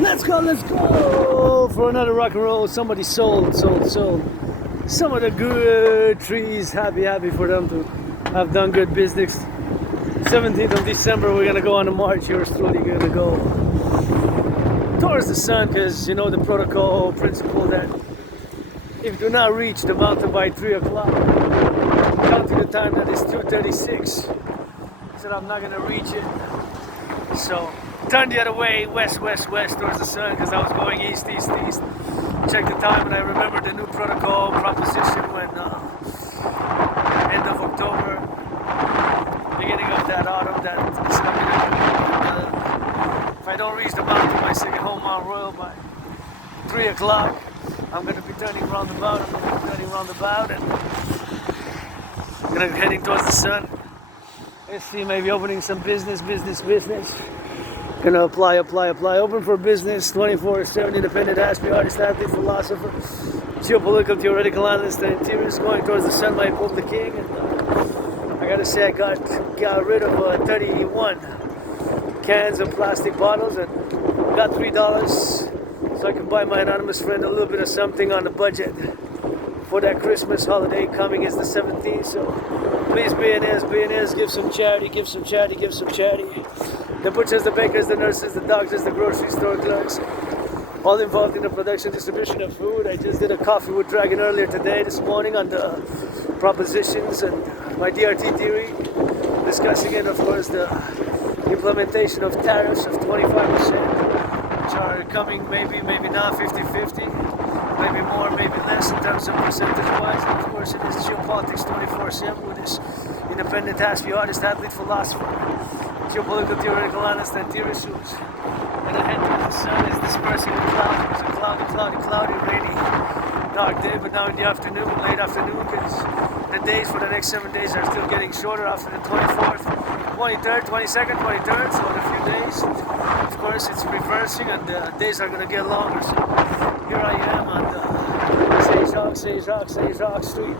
Let's go for another rock and roll. Somebody sold. Some of the good trees, happy for them to have done good business. 17th of December, we're gonna go on a march. Yours truly gonna go towards the sun, because you know the protocol principle that if you do not reach the mountain by 3 o'clock, counting the time that is 2:36, I said I'm not gonna reach it. So turn the other way, west towards the sun, because I was going east. Check the time, and I remember the new protocol proposition when end of October, beginning of that autumn, that is coming up. If I don't reach the mountain by City Home Mount Royal by 3 o'clock, I'm going to be turning roundabout, and I'm going to be heading towards the sun. Let's see, maybe opening some business. Gonna apply. Open for business, 24/7, independent, aspirant, artist, athlete, philosopher, geopolitical, theoretical analyst, and interiors, going towards the sun, my Publik king. And I gotta say, I got rid of 31 cans of plastic bottles and got $3 so I can buy my anonymous friend a little bit of something on the budget for that Christmas holiday coming. Is the 17th, so please billionaires, give some charity. The butchers, the bakers, the nurses, the doctors, the grocery store clerks, all involved in the production, distribution of food. I just did a coffee with Dragon earlier this morning on the propositions and my DRT theory, discussing it, of course, the implementation of tariffs of 25%, which are coming maybe not 50-50, maybe more, maybe less in terms of percentage-wise. And of course, it is Geopolitiks 24/7 with this independent artist, athlete, philosopher, geopolitical, theoretical analyst, and theory suits. And ahead towards the sun is dispersing the cloud. It was a cloudy, rainy, dark day, but now in the afternoon, late afternoon, because the days for the next 7 days are still getting shorter after the 24th, 23rd, 22nd, 23rd, so in a few days, of course, it's reversing and the days are going to get longer. So here I am on the Say Jacques Street.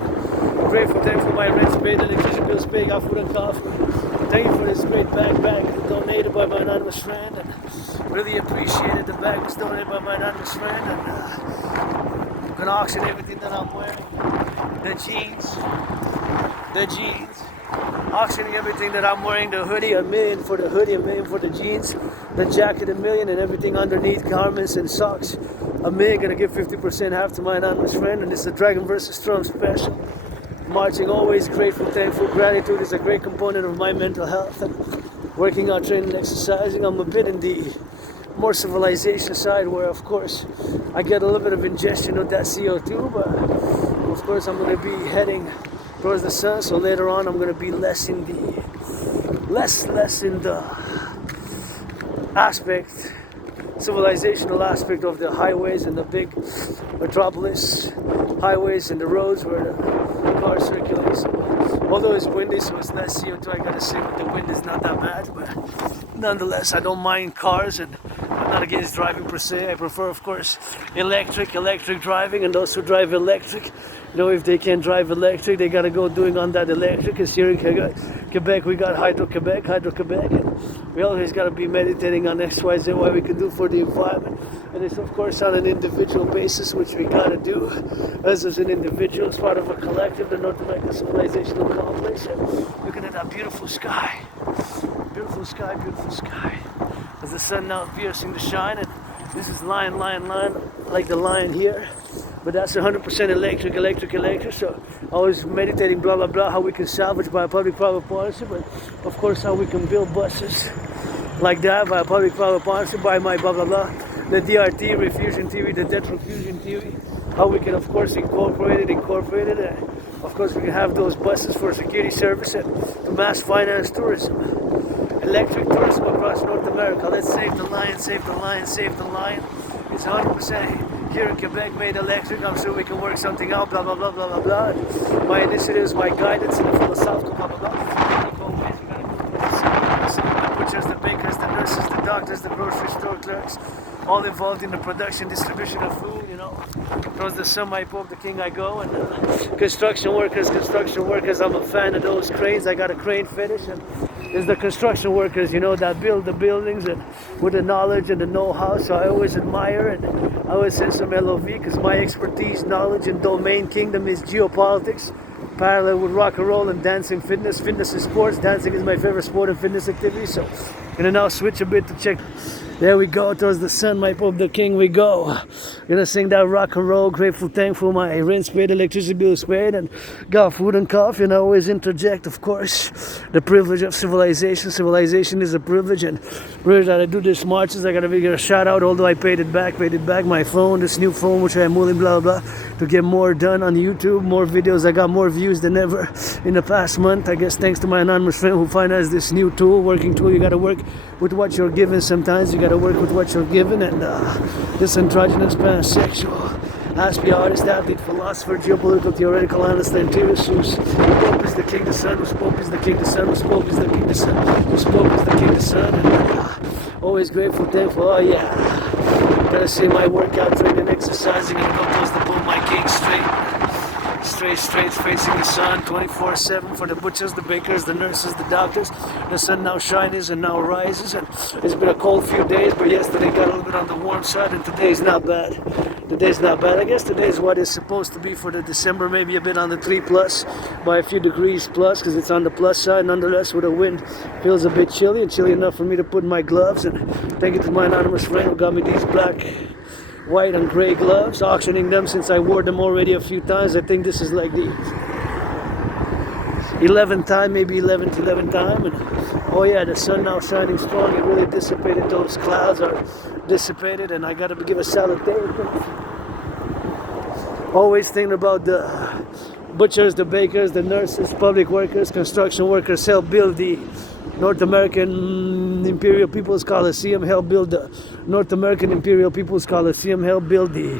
Grateful, thankful for my rent's paid, electricity bills paid, got food and coffee. Thank you for this great bag donated by my anonymous friend, and really appreciated. The bag was donated by my anonymous friend, and I'm gonna auction everything that I'm wearing. The jeans, auctioning everything that I'm wearing. The hoodie, $1 million for the hoodie, $1 million for the jeans. The jacket, $1 million, and everything underneath, garments and socks, $1 million. Gonna give 50% half to my anonymous friend, and it's a Dragon vs. Storm special. Marching, always grateful, thankful. Gratitude is a great component of my mental health, and working out, training, exercising. I'm a bit in the more civilization side, where of course I get a little bit of ingestion of that CO2, but of course I'm going to be heading towards the sun, so later on I'm going to be less in the civilizational aspect of the highways and the big metropolis highways and the roads where the cars circulate. So, although it's windy, so it's less CO2, I gotta say, but the wind is not that bad. But nonetheless, I don't mind cars, and I'm not against driving per se. I prefer, of course, electric driving, and those who drive electric, you know, if they can drive electric, they gotta go doing on that electric. Because here in Quebec, we got Hydro-Quebec, and we always gotta be meditating on XYZ, what we can do for the environment. And it's of course on an individual basis, which we gotta do as an individual, as part of a collective, the North American Civilizational Complex. And looking at that beautiful sky. As the sun now piercing the shine, and this is lion, like the lion here. But that's 100% electric. So always meditating, blah, blah, blah, how we can salvage by a public-private partnership, and of course how we can build buses like that by a public-private partnership, by my blah, blah, blah. The DRT, refusion theory, the debt refusion theory, how we can of course incorporate it. Of course we can have those buses for security service and to mass finance tourism. Electric tourism across North America. Let's save the lion. It's 100% here in Quebec made electric. I'm sure we can work something out, blah, blah, blah, blah, blah, blah. My initiatives, my guidance, and the philosophical, blah, blah, blah. The butchers, the bakers, the nurses, the doctors, the grocery store clerks, all involved in the production, distribution of food, you know. Towards the sun, my Pope, the King, I go. And construction workers, I'm a fan of those cranes. I got a crane fetish, and is the construction workers, that build the buildings and with the knowledge and the know-how. So I always admire and I always send some LOV because my expertise, knowledge, and domain kingdom is geopolitics, parallel with rock and roll and dancing, fitness. Fitness is sports. Dancing is my favorite sport and fitness activity. So I'm gonna now switch a bit to check. There we go, towards the sun, my Pope the King we go. Gonna sing that rock and roll, grateful, thankful, my rent paid, electricity bill is paid, and got food and coffee, and I always interject, of course, the privilege of civilization. Civilization is a privilege, and privilege that I do this marches. I gotta give a shout out, although I paid it back, my phone, this new phone, which I'm willing, blah, blah, to get more done on YouTube, more videos. I got more views than ever in the past month, I guess, thanks to my anonymous friend who financed this new tool, working tool. You gotta work with what you're given sometimes. You gotta work with what you're given, and this androgynous, pansexual, aspie, artist, athlete, philosopher, geopolitical, theoretical, analyst, interior, whose Pope is the King, the Son, whose Pope is the King, the Son, whose Pope is the King, the Son, whose Pope is the King, the Son, and always grateful, thankful. Oh yeah, gotta say my workout, training, exercising, and go towards the Pope, my King, straight, facing the sun, 24/7 for the butchers, the bakers, the nurses, the doctors. The sun now shines and now rises, and it's been a cold few days, but yesterday got a little bit on the warm side, and today's not bad. I guess today's what is supposed to be for the December, maybe a bit on the 3+ by a few degrees plus, because it's on the plus side. Nonetheless, with the wind, feels a bit chilly, and chilly enough for me to put my gloves. And thank you to my anonymous friend who got me these black, white and gray gloves, auctioning them since I wore them already a few times. I think this is like the 11th time, maybe 11th time. And oh yeah, the sun now shining strong. It really dissipated. Those clouds are dissipated, and I gotta give a salutation. Always thinking about the butchers, the bakers, the nurses, public workers, construction workers, help build the North American Imperial People's Coliseum, help build the North American Imperial People's Coliseum, help build the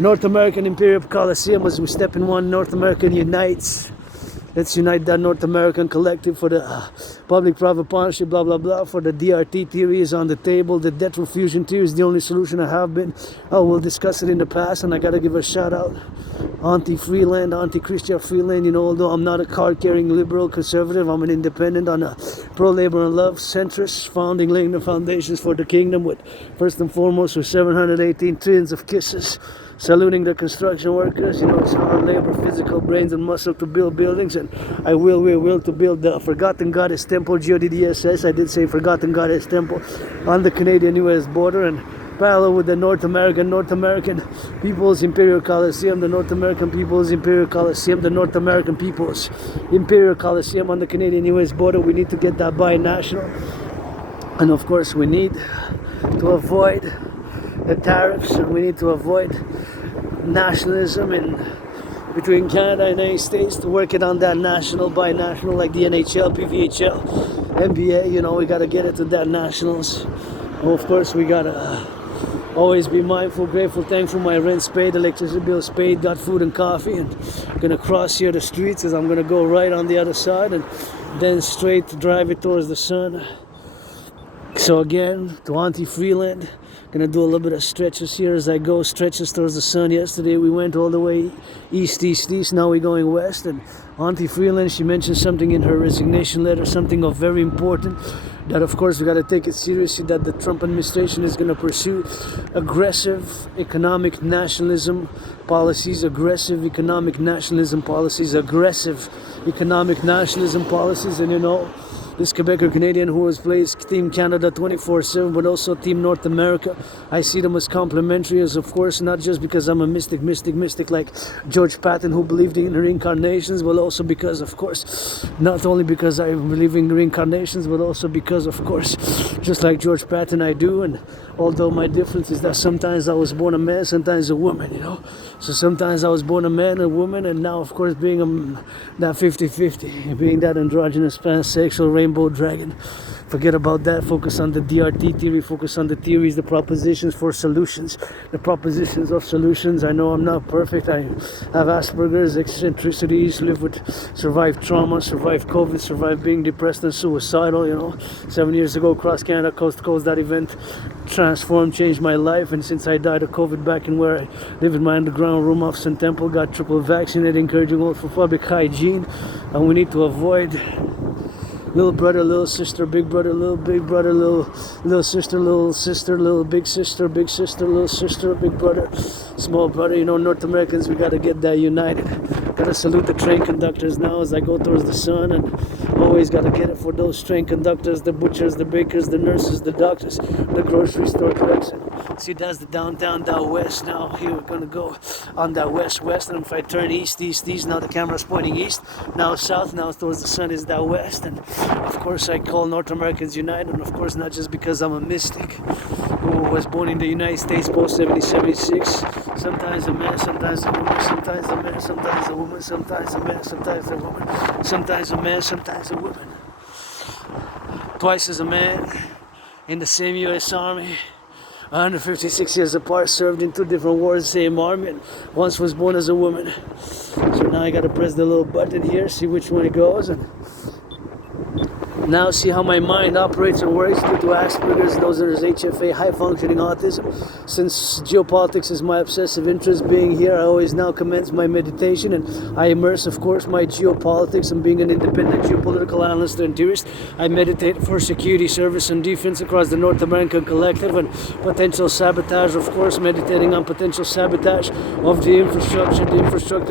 North American Imperial Coliseum as we step in one. North American unites. Let's unite that North American collective for the public-private partnership, blah, blah, blah. For the DRT theory is on the table. The debt refusion theory is the only solution I have been. Oh, we'll discuss it in the past, and I got to give a shout-out. Anti-Freeland, anti-Christian Freeland. Although I'm not a card-carrying liberal conservative, I'm an independent on a pro-labor and love centrist, laying the foundations for the kingdom with, first and foremost, with 718 trillions of kisses. Saluting the construction workers, it's hard labor, physical brains and muscle to build buildings, and I will to build the Forgotten Goddess Temple, GODDSS, I did say Forgotten Goddess Temple, on the Canadian-US border, and parallel with the North American People's Imperial Coliseum, the North American People's Imperial Coliseum, the North American People's Imperial Coliseum on the Canadian-US border. We need to get that binational, and of course we need to avoid the tariffs, and we need to avoid nationalism in between Canada and the United States, to work it on that national, binational, like the NHL, PVHL, NBA. We got to get it to that nationals. And of course, we got to always be mindful, grateful, thankful. My rent's paid, electricity bill's paid, got food and coffee, and gonna cross here the streets as I'm gonna go right on the other side and then straight to drive it towards the sun. So again, to anti-Freeland, gonna do a little bit of stretches here as I go, stretches towards the sun. Yesterday we went all the way east, now we're going west. And anti-Freeland, she mentioned something in her resignation letter, something of very important, that of course we got to take it seriously, that the Trump administration is going to pursue aggressive economic nationalism policies, and this Quebecer Canadian who has plays Team Canada 24/7, but also Team North America. I see them as complementary, as of course, not just because I'm a mystic like George Patton who believed in reincarnations, but also because, of course, not only because I believe in reincarnations, but also because, of course, just like George Patton I do. And although my difference is that sometimes I was born a man, sometimes a woman, So sometimes I was born a man, a woman, and now, of course, being that 50-50, being that androgynous, pansexual, rainbow dragon. Forget about that. Focus on the DRT theory. Focus on the theories, the propositions for solutions, the propositions of solutions. I know I'm not perfect. I have Asperger's, eccentricities, survived trauma, survived COVID, survived being depressed and suicidal. 7 years ago, cross Canada, coast to coast, that event transformed, changed my life. And since I died of COVID back in where I live in my underground room off Sun Temple, got triple vaccinated, encouraging all for public hygiene. And we need to avoid little brother, little sister, big brother, little big brother, little sister, little big sister, little sister, big brother, small brother. You know, North Americans, we gotta get that united. Gotta salute the train conductors now as I go towards the sun, and always gotta get it for those train conductors, the butchers, the bakers, the nurses, the doctors, the grocery store clerks. See, that's the downtown, down west now. Here we're gonna go on that west, and if I turn east, now the camera's pointing east, now south, now towards the sun is that west. And of course I call North Americans united, and of course not just because I'm a mystic who was born in the United States post 1776. Sometimes a man, sometimes a woman, sometimes a man, sometimes a woman, sometimes a man, sometimes a woman, sometimes a man, sometimes a woman. Twice as a man in the same U.S. Army, 156 years apart, served in 2 different wars, same army, and once was born as a woman. So now I gotta press the little button here, see which one it goes, and now see how my mind operates and works due to Asperger's, those are HFA, high functioning autism. Since geopolitics is my obsessive interest, being here, I always now commence my meditation, and I immerse, of course, my geopolitics and being an independent geopolitical analyst and theorist. I meditate for security, service, and defense across the North American Collective, and potential sabotage, of course, meditating on potential sabotage of the infrastructure,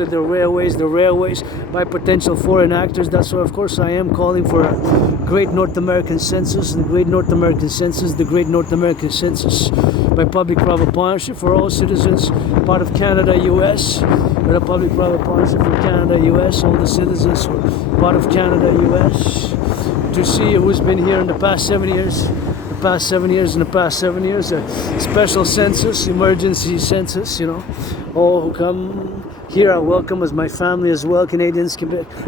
the railways, by potential foreign actors. That's why, of course, I am calling for a great North American census, the great North American census by public-private partnership for all citizens, part of Canada, US, with a public-private partnership for Canada, US, all the citizens who are part of Canada, US, to see who's been here in the past 7 years, a special census, emergency census, you know, all who come here are welcome as my family as well, Canadians,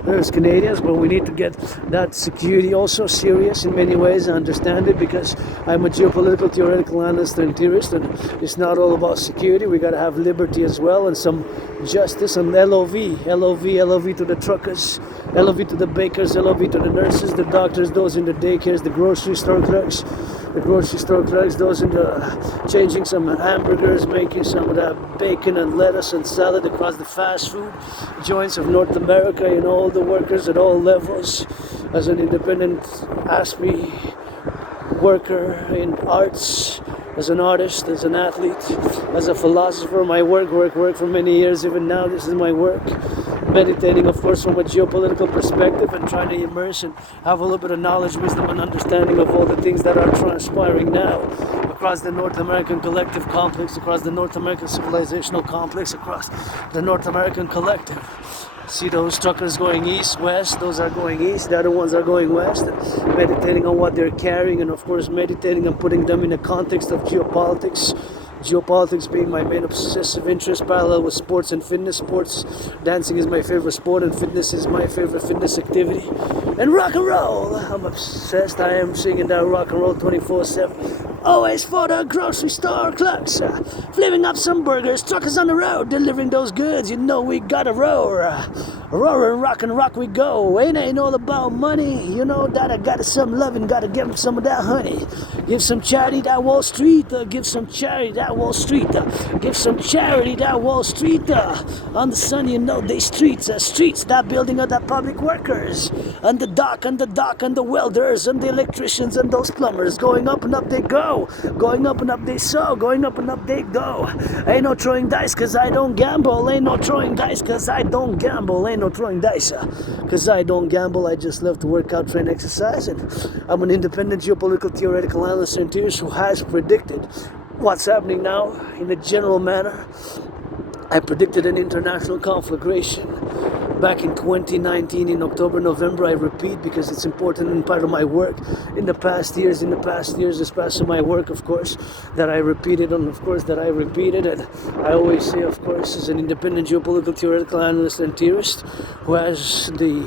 there's Canadians, but we need to get that security also serious in many ways. I understand it because I'm a geopolitical theoretical analyst and theorist, and it's not all about security. We got to have liberty as well, and some justice, and LOV to the truckers, LOV to the bakers, LOV to the nurses, the doctors, those in the daycares, the grocery store clerks, those in the changing some hamburgers, making some of that bacon and lettuce and salad across the fast food joints of North America, you know, all the workers at all levels. As an independent ASPE worker in arts, as an artist, as an athlete, as a philosopher, my work for many years, even now this is my work. Meditating, of course, from a geopolitical perspective and trying to immerse and have a little bit of knowledge, wisdom, and understanding of all the things that are transpiring now across the North American collective complex, across the North American civilizational complex, across the North American collective. See those truckers going east, west, those are going east, the other ones are going west, and meditating on what they're carrying, and of course meditating and putting them in the context of geopolitics. Geopolitics being my main obsessive interest, parallel with sports and fitness. Sports, dancing is my favorite sport, and fitness is my favorite fitness activity. And rock and roll, I'm obsessed. I am singing that rock and roll 24/7. Always for the grocery store clerks, flipping up some burgers, truckers on the road, delivering those goods. You know we gotta roar, roar and rock we go. Ain't all about money. You know that I got some loving, gotta give them some of that honey. Give some charity that Wall Street, give some charity that Wall Street, give some charity that Wall Street. On the sun, you know they streets, that building of the public workers, and the dock, and the welders, and the electricians, and those plumbers. Going up and up they go, going up and up they sow, going up and up they go. Ain't no throwing dice cause I don't gamble, ain't no throwing dice cause I don't gamble, ain't no throwing dice cause I don't gamble. I just love to work out, train, exercise, and I'm an independent geopolitical theoretical analyst and theorist who has predicted what's happening now in a general manner. I predicted an international conflagration back in 2019 in October, November. I repeat because it's important and part of my work in the past years, this past of my work, of course, that I repeated, and of course that I repeated, and I always say, of course, as an independent geopolitical theoretical analyst and theorist who has the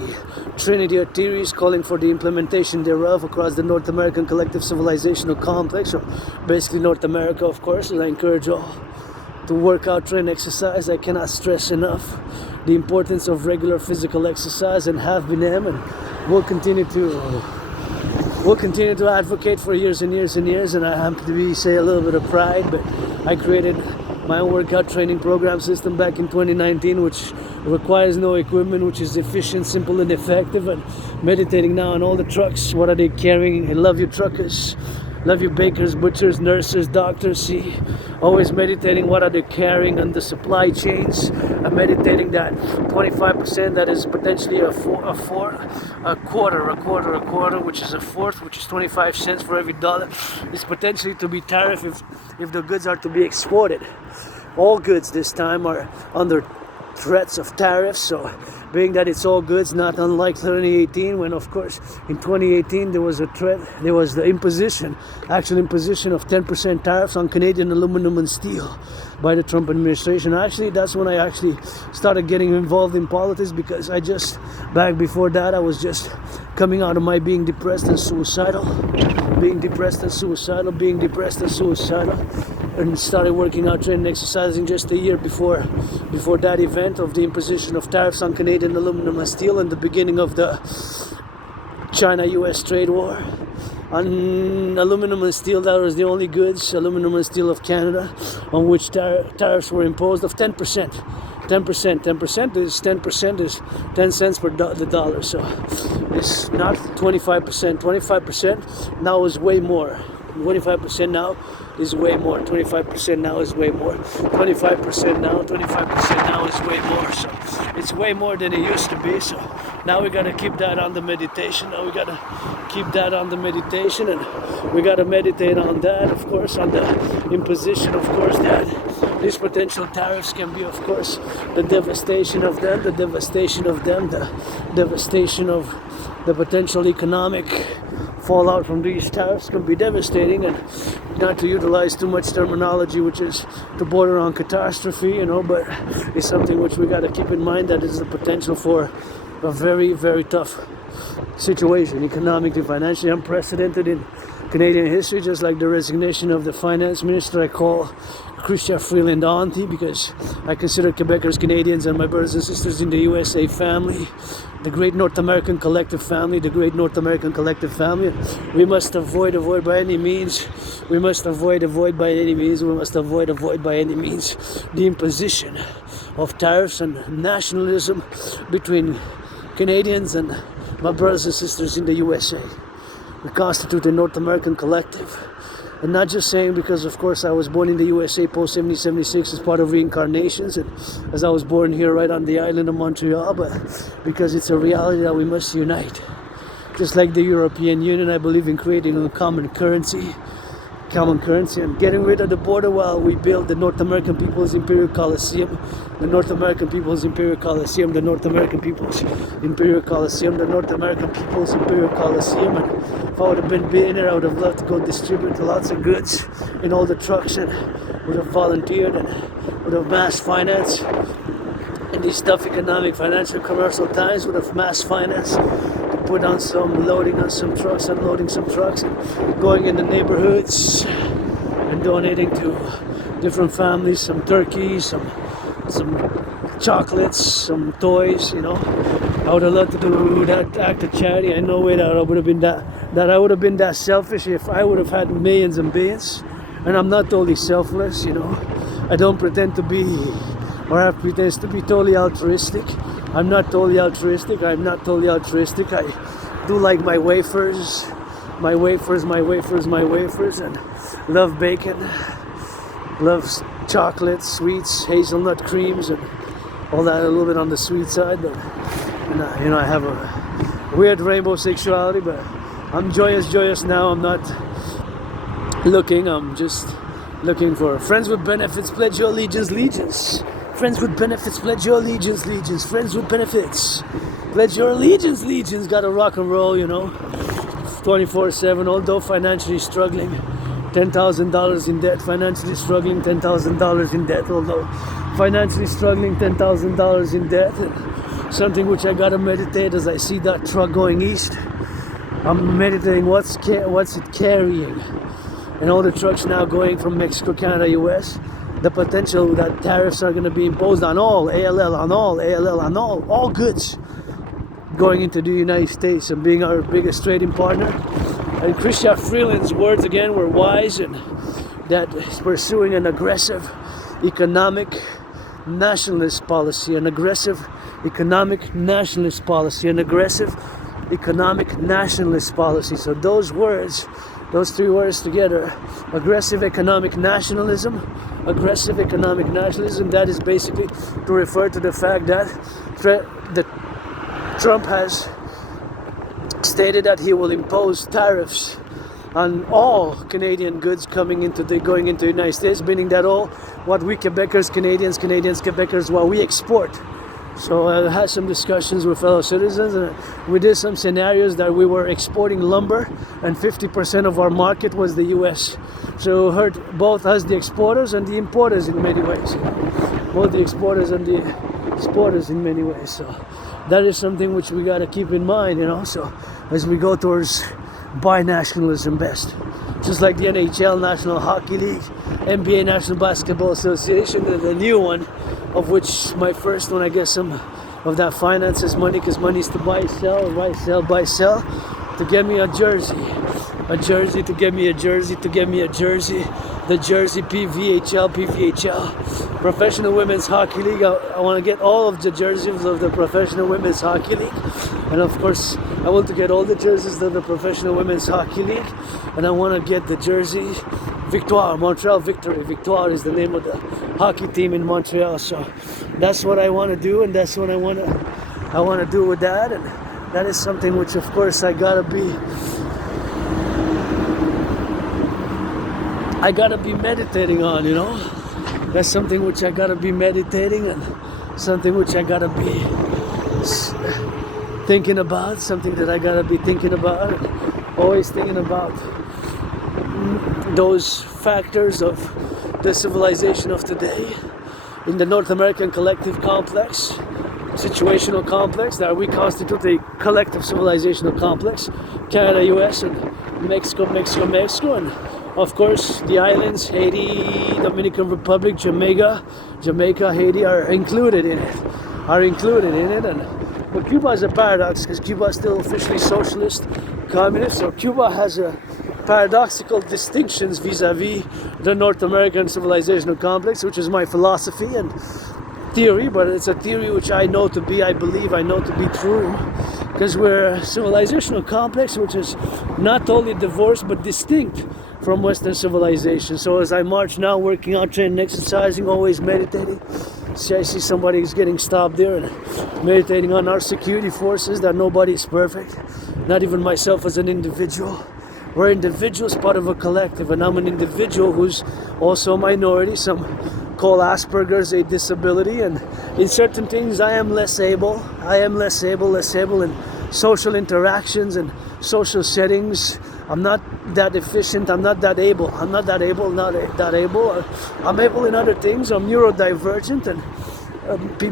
trinity of theories calling for the implementation thereof across the North American collective civilizational complex, or basically North America, of course, and I encourage all to work out, train, exercise. I cannot stress enough the importance of regular physical exercise, and have been and will continue to advocate for years and years and years. And I have to say a little bit of pride, but I created my own workout training program system back in 2019, which requires no equipment, which is efficient, simple, and effective. And meditating now on all the trucks. What are they carrying? I love you truckers. Love you bakers, butchers, nurses, doctors. See, always meditating what are they carrying on the supply chains. I'm meditating that 25% that is potentially a quarter, which is a fourth, which is 25 cents for every dollar, is potentially to be tariff if the goods are to be exported. All goods this time are under threats of tariffs. So being that it's all goods, not unlike 2018, when of course in 2018 there was a threat, there was the actual imposition of 10% tariffs on Canadian aluminum and steel by the Trump administration. Actually, that's when I actually started getting involved in politics, because back before that I was just coming out of my being depressed and suicidal, and started working out, training, exercising just a year before that event of the imposition of tariffs on Canadian aluminum and steel and the beginning of the China-US trade war. On aluminum and steel, that was the only goods, aluminum and steel of Canada, on which tariffs were imposed of 10%. 10% is 10 cents per the dollar. So it's not 25%. 25% now is way more. 25% now is way more. 25% now is way more. 25% now is way more. So it's way more than it used to be. So now we gotta keep that on the meditation. And we gotta meditate on that, of course, on the imposition, of course, that these potential tariffs can be, of course, the devastation of the devastation of the potential economic fallout from these tariffs can be devastating. And not to utilize too much terminology which is to border on catastrophe, but it's something which we got to keep in mind, that is the potential for a very, very tough situation, economically, financially unprecedented in Canadian history, just like the resignation of the finance minister. I call Chrystia Freeland auntie, because I consider Quebecers, Canadians, and my brothers and sisters in the USA family, the great North American collective family, We must avoid by any means. We must avoid by any means the imposition of tariffs and nationalism between Canadians and my brothers and sisters in the USA. We constitute a North American collective. And not just saying because, of course, I was born in the USA post 1776 as part of reincarnations, and as I was born here right on the island of Montreal, but because it's a reality that we must unite. Just like the European Union, I believe in creating a common currency and getting rid of the border while we build the North American People's Imperial Coliseum, and if I would have been billionaire, I would have loved to go distribute lots of goods in all the trucks, and would have volunteered and would have mass financed in these tough economic, financial, commercial times, would have mass finance to put on some, loading on some trucks, unloading some trucks, and going in the neighborhoods and donating to different families, some turkeys, some chocolates, some toys, I would have loved to do that act of charity. I know way that I would have been that selfish if I would have had millions and billions. And I'm not totally selfless, I don't pretend to be or have pretense to be totally altruistic. I'm not totally altruistic. I do like my wafers, and love bacon, love chocolates, sweets, hazelnut creams, and all that, a little bit on the sweet side. But I have a weird rainbow sexuality, but I'm joyous now. I'm not looking. I'm just looking for friends with benefits. Pledge your allegiance. Friends with benefits, pledge your allegiance. Friends with benefits, pledge your allegiance. Gotta rock and roll, 24/7. Although financially struggling, $10,000 in debt. Financially struggling, $10,000 in debt. Although financially struggling, $10,000 in debt. And something which I gotta meditate as I see that truck going east. I'm meditating what's it carrying, and all the trucks now going from Mexico, Canada, US. The potential that tariffs are going to be imposed on all, all goods going into the United States and being our biggest trading partner. And Chrystia Freeland's words again were wise, and that is pursuing an aggressive economic nationalist policy, an aggressive economic nationalist policy, an aggressive economic nationalist policy. So those words, those three words together, aggressive economic nationalism, that is basically to refer to the fact that Trump has stated that he will impose tariffs on all Canadian goods going into the United States, meaning that all what we Quebecers, Canadians, Quebecers, what we export. So I had some discussions with fellow citizens, and we did some scenarios that we were exporting lumber, and 50% of our market was the U.S. So it hurt both us, the exporters, and the importers in many ways. Both the exporters and the exporters in many ways. So that is something which we got to keep in mind, So as we go towards binationalism best. Just like the NHL, National Hockey League, NBA, National Basketball Association, and the new one, of which my first one, I guess some of that finances money, because money is to buy, sell, to get me a jersey, to get me a jersey, the jersey PVHL, Professional Women's Hockey League. I want to get all of the jerseys of the Professional Women's Hockey League, and of course I want to get all the jerseys of the Professional Women's Hockey League, and I want to get the jersey Victoire, Montreal Victory. Victoire is the name of the hockey team in Montreal. So that's what I want to do, and that's what I want to do with that, and that is something which of course I gotta be meditating on, That's something which I gotta be meditating, and something which I gotta be thinking about, something that I gotta be thinking about, always thinking about those factors of the civilization of today in the North American collective complex, situational complex, that we constitute a collective civilizational complex, Canada, US, and Mexico, and of course the islands, Haiti, Dominican Republic, Jamaica, Haiti are included in it, but Cuba is a paradox, because Cuba is still officially socialist, communist, so Cuba has a paradoxical distinctions vis-a-vis the North American civilizational complex, which is my philosophy and theory, but it's a theory which I know to be true, because we're a civilizational complex which is not totally divorced but distinct from Western civilization. So as I march now, working out, training, exercising, always meditating, see, I see somebody is getting stopped there, and meditating on our security forces, that nobody is perfect, not even myself as an individual. We're individuals, part of a collective, and I'm an individual who's also a minority. Some call Asperger's a disability, and in certain things I am less able in social interactions and social settings. I'm not that efficient, I'm not that able. I'm able in other things. I'm neurodivergent, and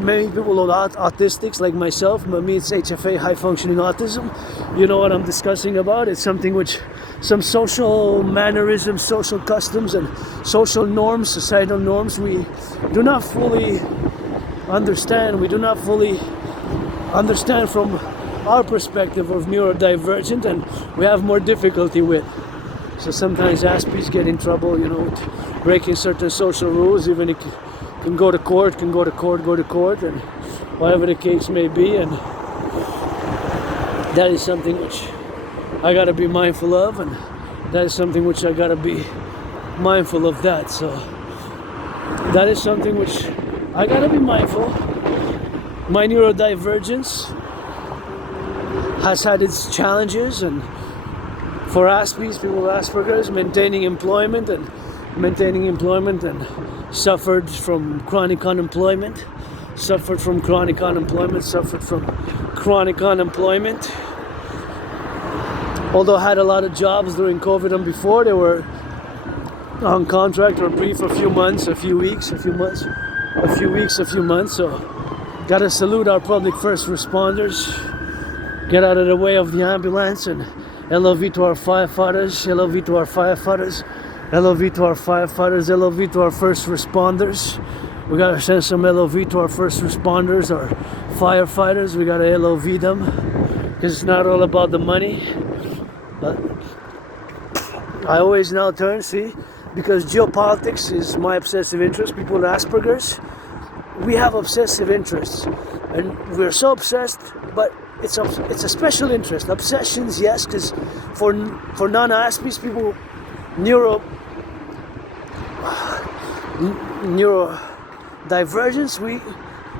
many people are autistics like myself. Me, it's HFA, high functioning autism. You know what I'm discussing about. It's something which some social mannerisms, social customs, and social norms, societal norms, we do not fully understand. We do not fully understand from our perspective of neurodivergent, and we have more difficulty with. So sometimes Aspies get in trouble, with breaking certain social rules, even if can go to court, and whatever the case may be, and that is something which I gotta be mindful of, and that is something which I gotta be mindful of that. So that is something which I gotta be mindful. My neurodivergence has had its challenges, and for Aspies, people with Asperger's, maintaining employment and suffered from chronic unemployment, Although I had a lot of jobs during COVID and before, they were on contract or brief a few months, a few weeks. So gotta salute our public first responders. Get out of the way of the ambulance, and LOV to our firefighters, LOV to our first responders. We gotta send some LOV to our first responders, our firefighters. We gotta LOV them, because it's not all about the money. But I always now turn, see, because geopolitics is my obsessive interest. People with Asperger's, we have obsessive interests, and we're so obsessed, but it's a special interest. Obsessions, yes, because for non-Aspies, people, neurodivergence,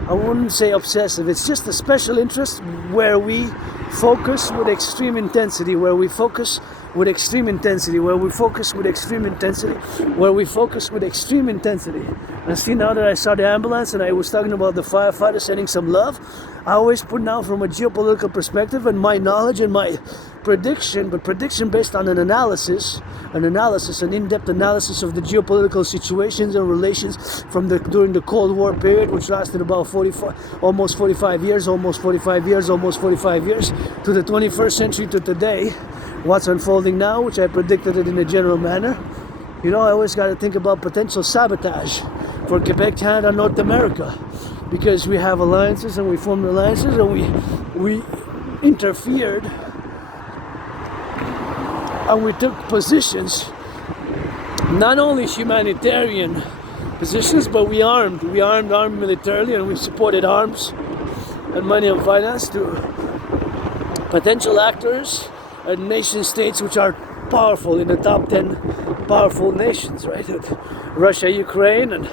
I wouldn't say obsessive. It's just a special interest where we focus with extreme intensity, where we focus with extreme intensity, where we focus with extreme intensity, where we focus with extreme intensity. And see, now that I saw the ambulance and I was talking about the firefighter sending some love, I always put now from a geopolitical perspective and my knowledge and my prediction, but prediction based on an in-depth analysis of the geopolitical situations and relations during the Cold War period, which lasted about almost 45 years, to the 21st century to today. What's unfolding now, which I predicted it in a general manner. I always got to think about potential sabotage for Quebec, Canada, North America, because we have alliances and we formed alliances and we interfered and we took positions, not only humanitarian positions, but we armed militarily, and we supported arms and money and finance to potential actors and nation states which are powerful, in the top 10 powerful nations, right? Russia, Ukraine, and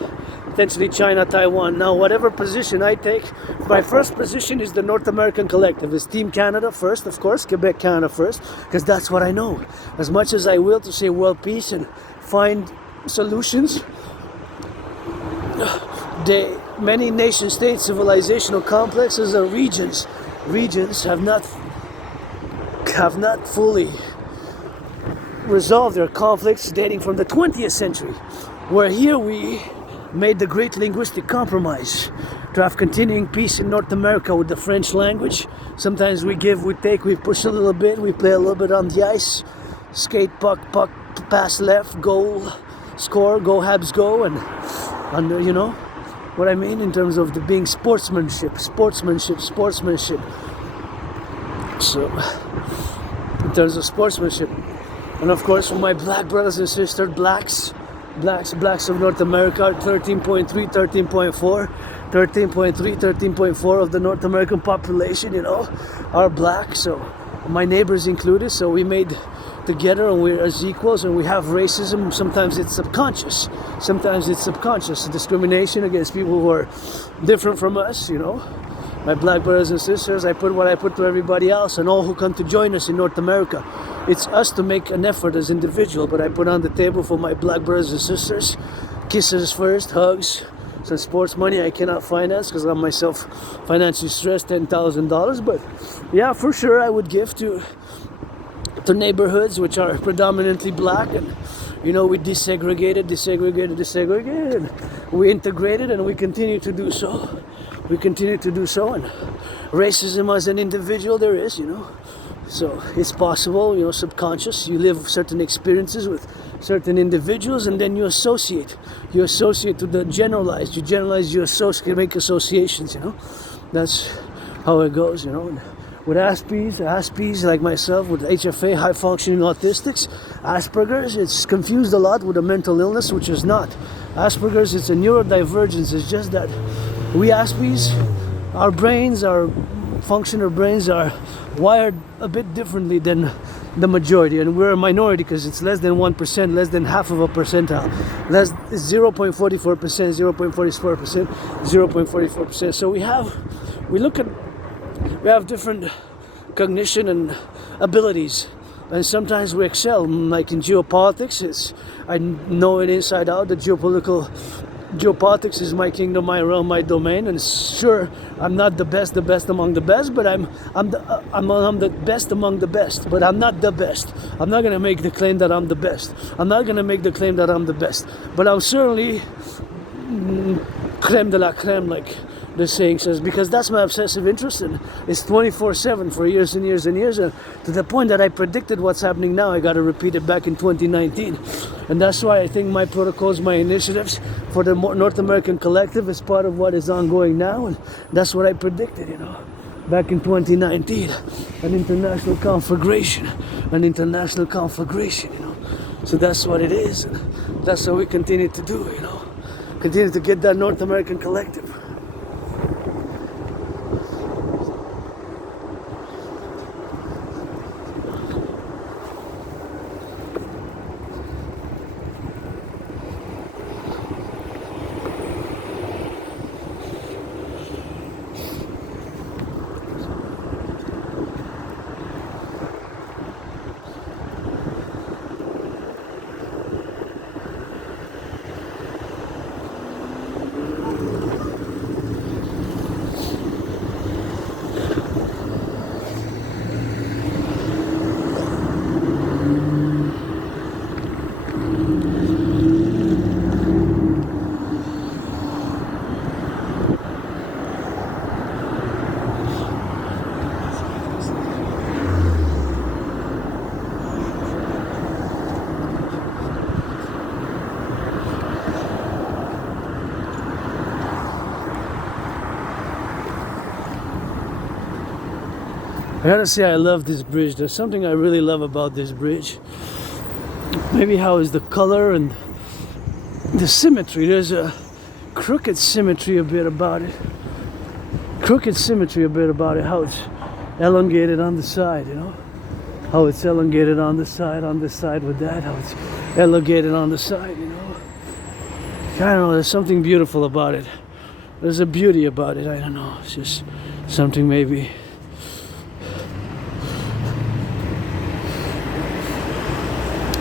potentially China, Taiwan. Now, whatever position I take, my first position is the North American Collective. It's Team Canada first, of course, Quebec, Canada first, because that's what I know. As much as I will to say world peace and find solutions, many nation states, civilizational complexes, and regions have not fully resolved their conflicts dating from the 20th century, where here we made the great linguistic compromise to have continuing peace in North America with the French language. Sometimes we give, we take, we push a little bit, we play a little bit on the ice, skate, puck, pass left, goal, score, go Habs go, and you know what I mean in terms of the being sportsmanship. So, in terms of sportsmanship. And of course, for my black brothers and sisters, blacks of North America are 13.3, 13.4 of the North American population, are black. So my neighbors included. So we made together and we're as equals, and we have racism. Sometimes it's subconscious. Discrimination against people who are different from us, My black brothers and sisters, I put what I put to everybody else and all who come to join us in North America. It's us to make an effort as individual, but I put on the table for my black brothers and sisters, kisses first, hugs, some sports money I cannot finance because I'm myself financially stressed, $10,000. But yeah, for sure I would give to neighborhoods which are predominantly black, and we desegregated, and we integrated, and we continue to do so. And racism as an individual there is, So it's possible, subconscious. You live certain experiences with certain individuals, and then you associate. You associate to the generalized. You generalize, you make associations, That's how it goes, And with Aspies like myself, with HFA, high functioning autistics, Asperger's, it's confused a lot with a mental illness, which is not. Asperger's, it's a neurodivergence. It's just that we Aspies, our brains are wired a bit differently than the majority, and we're a minority because it's less than 1%, less than half of a percentile, 0.44%, 0.44%. So we have different cognition and abilities, and sometimes we excel. Like in geopolitics, I know it inside out. The geopolitics is my kingdom, my realm, my domain, and sure, I'm not the best among the best, but I'm the best among the best, but I'm not the best. I'm not gonna make the claim that I'm the best. But I'm certainly creme de la creme, like the saying says, because that's my obsessive interest, and it's 24/7 for years and years and years, and to the point that I predicted what's happening now. I got to repeat it back in 2019, and that's why I think my protocols, my initiatives for the North American Collective is part of what is ongoing now, and that's what I predicted, back in 2019, an international conflagration, So that's what it is. That's what we continue to do, you know. Continue to get that North American collective. I gotta say, I love this bridge. There's something I really love about this bridge. Maybe how is the color and the symmetry. There's a crooked symmetry a bit about it. Crooked symmetry a bit about it. How it's elongated on the side, you know. How it's elongated on the side with that. How it's elongated on the side, you know. I don't know. There's something beautiful about it. There's a beauty about it. I don't know. It's just something maybe.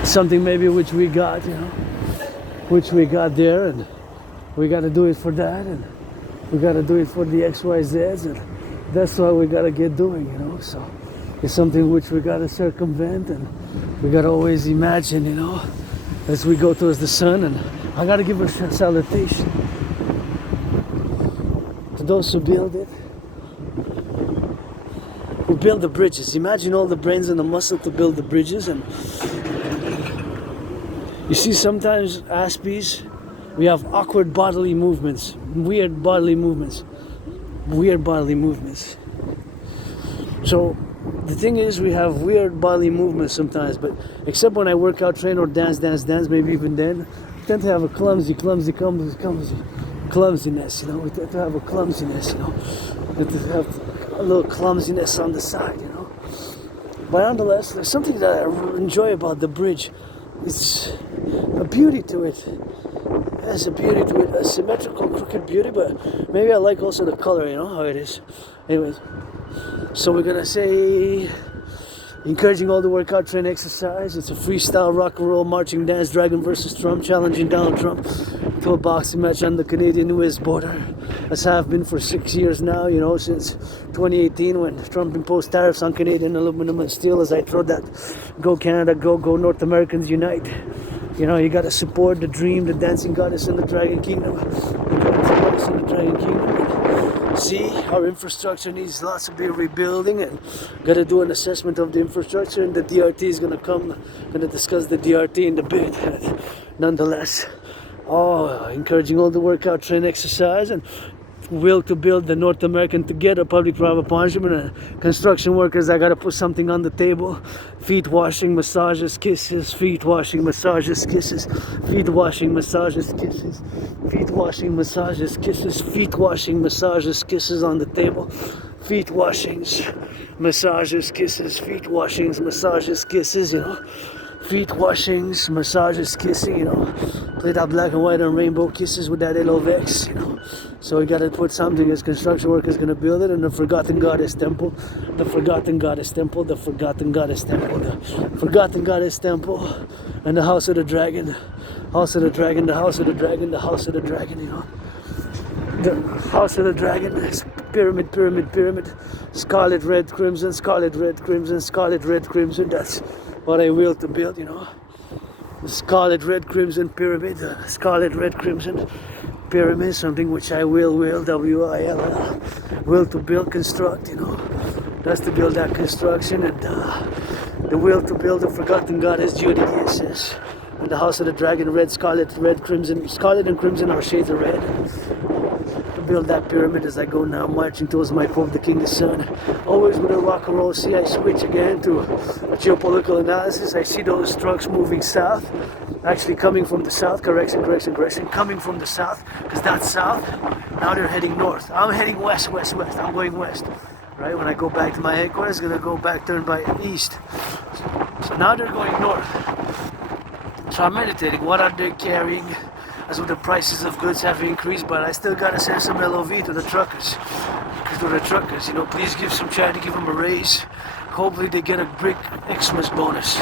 Something maybe which we got, you know, which we got there, and we got to do it for that, and we got to do it for the XYZs, and that's what we got to get doing, you know. So it's something which we got to circumvent, and we got to always imagine, you know, as we go towards the sun. And I got to give a salutation to those who build it, who build the bridges. Imagine all the brains and the muscle to build the bridges. And you see, sometimes Aspies, we have awkward bodily movements, weird bodily movements. So the thing is, we have weird bodily movements sometimes, but except when I work out, train, or dance, maybe even then, we tend to have a clumsiness, you know. We tend to have a clumsiness, you know. We tend to have a little clumsiness on the side, you know. But nonetheless, there's something that I enjoy about the bridge. It's a beauty to it. There's a beauty to it, a symmetrical, crooked beauty, but maybe I like also the color, you know, how it is. Anyways, so we're gonna say, encouraging all the workout, train, exercise. It's a freestyle rock and roll marching dance, Dragon versus Trump, challenging Donald Trump to a boxing match on the Canadian-US border, as I have been for 6 years now, you know, since 2018 when Trump imposed tariffs on Canadian aluminum and steel. As I throw that, go Canada, go North Americans unite. You know, you gotta support the dream, the dancing goddess in the Dragon Kingdom, the dancing goddess in the Dragon Kingdom. See, our infrastructure needs lots of bit rebuilding, and gotta do an assessment of the infrastructure, and the DRT is gonna discuss the DRT in a bit. Nonetheless, encouraging all the workout, train, exercise, and will to build the North American together, public-private partnership, and construction workers. I gotta put something on the table. Feet washing, massages, kisses. Feet washing, massages, kisses. Feet washing, massages, kisses. Feet washing, massages, kisses. Feet washing, massages, kisses on the table. Feet washings, massages, kisses. Feet washings, massages, kisses, you know. Feet washings, massages, kissing, you know. Play that black and white and rainbow kisses with that LOVX, you know. So we gotta put something as construction workers gonna build it, and the Forgotten Goddess Temple, the Forgotten Goddess Temple, the Forgotten Goddess Temple, the Forgotten Goddess Temple, and the House of the Dragon, House of the Dragon, the House of the Dragon, the House of the Dragon, you know. The House of the Dragon is pyramid, pyramid, pyramid, scarlet, red, crimson, scarlet, red, crimson, scarlet, red, crimson. That's what I will to build, you know. The scarlet, red, crimson pyramid, scarlet, red, crimson pyramid, something which I will, W-I-L-L, will to build, construct, you know. That's to build that construction, and the will to build the Forgotten Goddess, Judy Gises, and the House of the Dragon, red, scarlet, red, crimson. Scarlet and crimson are shades of red. The build that pyramid as I go now, marching towards my Pope, the King, the Sun. Always with a rock and roll. See, I switch again to a geopolitical analysis. I see those trucks moving south, actually coming from the south. Correction. Coming from the south, because that's south. Now they're heading north. I'm heading west. I'm going west. Right, when I go back to my headquarters, I'm gonna go back, turn by east. So now they're going north. So I'm meditating. What are they carrying? As with the prices of goods have increased, but I still gotta send some LOV to the truckers. You know, please give some charity, give them a raise. Hopefully they get a big Xmas bonus.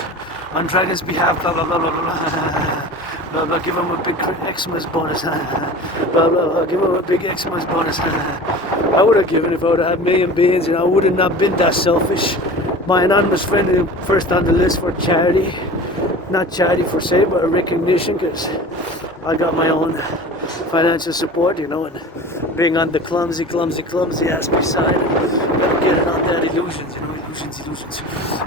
On Dragon's behalf, blah blah blah blah blah. Blah blah, give them a big Xmas bonus. Blah blah, give them a big Xmas bonus. I would have given if I would have had million beings, you know, I would have not been that selfish. My anonymous friend is first on the list for charity. Not charity for say, but a recognition, because I got my own financial support, you know, and being on the clumsy aspect side, gotta get it on that illusions, you know, illusions.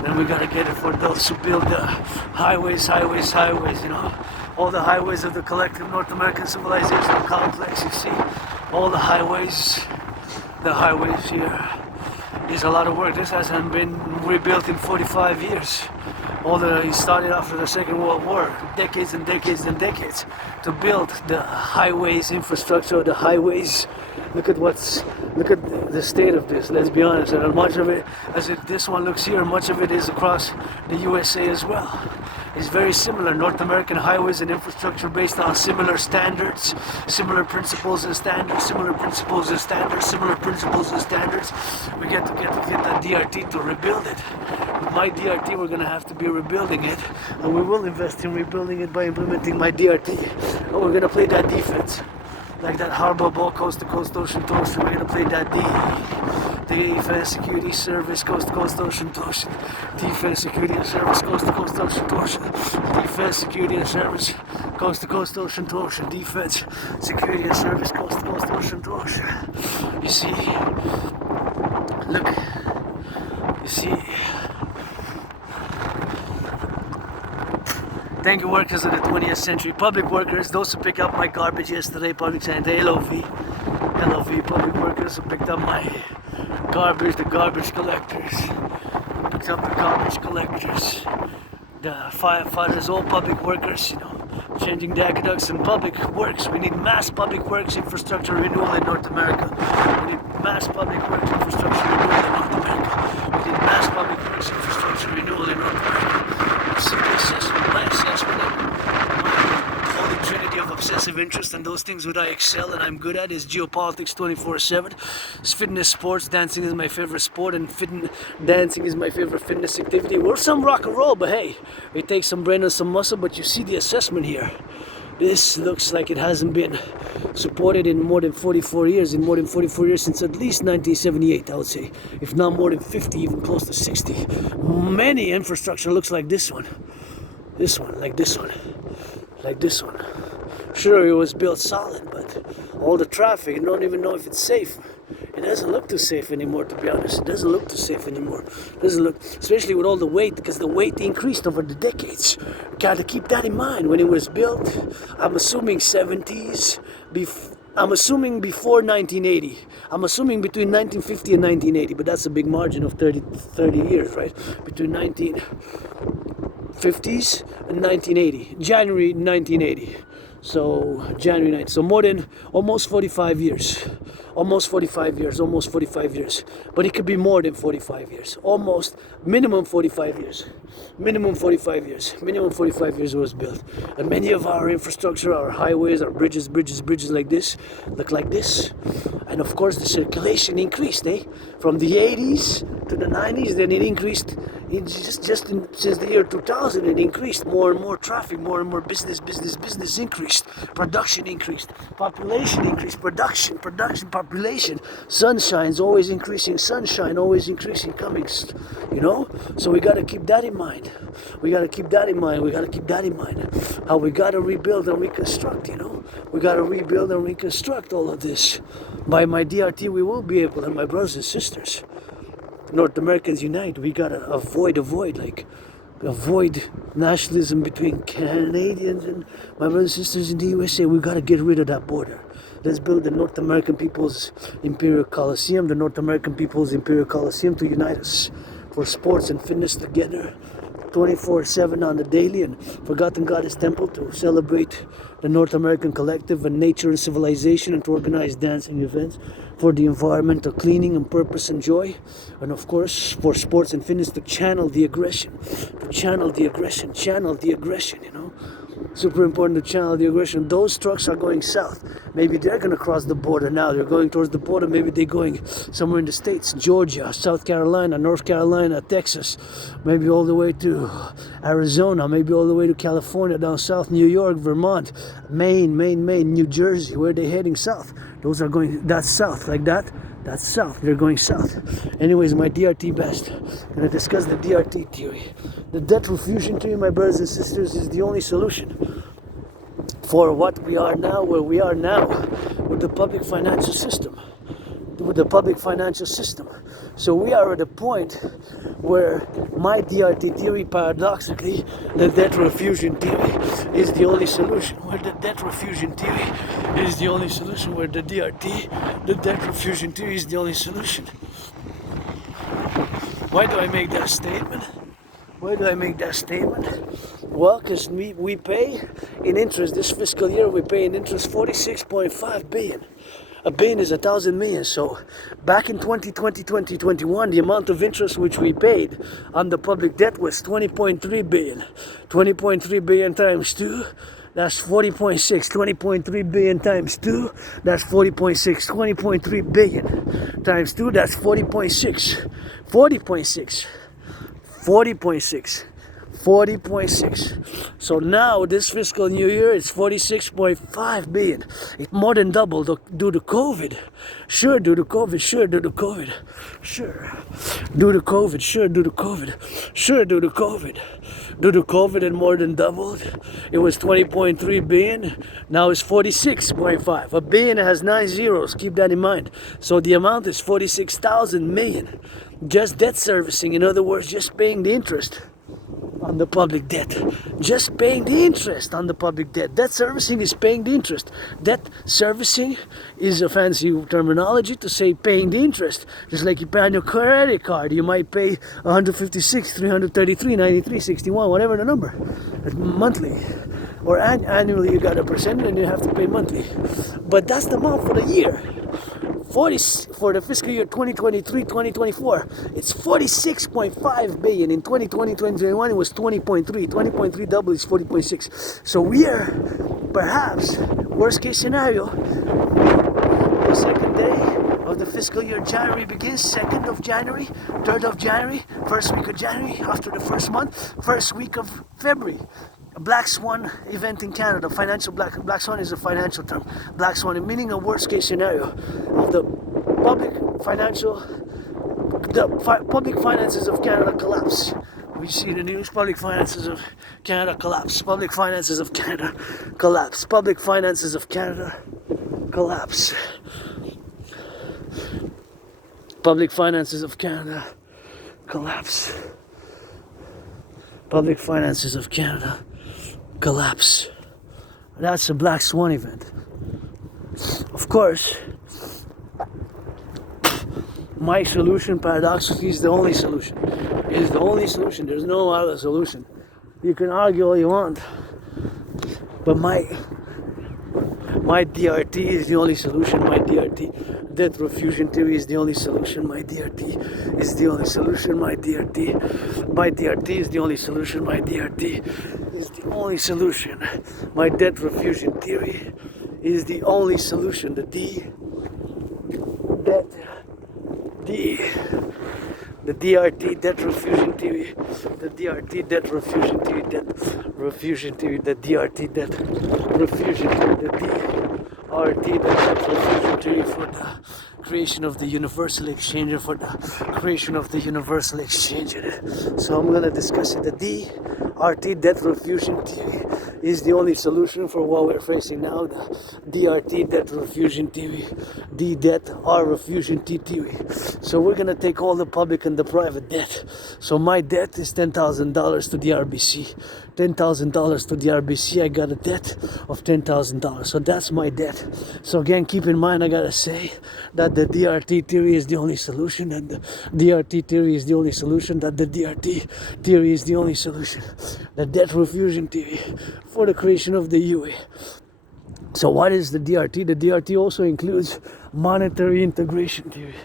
And we gotta get it for those who build the highways, you know, all the highways of the collective North American civilization complex, you see, all the highways here. Is a lot of work. This hasn't been rebuilt in 45 years. He started after the Second World War, decades and decades to build the highways infrastructure, the highways. Look at the state of this, let's be honest. And much of it, this one looks here, much of it is across the USA as well. It's very similar. North American highways and infrastructure based on similar standards, similar principles and standards. We get that DRT to rebuild it. With my DRT, we're going to have to be rebuilding it, and we will invest in rebuilding it by implementing my DRT. And we're going to play that defense. Like that harbor ball, coast to coast, ocean to ocean. We're gonna play that defense, security, service, coast to coast, ocean to ocean. Defense, security, and service, coast to coast, ocean to ocean. Defense, security, and service, coast to coast, ocean to ocean. Defense, security, and service, coast to coast, ocean to ocean. You see, look, you see. Thank you, workers of the 20th century. Public workers, those who picked up my garbage yesterday, public sanitary, LOV, public workers who picked up my garbage, the garbage collectors, picked up the garbage collectors, the firefighters, all public workers, you know, changing the aqueducts and public works. We need mass public works infrastructure renewal in North America. We need mass public works infrastructure renewal in North America. We need mass public works infrastructure renewal in North America. See this is my assessment, my holy trinity of obsessive interest, and those things that I excel and I'm good at is geopolitics 24/7. It's fitness, sports, dancing is my favorite sport, and dancing is my favorite fitness activity. We're some rock and roll, but hey, it takes some brain and some muscle. But you see the assessment here. This looks like it hasn't been supported in more than 44 years. In more than 44 years, since at least 1978, I would say, if not more than 50, even close to 60. Many infrastructure looks like this one. Like this one. Sure, it was built solid, but all the traffic, you don't even know if it's safe. It doesn't look too safe anymore, to be honest. It doesn't look too safe anymore. It doesn't look, especially with all the weight, because the weight increased over the decades. Got to keep that in mind when it was built. I'm assuming 70s. I'm assuming before 1980. I'm assuming between 1950 and 1980, but that's a big margin of 30 years, right? Between 1950s and 1980. January 1980. So January 9th. So more than almost 45 years. Almost 45 years. But it could be more than 45 years. Almost minimum 45 years. Minimum 45 years was built. And many of our infrastructure, our highways, our bridges like this, look like this. And of course the circulation increased, From the 80s to the 90s, then it increased. Since the year 2000, it increased. More and more traffic, more and more business increased. Production increased. Population increased. Production, population. Sunshine's always increasing. Coming, you know? So we got to keep that in mind. How we got to rebuild and reconstruct, you know? We got to rebuild and reconstruct all of this. By my DRT, we will be able, and my brothers and sisters. North Americans unite. We gotta avoid, like avoid nationalism between Canadians and my brothers and sisters in the USA. We got to get rid of that border. Let's build the North American People's Imperial Coliseum, the North American People's Imperial Coliseum, to unite us for sports and fitness together 24/7 on the daily, and Forgotten Goddess Temple to celebrate the North American Collective and nature and civilization, and to organize dancing events for the environmental cleaning and purpose and joy, and of course for sports and fitness to channel the aggression, you know. Super important to channel the aggression. Those trucks are going south. Maybe they're going to cross the border now. They're going towards the border. Maybe they're going somewhere in the States. Georgia, South Carolina, North Carolina, Texas. Maybe all the way to Arizona. Maybe all the way to California, down south, New York, Vermont, Maine, New Jersey. Where are they heading south? Those are going, that's south, like that. That's south. They're going south. Anyways, my DRT best. I'm going to discuss the DRT theory. The debt refusion theory, my brothers and sisters, is the only solution for what we are now, where we are now, with the public financial system. So we are at a point where my DRT theory, paradoxically, the debt refusion theory is the only solution. Where the debt refusion theory is the only solution. Where the DRT, the debt refusion theory, is the only solution. Why do I make that statement? Well, because we pay in interest this fiscal year. We pay in interest 46.5 billion. A billion is 1,000 million. So back in 2020, 2021, the amount of interest which we paid on the public debt was 20.3 billion. 20.3 billion times 2, that's 40.6. 20.3 billion times 2, that's 40.6. 20.3 billion times 2, that's 40.6. 40.6. So now this fiscal new year it's 46.5 billion. It more than doubled due to COVID. Due to COVID, it more than doubled. It was 20.3 billion. Now it's 46.5. A billion has 9 zeros. Keep that in mind. So the amount is 46,000 million. Just debt servicing. In other words, just paying the interest on the public debt. Just paying the interest on the public debt. Debt servicing is paying the interest. Debt servicing is a fancy terminology to say paying the interest. Just like you pay on your credit card. You might pay 156, 333, 93, 61, whatever the number. Monthly. Or annually you got a percent and you have to pay monthly. But that's the amount for the year. For the fiscal year 2023-2024, it's 46.5 billion. In 2020-2021, it was 20.3. 20.3 double is 40.6. So we are, perhaps, worst case scenario, the second day of the fiscal year, January begins, 2nd of January, 3rd of January, 1st week of January, after the first month, 1st week of February. A black swan event in Canada. Financial black swan is a financial term. Black swan, meaning a worst case scenario of the public finances of Canada collapse. We see the news. Public finances of Canada collapse. Public finances of Canada collapse. Public finances of Canada collapse. Public finances of Canada collapse. Public finances of Canada collapse. That's a black swan event. Of course, my solution, paradoxically, is the only solution. It is the only solution. There's no other solution. You can argue all you want, but my DRT is the only solution. My DRT, debt refusion theory, is the only solution. My DRT is the only solution. My DRT is the only solution. My DRT is the only solution. My debt refusion theory is the only solution. The DRT, debt refusion theory, the DRT, debt refusion theory, debt refusion theory, the DRT, debt refusion theory, the DRT, the debt refusion theory for the creation of the universal exchanger, for the creation of the universal exchanger. So I'm gonna discuss it. The DRT, debt refusion theory, is the only solution for what we're facing now. The DRT, debt refusion theory, D debt, R refusion T theory. So we're gonna take all the public and the private debt. So my debt is $10,000 to the RBC. $10,000 to the RBC, I got a debt of $10,000. So that's my debt. So again, keep in mind, I gotta say that the DRT theory is the only solution, and the DRT theory is the only solution, that the DRT theory is the only solution. The debt refusion theory for the creation of the UA. So what is the DRT? The DRT also includes monetary integration theory.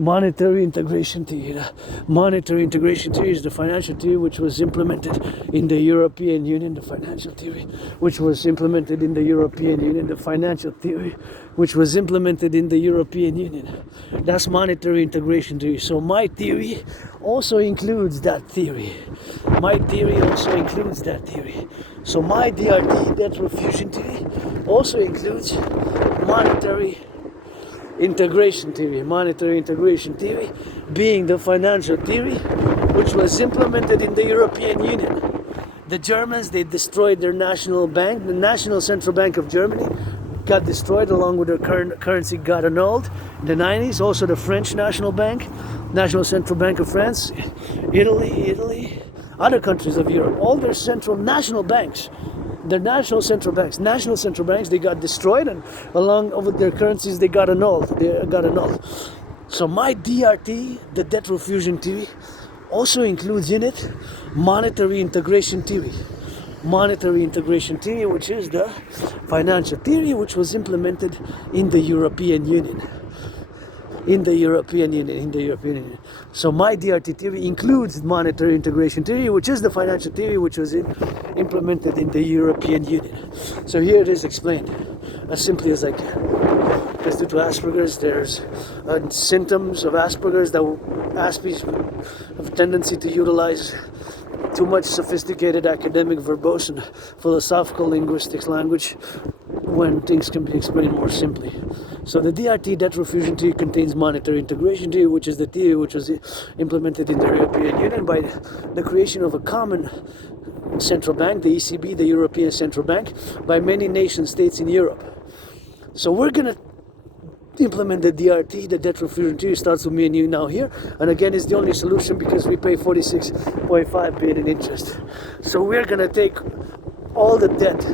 Monetary integration theory. The monetary integration theory is the financial theory which was implemented in the European Union. The financial theory which was implemented in the European Union. The financial theory which was implemented in the European Union. That's monetary integration theory. So my theory also includes that theory. My theory also includes that theory. So my DRT, debt refusion theory, also includes monetary integration theory. Monetary integration theory being the financial theory which was implemented in the European Union. The Germans, they destroyed their national bank. The National Central Bank of Germany got destroyed, along with their currency got annulled in the 90s. Also the French National Bank, National Central Bank of France, Italy, other countries of Europe, all their national banks, their national central banks, they got destroyed, and along with their currencies, they got annulled. So my DRT, the debt refusion theory, also includes in it monetary integration theory. Monetary integration theory, which is the financial theory which was implemented in the European Union. In the European Union. So my DRT theory includes monetary integration theory, which is the financial theory which was implemented in the European Union. So here it is explained as simply as I can. Because due to Asperger's, there's symptoms of Asperger's that Aspies have a tendency to utilize too much sophisticated academic, verbose, and philosophical linguistics language when things can be explained more simply. So the DRT, debt refusion theory, contains monetary integration theory, which is the theory which was implemented in the European Union by the creation of a common central bank, the ECB, the European Central Bank, by many nation states in Europe. So we're going to implement the DRT, the debt refusion theory. Starts with me and you now here, and again it's the only solution because we pay 46.5 billion in interest. So we're going to take all the debt,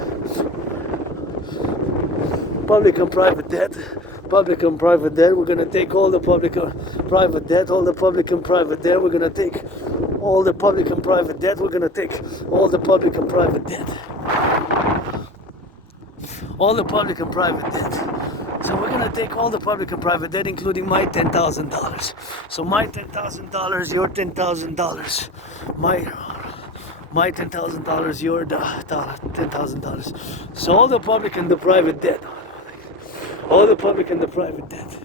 public and private debt, we're going to take all the public and private debt, all the public and private debt, we're going to take all the public and private debt, we're going to take all the public and private debt, all the public and private debt. So we're going to take all the public and private debt, including my $10,000. So my $10,000, your $10,000, my $10,000, your $10,000. So all the public and the private debt, all the public and the private debt,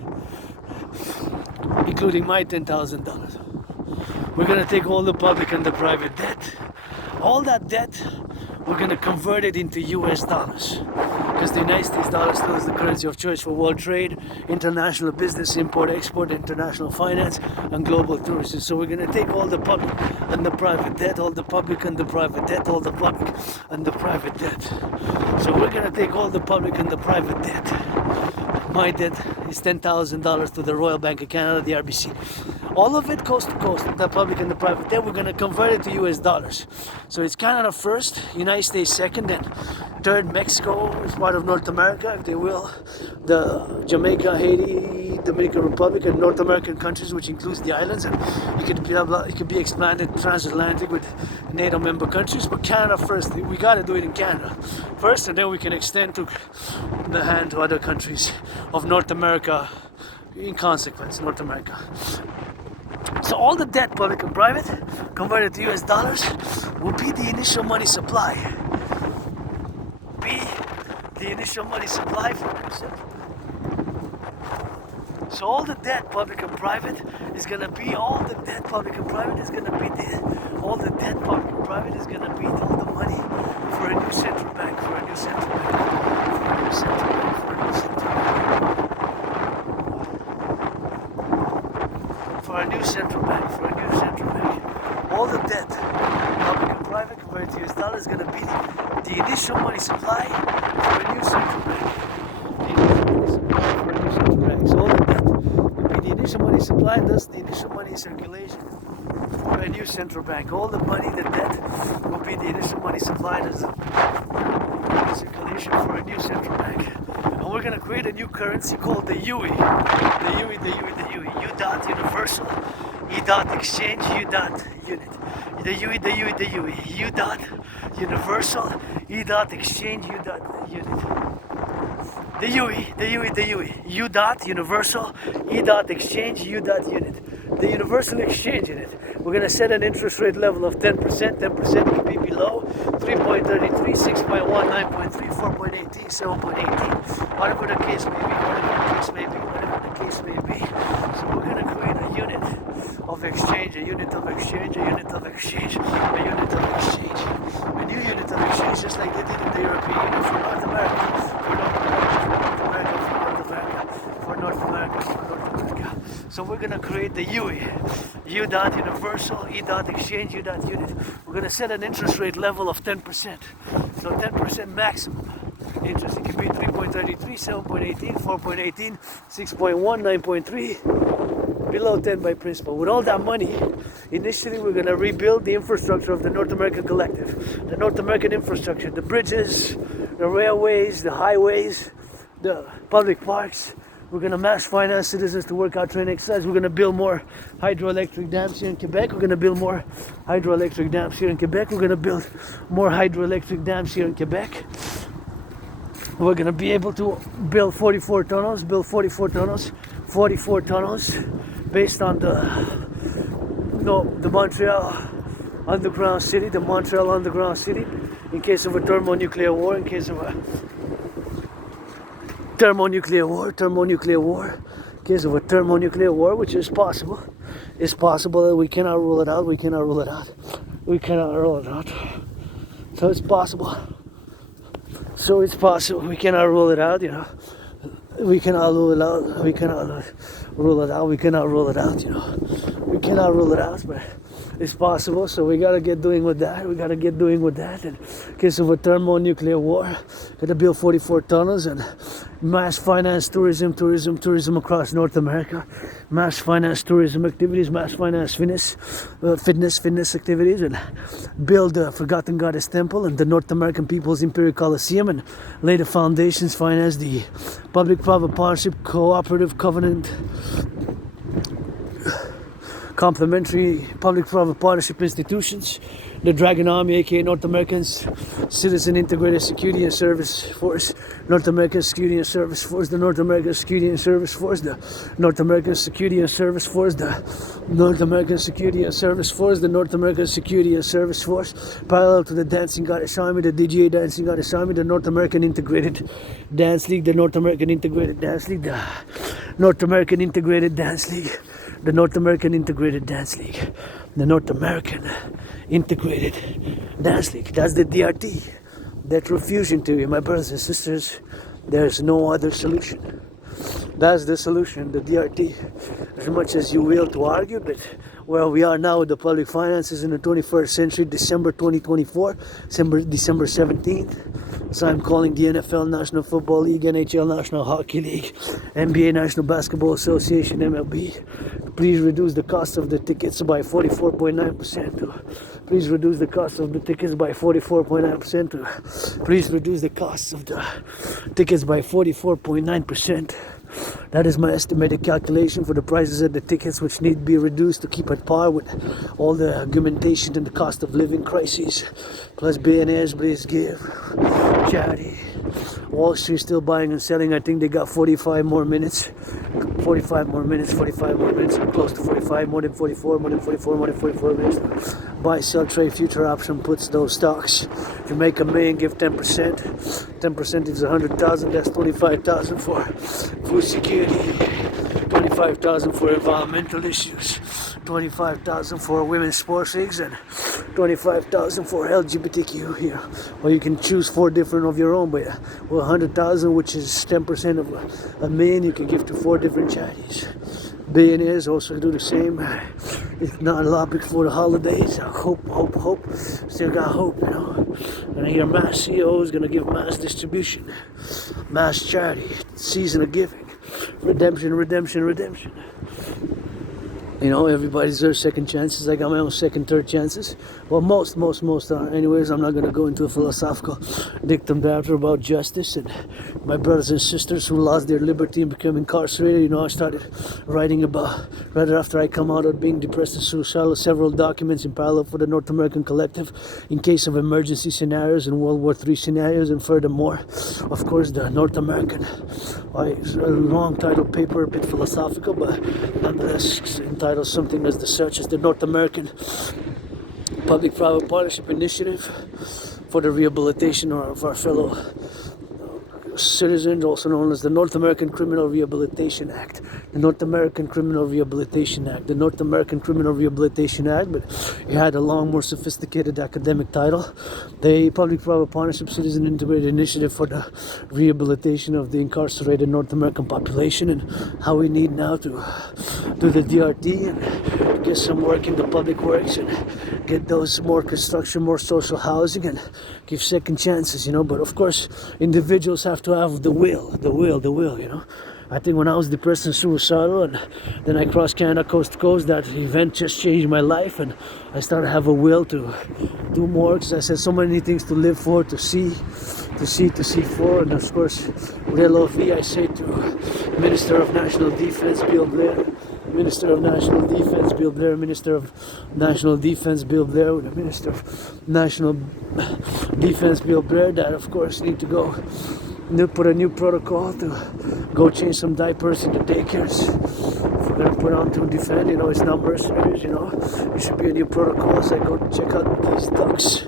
including my $10,000. We're going to take all the public and the private debt. All that debt, we're going to convert it into US dollars. Because the United States dollar still is the currency of choice for world trade, international business, import, export, international finance, and global tourism. So we're going to take all the public and the private debt, all the public and the private debt, all the public and the private debt. So we're going to take all the public and the private debt. My debt is $10,000 to the Royal Bank of Canada, the RBC. All of it coast to coast, the public and the private debt, we're going to convert it to US dollars. So it's Canada first, United States second, and third, Mexico is part of North America, if they will. The Jamaica, Haiti, Dominican Republic, and North American countries, which includes the islands, and it could be expanded transatlantic with NATO member countries. But Canada first, we got to do it in Canada first, and then we can extend to the hand to other countries of North America. In consequence, North America. So all the debt, public and private, converted to US dollars, will be the initial money supply. For the central bank. So all the debt, public and private, is going to be all the debt, public and private, is going to be all the debt, public and private, is going to be all the money for a new central bank, for a new central bank, for a new central bank, for a new central bank. for a new central bank, All the debt, public and private, converted to US dollar is going to be the initial money supply for a new central bank. So all the debt will be the initial money supply, and thus the initial money circulation for a new central bank. All the money, the debt, will be the initial money supply, as circulation for a new central bank. And we're going to create a new currency called the UE. U dot universal, E dot exchange, U dot unit. The UE. U dot universal, E dot exchange, U dot unit. The UE. U dot universal, E dot exchange, U dot unit. The universal exchange unit. We're going to set an interest rate level of 10%. 10% can be below 3.33, 6.1, 9.3, 4.18, 7.18. Whatever the case may be. So we're going to create a unit of exchange, a new unit of exchange, just like they did in the European Union for North America. So we're going to create the UE, U dot universal, E dot exchange, U dot unit. We're going to set an interest rate level of 10%. So 10% maximum interest. It can be 3.33, 7.18, 4.18, 6.1, 9.3, below 10 by principal. With all that money, initially we're going to rebuild the infrastructure of the North American Collective. The North American infrastructure, the bridges, the railways, the highways, the public parks. We're going to mass finance citizens to work out training exercise. We're going to build more hydroelectric dams here in Quebec. We're going to build more hydroelectric dams here in Quebec. We're going to build more hydroelectric dams here in Quebec. We're going to be able to build 44 tunnels, based on the Montreal underground city, in case of a thermonuclear war, which is possible. It's possible that we cannot rule it out. So it's possible. We cannot rule it out, We cannot rule it out, but it's possible. So we gotta get doing with that. In case of a thermonuclear war, gotta build 44 tunnels and mass finance tourism across North America. Mass finance tourism activities, mass finance fitness activities, and build the Forgotten Goddess Temple and the North American People's Imperial Coliseum, and lay the foundations, finance the public-private partnership, cooperative covenant, complementary public-private partnership institutions, the Dragon Army, aka North Americans Citizen Integrated Security and Service Force, North American Security and Service Force, the North American Security and Service Force, the North American Security and Service Force, the North American Security and Service Force, the North American Security and Service Force, parallel to the Dancing Goddess Army, the DGA Dancing Goddess Army, the North American Integrated Dance League, the North American Integrated Dance League, the North American Integrated Dance League, the North American Integrated Dance League, the North American Integrated Dance League. That's the DRT. That refusion theory, my brothers and sisters. There's no other solution. That's the solution, the DRT. As much as you will to argue that where we are now with the public finances in the 21st century, December 2024, December 17th. So I'm calling the NFL National Football League, NHL National Hockey League, NBA National Basketball Association, MLB. Please reduce the cost of the tickets by 44.9%. Please reduce the cost of the tickets by 44.9%. Please reduce the cost of the tickets by 44.9%. That is my estimated calculation for the prices of the tickets, which need to be reduced to keep at par with all the argumentation and the cost of living crises. Plus billionaires, please give. Charity. Wall Street still buying and selling. I think they got 45 more minutes, close to 45, more than 44 minutes. Buy, sell, trade, future option puts those stocks. If you make $1 million, give 10%. 10% is 100,000. That's 25,000 for food security, 25,000 for environmental issues, 25,000 for women's sports leagues, and 25,000 for LGBTQ here. Or you can choose 4 different of your own, but 100,000, which is 10% of $1 million, you can give to 4 different charities. Billionaires also do the same. If not a lot before the holidays. Hope. Still got hope, you know. Gonna hear mass CEOs gonna give mass distribution, mass charity, season of giving, redemption. You know, everybody deserves second chances. I got my own second, third chances. Well, most are. Anyways, I'm not going to go into a philosophical dictum after about justice and my brothers and sisters who lost their liberty and became incarcerated. You know, I started writing about, right after I come out of being depressed and suicidal, several documents in parallel for the North American Collective in case of emergency scenarios and World War III scenarios. And furthermore, of course, the North American, a long title paper, a bit philosophical, but nonetheless entitled something as such as the North American Public-Private Partnership Initiative for the rehabilitation of our fellow citizens, also known as the North American Criminal Rehabilitation Act. The North American Criminal Rehabilitation Act. The North American Criminal Rehabilitation Act, but it had a long, more sophisticated academic title. The Public-Private Partnership Citizen Integrated Initiative for the Rehabilitation of the Incarcerated North American Population, and how we need now to do the DRT and get some work in the public works and get those more construction, more social housing, and give second chances, you know. But of course, individuals have to have the will, you know. I think when I was depressed and suicidal, and then I crossed Canada coast to coast, that event just changed my life, and I started to have a will to do more, because I said so many things to live for, to see for, and of course, with LOV, I say to Minister of National Defense, Bill Blair, Minister of National Defense, Bill Blair, Minister of National Defense, Bill Blair, with the Minister of National Defense, Bill Blair, that of course need to go put a new protocol to go change some diapers in the daycares. If we're going to put on to defend, you know, it's not mercenaries, you know. It should be a new protocol as I go check out these ducks.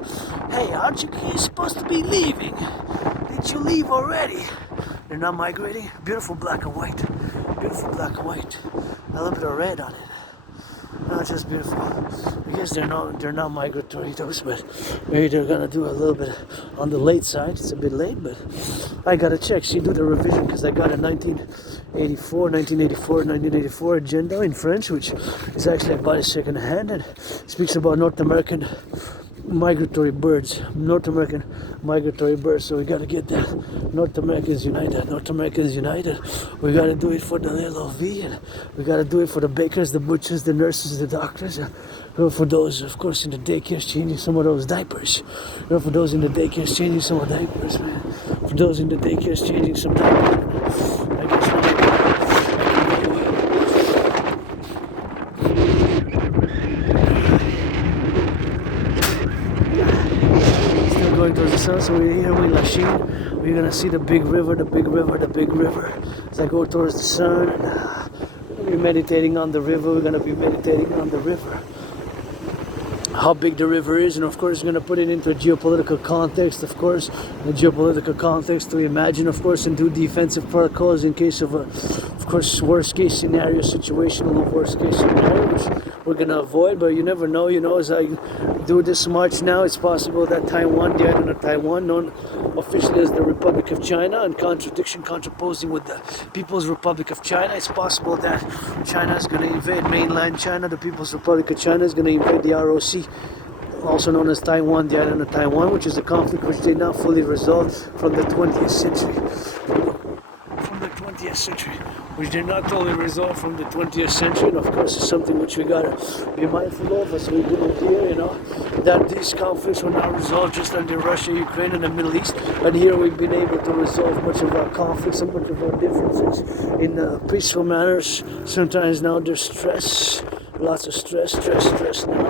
Hey, aren't you supposed to be leaving? Did you leave already? They're not migrating. Beautiful black and white. Beautiful black and white. A little bit of red on it. Not just beautiful. I guess they're not migratory those, but maybe they're gonna do a little bit on the late side. It's a bit late, but I gotta check. See, do the revision, because I got a 1984 agenda in French, which is actually I bought it second hand, and speaks about North American migratory birds. So we gotta get that. North Americans United. We gotta do it for the LOV, and we gotta do it for the bakers, the butchers, the nurses, the doctors, for those, of course, in the daycares changing some of those diapers. For those in the daycares changing some diapers, man. For those in the daycares changing some diapers. I guess going towards the sun, so we're here with Lachine. We're gonna see the big river. As I go towards the sun, and we're gonna be meditating on the river. How big the river is, and of course we're going to put it into a geopolitical context, to imagine, of course, and do defensive protocols in case of worst case scenario, situational worst case scenario, which we're going to avoid, but you never know, you know. As I do this march now, it's possible that Taiwan, the island of Taiwan, known officially as the Republic of China, and contraposing with the People's Republic of China, it's possible that China is going to invade mainland China. The People's Republic of China is going to invade the ROC, also known as Taiwan, the island of Taiwan, which is a conflict which did not fully resolve from the 20th century. Which did not totally resolve from the 20th century, and of course it's something which we gotta be mindful of as we do it here, you know, that these conflicts were not resolved just under Russia, Ukraine, and the Middle East, and here we've been able to resolve much of our conflicts and much of our differences in peaceful manners. Sometimes now there's stress, lots of stress now.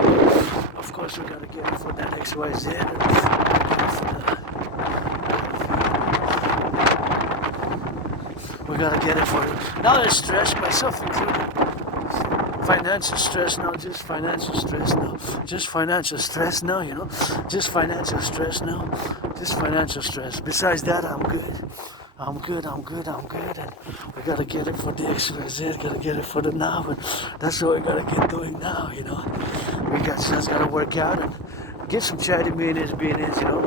Of course we gotta get it for that XYZ, we gotta get it for it. Now there's stress, myself included. Financial stress now, just financial stress now. You know. Just financial stress. Besides that, I'm good. And we gotta get it for the XYZ, gotta get it for the now, and that's what we gotta get doing now, you know. We just gotta work out and give some charity millionaires billionaires, you know.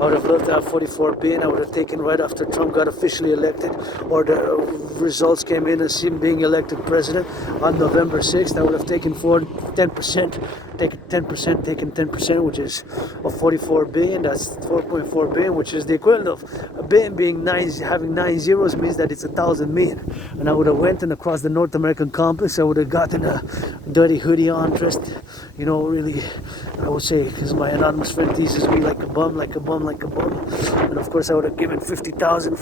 I would have loved to have 44 billion. I would have taken right after Trump got officially elected, or the results came in as him being elected president on November 6th. I would have taken 10%, taken 10%, which is of 44 billion. That's 4.4 billion, which is the equivalent of a billion being having 9 zeros means that it's 1,000 million. And I would have went and across the North American complex. I would have gotten a dirty hoodie on, dressed, you know, really, I would say, because my anonymous friend teases me like a bum. And of course I would have given 50,000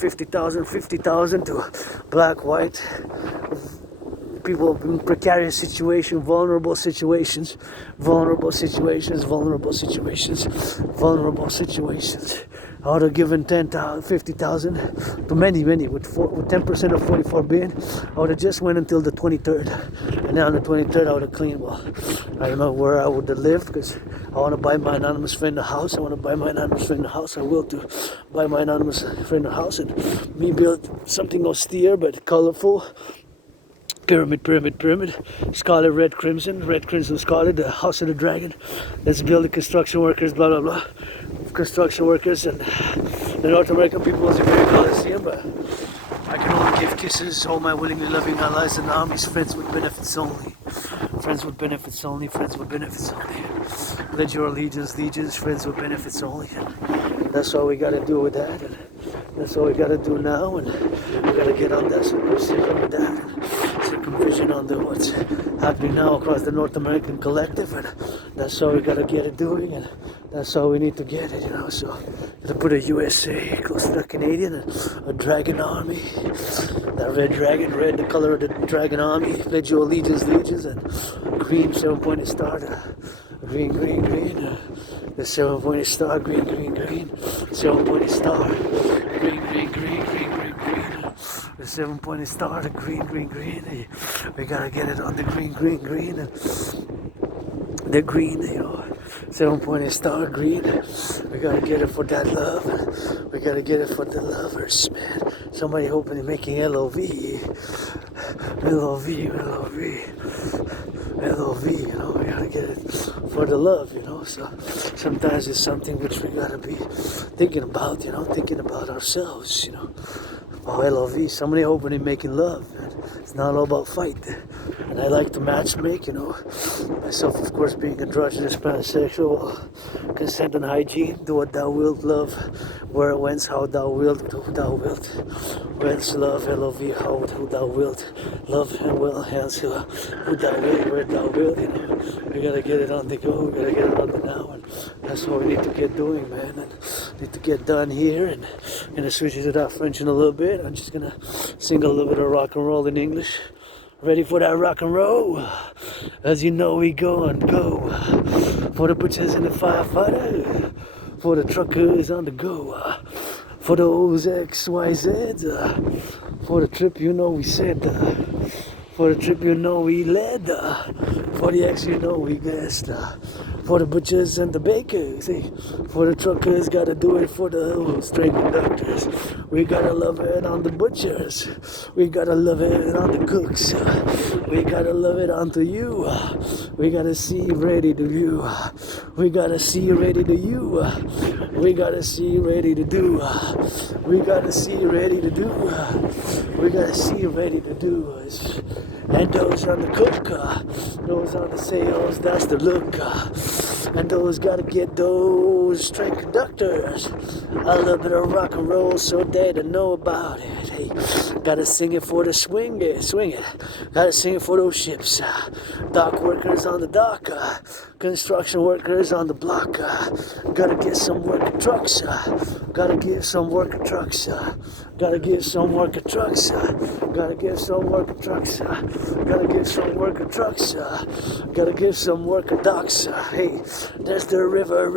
to black, white, people in precarious situations, vulnerable situations. I would have given 10,000, 50,000 to many, with 10% of 44 billion. I would have just went until the 23rd. And then on the 23rd, I would have cleaned. Well, I don't know where I would have lived, because I want to buy my anonymous friend a house. I will to buy my anonymous friend a house and me build something austere but colorful. Pyramid. Scarlet, red, crimson, scarlet, the house of the dragon. Let's build the construction workers, blah, blah, blah. Construction workers and the North American people was a great coliseum, but I can only give kisses, all my willingly loving allies and armies, friends with benefits only. Pledge your allegiance, friends with benefits only. And that's all we gotta do with that. And that's all we gotta do now, and we gotta get on that circumcision with that. Circumvision on what's happening now across the North American Collective, and that's all we gotta get it doing, and that's all we need to get it, you know. So gotta put a USA close to the Canadian and a dragon army. That red dragon, red, the color of the dragon army. Pledge your allegiance, and green, 7-pointed star. Green. The 7-pointed star, green. 7-pointed star, green. The 7-pointed star, the green. We gotta get it on the green, and the green, you know. 7-pointed star, green. We gotta get it for that love. We gotta get it for the lovers, man. Somebody hoping they're making LOV, you know. We gotta get it for the love, you know. So sometimes it's something which we gotta be thinking about, you know, thinking about ourselves, you know. Oh, LOV, somebody hoping they're making love, man. It's not all about fight. And I like to matchmake, you know. Myself, of course, being androgynous, pansexual, consent and hygiene. Do what thou wilt, love. Where, whence, how thou wilt, who thou wilt. Whence, love, LOV, how, who thou wilt. Love and will, hence, who thou wilt, where thou wilt, you know. We gotta get it on the go, we gotta get it on the now. And that's what we need to get doing, man. And need to get done here. And I'm gonna switch it up French in a little bit. I'm just gonna sing a little bit of rock and roll in English. Ready for that rock and roll? As you know, we go and go. For the butchers and the firefighter. For the truckers on the go. For those XYZs. For the trip, you know, we said. For the trip, you know, we led. For the X, you know, we guessed. For the butchers and the bakers, hey. For the truckers, gotta do it for the string conductors. We gotta love it on the butchers. We gotta love it on the cooks. We gotta love it onto you. We gotta see ready to you. We gotta see ready to you. We gotta see ready to do. We gotta see ready to do. We gotta see ready to do. And those on the cook, those on the sales, that's the look. And those gotta get those train conductors. A little bit of rock and roll so they don't know about it. Hey, gotta sing it for the swing it. Gotta sing it for those ships. Dock workers on the dock. Construction workers on the block. Gotta get some worker trucks. Gotta give some worker trucks. Gotta give some worker trucks. Gotta give some worker trucks. Gotta give some worker trucks. Gotta give some worker docks. Hey, there's the river.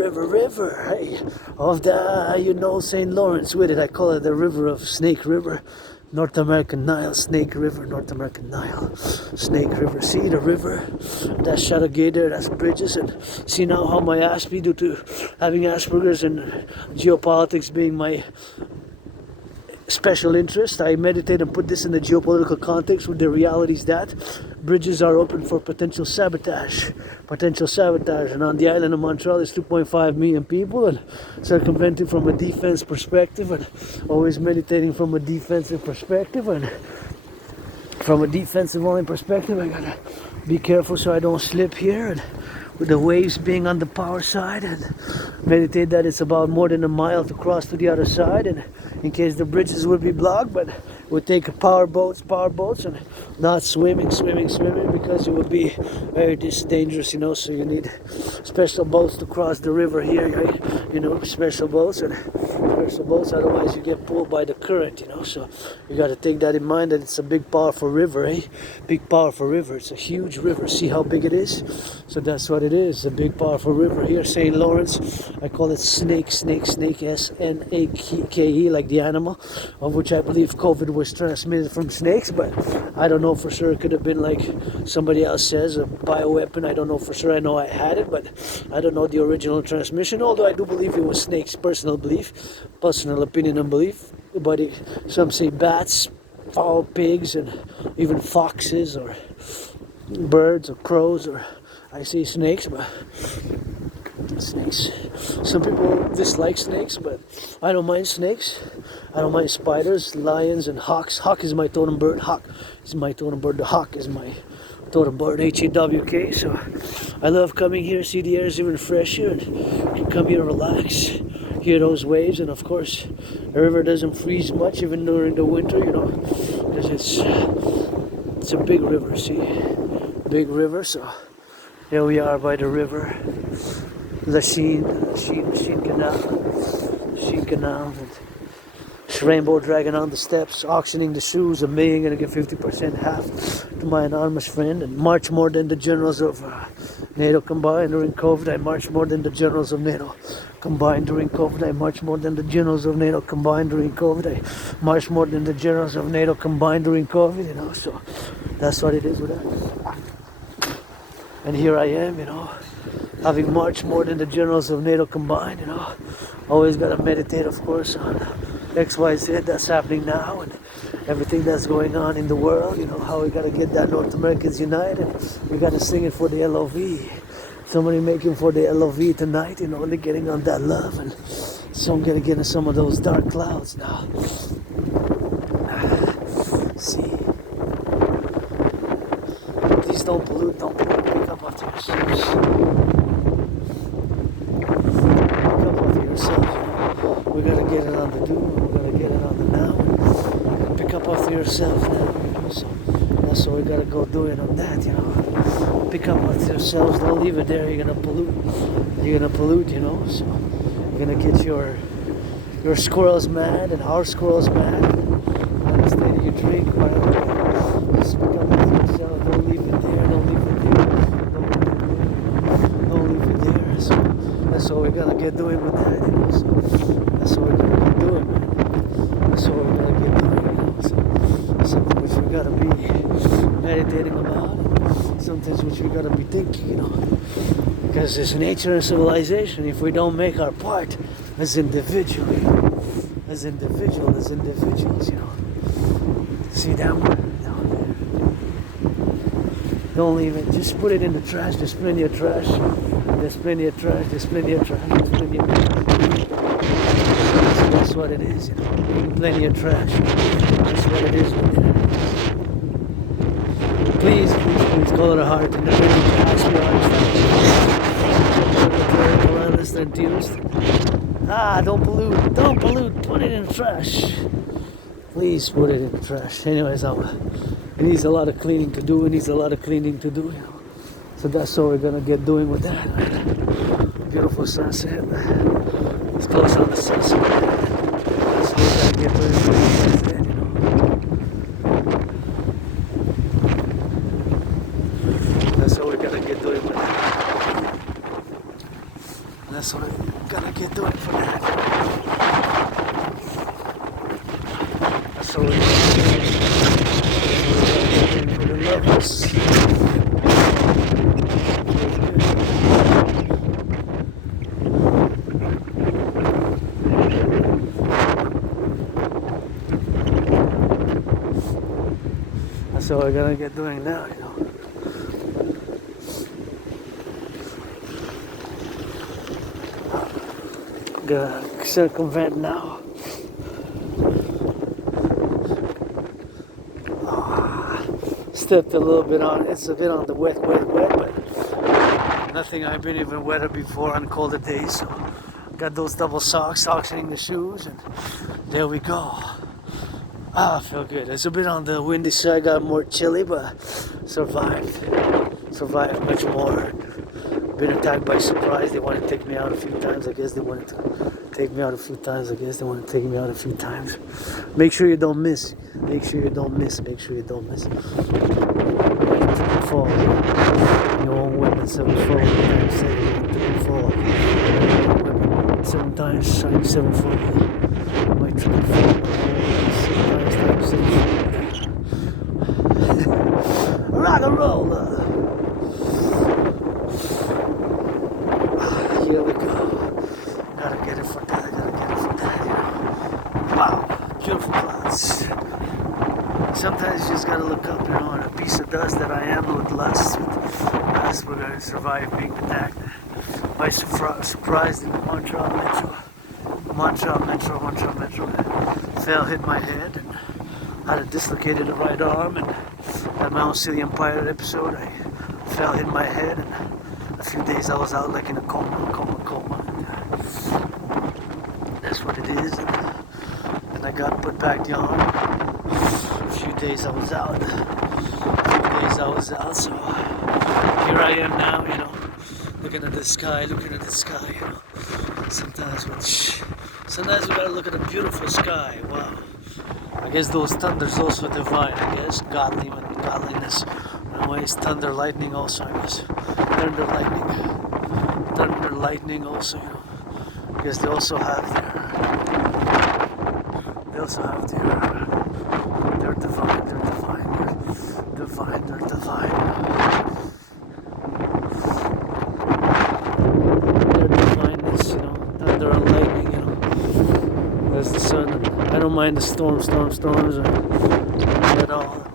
Hey, of the, you know, St. Lawrence with it. I call it the river of Snake River. North American Nile, Snake River, North American Nile, Snake River. See the river? That's Chattagay, that's bridges. And see now how my Aspie, due to having Asperger's and geopolitics being my special interest. I meditate and put this in the geopolitical context with the realities that bridges are open for potential sabotage. And on the island of Montreal, there's 2.5 million people, and circumventing from a defense perspective, and always meditating from a defensive perspective, and from a defensive only perspective, I gotta be careful so I don't slip here, and with the waves being on the power side, and meditate that it's about more than a mile to cross to the other side, and in case the bridges would be blocked, but would take power boats, and not swimming, because it would be very dangerous, you know. So you need special boats to cross the river here, right? You know, special boats, otherwise you get pulled by the current, you know. So you got to take that in mind, that it's a big powerful river, eh? Big powerful river. It's a huge river. See how big it is? So that's what it is, a big powerful river here. St. Lawrence, I call it snake, S-N-A-K-E, like the animal, of which I believe COVID was transmitted from snakes, but I don't know for sure. It could have been, like somebody else says, a bioweapon. I don't know for sure. I know I had it, but I don't know the original transmission, although I do believe it was snakes. Personal belief, personal opinion and belief. But some say bats, foul pigs, and even foxes, or birds, or crows, or I say snakes, but snakes. Some people dislike snakes, but I don't mind snakes. I don't mind spiders, lions, and hawks. Hawk is my totem bird. Hawk is my totem bird. The hawk is my totem bird. H-A-W-K. So I love coming here. See, the air is even fresher, and you can come here, relax, hear those waves, and of course, the river doesn't freeze much even during the winter, you know, because it's a big river. See, big river. So here we are by the river. The Sheen Canal, and Rainbow Dragon on the steps, auctioning the shoes, $1 million, gonna give 50% half to my anonymous friend, and march more than the generals of NATO combined during COVID. I march more than the generals of NATO combined during COVID. I march more than the generals of NATO combined during COVID. I march more than the generals of NATO combined during COVID, you know, so that's what it is with that. And here I am, you know, having marched more than the generals of NATO combined, you know. Always got to meditate, of course, on XYZ that's happening now, and everything that's going on in the world, you know, how we got to get that North Americans united. We got to sing it for the LOV. Somebody making for the LOV tonight, you know, they're getting on that love, and so I'm going to get in some of those dark clouds now. See. Please don't pollute, pick up after yourselves. We gotta get it on the do, we gotta get it on the now, and pick up after yourself now, you know, so that's what we gotta go do it on that, you know. Pick up after yourselves, don't leave it there, you're gonna pollute, you know, so you're gonna get your squirrels mad, and our squirrels mad, on the state of your drink, whatever. Just pick up after yourself, don't leave it there, don't leave it there, so that's what we gotta get doing with that, you know, so that's what we're gonna get doing, man. That's what we're gonna get doing, you know, so something which we gotta be meditating about, something which we gotta be thinking, you know, because it's nature and civilization. If we don't make our part as individuals, you know, see that one? Don't leave it. Just put it in the trash. There's plenty of trash. There's plenty of trash. That's what it is. You know? Plenty of trash. That's what it is. Please call it a heart. And don't pollute. Put it in the trash. Please put it in the trash. Anyways, it needs a lot of cleaning to do. You know. So that's what we're gonna get doing with that. Beautiful sunset. It's close on the sunset. So we're gonna get doing with that, you know. That's what we're gonna get doing with that. That's what we're gonna get doing for that. That's what we're gonna get doing for the lovers. That's what we're gonna get doing now, you know. Gonna circumvent now. Stepped a little bit on, it's a bit on the wet, but nothing I've been even wetter before on colder days, so got those double socks, oxygenating the shoes, and there we go. I feel good. It's a bit on the windy side, got more chilly, but survived much more. Been attacked by surprise. They want to take me out a few times. I guess they wanted to take me out a few times. Make sure you don't miss. Make sure you don't miss. Fall. Your own weapon 7 fall. 7 times 7 fall. My triple fall. 7 times 7 fall. Rock and roll. Here we go. Gotta get it for that, you know. Wow, beautiful clouds. Sometimes you just gotta look up, you know, on a piece of dust that I am with lust. As we're gonna survive being attacked by surprise in the Montreal Metro. Fell, hit my head, and had a dislocated right arm, and that Mount Cillian Pirate episode, I fell, hit my head, and a few days I was out like in a coma. That's what it is. And I got put back down. A few days I was out. So here I am now, you know, looking at the sky, you know. Sometimes we gotta look at a beautiful sky. Wow. I guess those thunders also divine, I guess. Godliness. Anyways, thunder, lightning also, I guess. Thunder, lightning also, you know. Because they also have their they're divine. Their divineness, you know, thunder and lightning, you know. There's the sun. I don't mind the storms at all.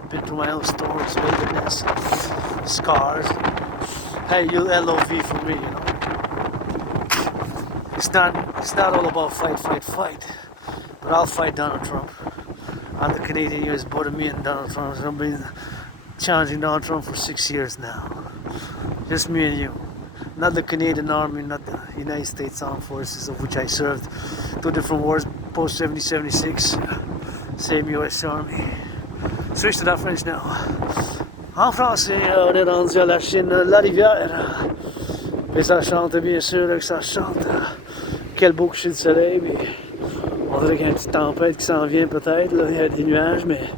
I've been through my own storms, wilderness, scars. Hey, you LOV for me, you know. It's not all about fight. But I'll fight Donald Trump. I'm the Canadian US border, me and Donald Trump. I've been challenging Donald Trump for 6 years now. Just me and you. Not the Canadian Army, not the United States Armed Forces, of which I served 2 different wars, post 70-76, same US Army. Switch to that French now. En français, on est rendu à la Chine, la rivière. Et ça chante, bien sûr que ça chante. Quel beau coucher de soleil, mais on dirait qu'il y a une petite tempête qui s'en vient peut-être, là. Il y a des nuages, mais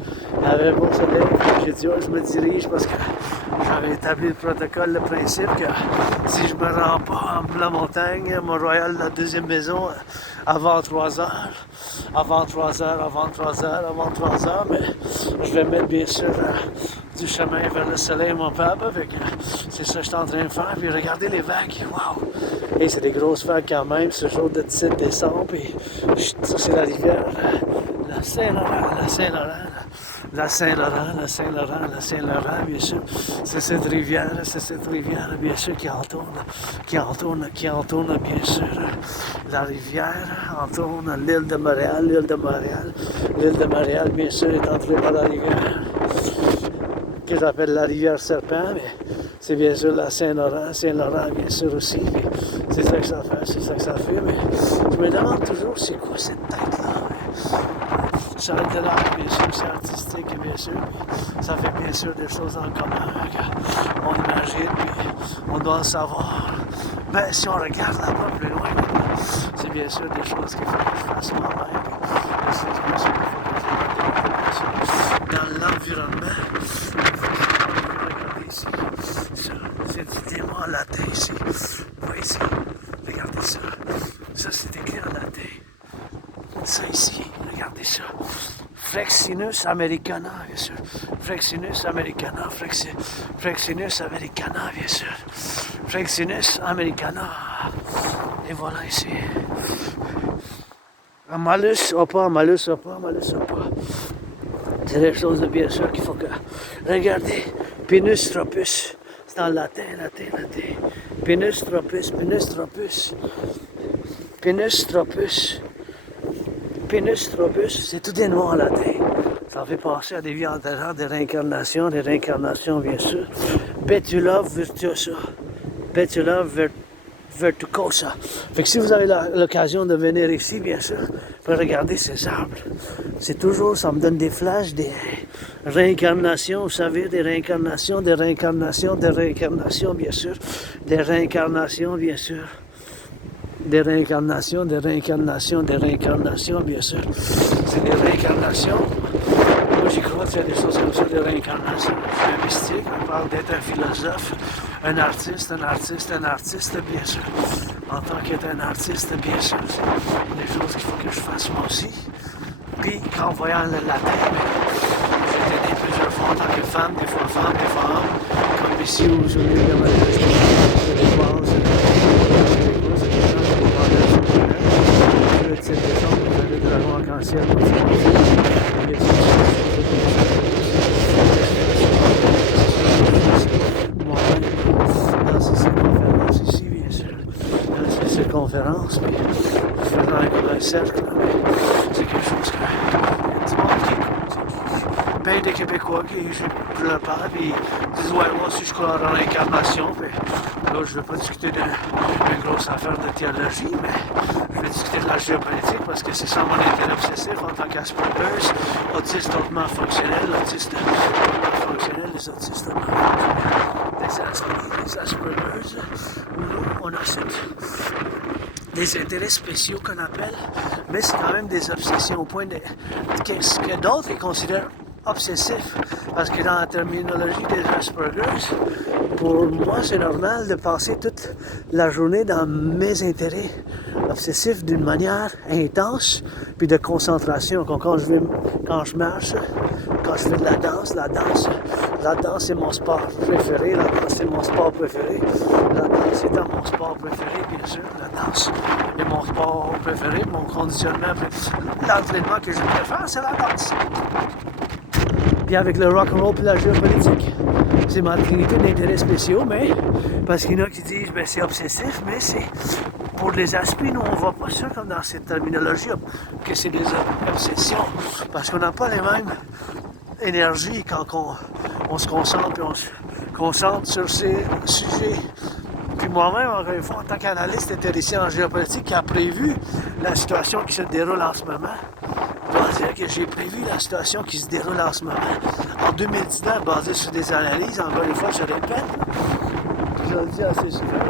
il y avait un beau soleil. J'ai dit, je me dirige parce que j'avais établi le protocole, le principe que si je me rends pas en la montagne, Mont-Royal, la deuxième maison, avant 3 heures, mais je vais mettre bien sûr du chemin vers le soleil, mon papa, c'est ça que je suis en train de faire, puis regardez les vagues, waouh! Et c'est des grosses vagues quand même, ce jour de 17 décembre, puis ça c'est la rivière, la Saint-Laurent, bien sûr, c'est cette rivière, bien sûr, qui entoure, bien sûr, la rivière, entoure l'île de Montréal, bien sûr, est entourée par la rivière, que j'appelle la rivière Serpent, mais c'est bien sûr la Saint-Laurent, bien sûr aussi, c'est ça que ça fait, mais je me demande toujours c'est quoi cette tête-là. Ça a de l'art, bien sûr, c'est artistique, bien sûr, puis ça fait bien sûr des choses en commun qu'on imagine, puis on doit le savoir. Ben, si on regarde là-bas plus loin, c'est bien sûr des choses qu'il faut que je fasse moi-même, puis des choses bien sûr qu'il faut que je fasse dans l'environnement. Regardez ici, c'est du diamant en latin ici. Oui, ici, regardez ça. Ça, c'est écrit en latin. Ça ici, regardez ça. Flexinus americana, bien sûr. Flexinus americana, bien sûr. Flexinus americana. Et voilà ici. Malus, pas. C'est des choses bien sûr qu'il faut que... Regardez, Pinus tropus, c'est en latin. Pinus tropus. Pinus tropus, c'est tout des noms en latin. Ça fait penser à des vies antérieures, des réincarnations bien sûr. Petula virtuosa. Petula vertucosa. Fait que si vous avez l'occasion de venir ici, bien sûr, pour regarder ces arbres, c'est toujours, ça me donne des flashs, des réincarnations, vous savez, des réincarnations, bien sûr, des réincarnations, bien sûr. Des réincarnations, bien sûr. C'est des réincarnations. Moi, j'y crois qu'il y a des choses comme ça, des réincarnations. C'est un mystique, on parle d'être un philosophe, un artiste, bien sûr. En tant qu'être un artiste, bien sûr, c'est des choses qu'il faut que je fasse moi aussi. Puis, en voyant le latin, j'ai aidé plusieurs fois en tant que femme, des fois homme, comme ici où je l'ai dans ma vie. Le 7 décembre, vous avez de la loi arc-en-ciel. Dans ces circonférences ici, bien sûr. Dans ces circonférences, puis faisant un cercle, c'est quelque chose que du monde qui ben des Québécois qui je leur parle, puis ils disent ouais, moi aussi je crois en réincarnation, puis là je ne veux pas discuter d'une grosse affaire de théologie, mais je vais discuter de la géopolitique parce que c'est ça mon intérêt obsessif en tant qu'Asperger's, autiste hautement fonctionnel, les autistes hautement fonctionnels, des Asperger's, où on a des intérêts spéciaux qu'on appelle, mais c'est quand même des obsessions au point que d'autres les considèrent obsessif, parce que dans la terminologie des Asperger's, pour moi c'est normal de passer toute la journée dans mes intérêts obsessifs d'une manière intense, puis de concentration. Quand je marche, quand je fais de la danse c'est mon sport préféré, la danse étant mon sport préféré, bien sûr, la danse est mon sport préféré, mon conditionnement préféré. L'entraînement que je préfère, c'est la danse. Puis avec le rock'n'roll et la géopolitique, c'est ma trinité d'intérêts spéciaux, mais parce qu'il y en a qui disent ben c'est obsessif, mais c'est pour les esprits, nous on voit pas ça comme dans cette terminologie que c'est des obsessions, parce qu'on n'a pas les mêmes énergies quand on se concentre et on se concentre sur ces sujets. Puis moi-même, encore une fois, en tant qu'analyste intéressé en géopolitique qui a prévu la situation qui se déroule en ce moment, je dois dire que j'ai prévu la situation qui se déroule en ce moment. En 2019, basé sur des analyses, encore une fois, je répète, je le dis assez souvent,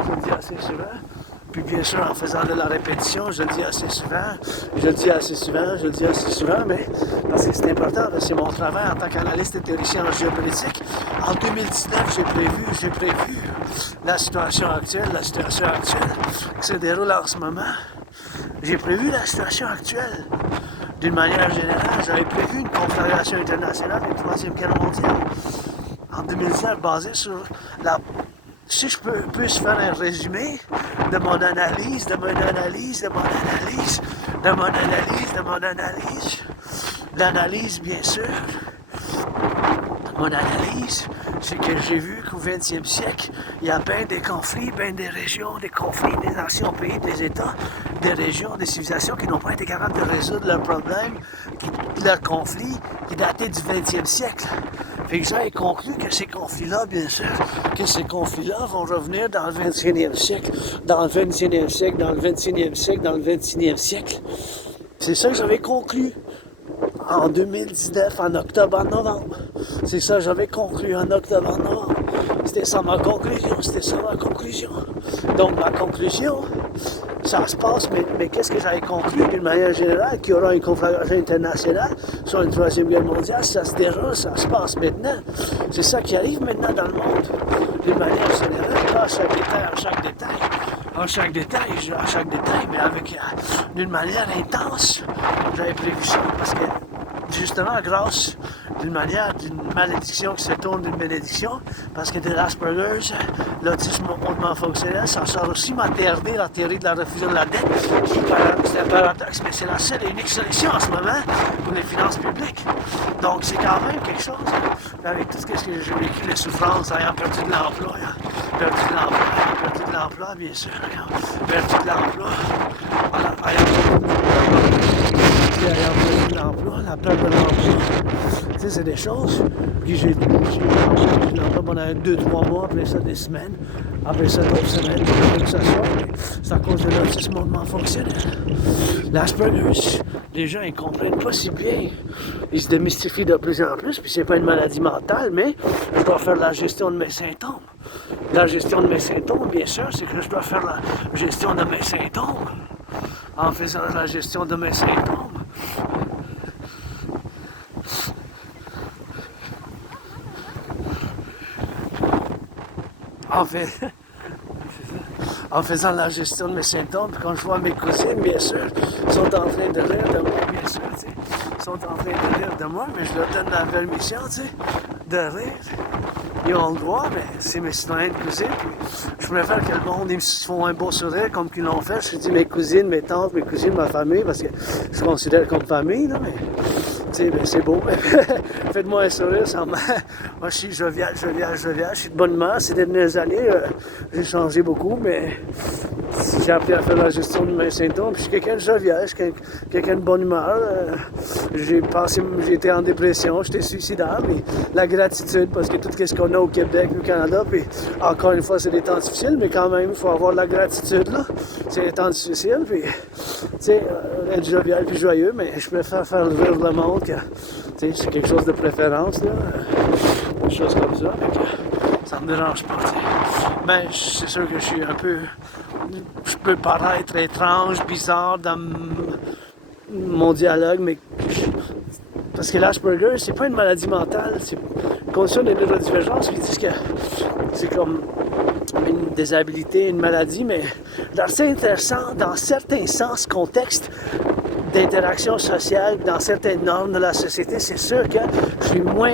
puis bien sûr, en faisant de la répétition, je le dis assez souvent, mais parce que c'est important, parce que c'est mon travail en tant qu'analyste et théoricien en géopolitique. En 2019, j'ai prévu la situation actuelle qui se déroule en ce moment. J'ai prévu la situation actuelle. D'une manière générale, j'avais prévu une conflagration internationale de la Troisième Guerre mondiale en 2019, basée sur la... Si je peux faire un résumé de mon analyse, l'analyse bien sûr, mon analyse, c'est que j'ai vu qu'au 20e siècle, il y a bien des conflits, bien des régions, des conflits, des nations, pays, des États, des régions, des civilisations qui n'ont pas été capables de résoudre leurs problèmes, leurs conflits qui dataient du 20e siècle. Fait que j'avais conclu que ces conflits-là, bien sûr, vont revenir dans le 21e siècle, dans le 21e siècle. C'est ça que j'avais conclu en 2019, en octobre, en novembre. C'est ça que j'avais conclu en octobre, en novembre. C'était ça ma conclusion. Donc ma conclusion, ça se passe, mais qu'est-ce que j'avais conclu d'une manière générale, qu'il y aura une conflagration internationale sur une troisième guerre mondiale, ça se déroule, ça se passe maintenant. C'est ça qui arrive maintenant dans le monde. D'une manière générale, pas en chaque détail, mais avec d'une manière intense. J'avais prévu ça parce que justement grâce d'une manière, d'une malédiction qui se tourne d'une bénédiction, parce que de l'Asperger's, l'autisme hautement fonctionnel, ça sort aussi ma TRD, la théorie de la refoulement de la dette, qui c'est un paradoxe, mais c'est la seule et unique solution en ce moment pour les finances publiques. Donc c'est quand même quelque chose, avec tout ce que j'ai vécu, les souffrances, ayant perdu de l'emploi, perdu de l'emploi, bien sûr, perdu de l'emploi, voilà, ayant perdu de l'emploi, la perte de l'emploi. Tu sais, c'est des choses. Puis j'ai eu l'emploi pendant 2-3 mois, après ça des semaines, après ça d'autres semaines, que ça soit. C'est à cause de l'autisme hautement fonctionnel. L'Asperger's, les gens ils comprennent pas si bien. Ils se démystifient de plus en plus, puis c'est pas une maladie mentale, mais je dois faire la gestion de mes symptômes. La gestion de mes symptômes, bien sûr, c'est que je dois faire la gestion de mes symptômes. En faisant la gestion de mes symptômes, en faisant la gestion de mes symptômes, quand je vois mes cousines, bien sûr, sont en train de rire de moi, bien sûr, tu sais, sont en train de rire de moi, mais je leur donne la permission, tu sais, de rire. Ils ont le droit, mais c'est mes citoyens de cousines, puis je préfère que le monde, ils me font un beau sourire comme qu'ils l'ont fait. Je dis mes cousines, mes tantes, mes cousines, ma famille, parce que je considère comme famille, là, mais... Ben, c'est beau, faites-moi un sourire, ça m'a... Moi, je suis jovial, je suis de bonne humeur. Ces dernières années, j'ai changé beaucoup, mais j'ai appris à faire la gestion de mes symptômes. Puis je suis quelqu'un de jovial, je suis quelqu'un de bonne humeur. J'ai été en dépression, j'étais suicidaire, mais la gratitude, parce que tout ce qu'on a au Québec, au Canada, puis encore une fois, c'est des temps difficiles, mais quand même, il faut avoir de la gratitude, là. C'est des temps difficiles, puis, tu sais, être jovial puis joyeux, mais je préfère faire rire le monde. C'est quelque chose de préférence, là, des choses comme ça, ça me dérange pas. T'sais. Mais c'est sûr que je suis un peu, je peux paraître étrange, bizarre dans mon dialogue, mais parce que l'Asperger, c'est pas une maladie mentale, c'est une condition de neurodivergence qui disent que c'est comme une déshabilité, une maladie, mais c'est intéressant dans certains sens, contexte d'interaction sociale, dans certaines normes de la société, c'est sûr que je suis moins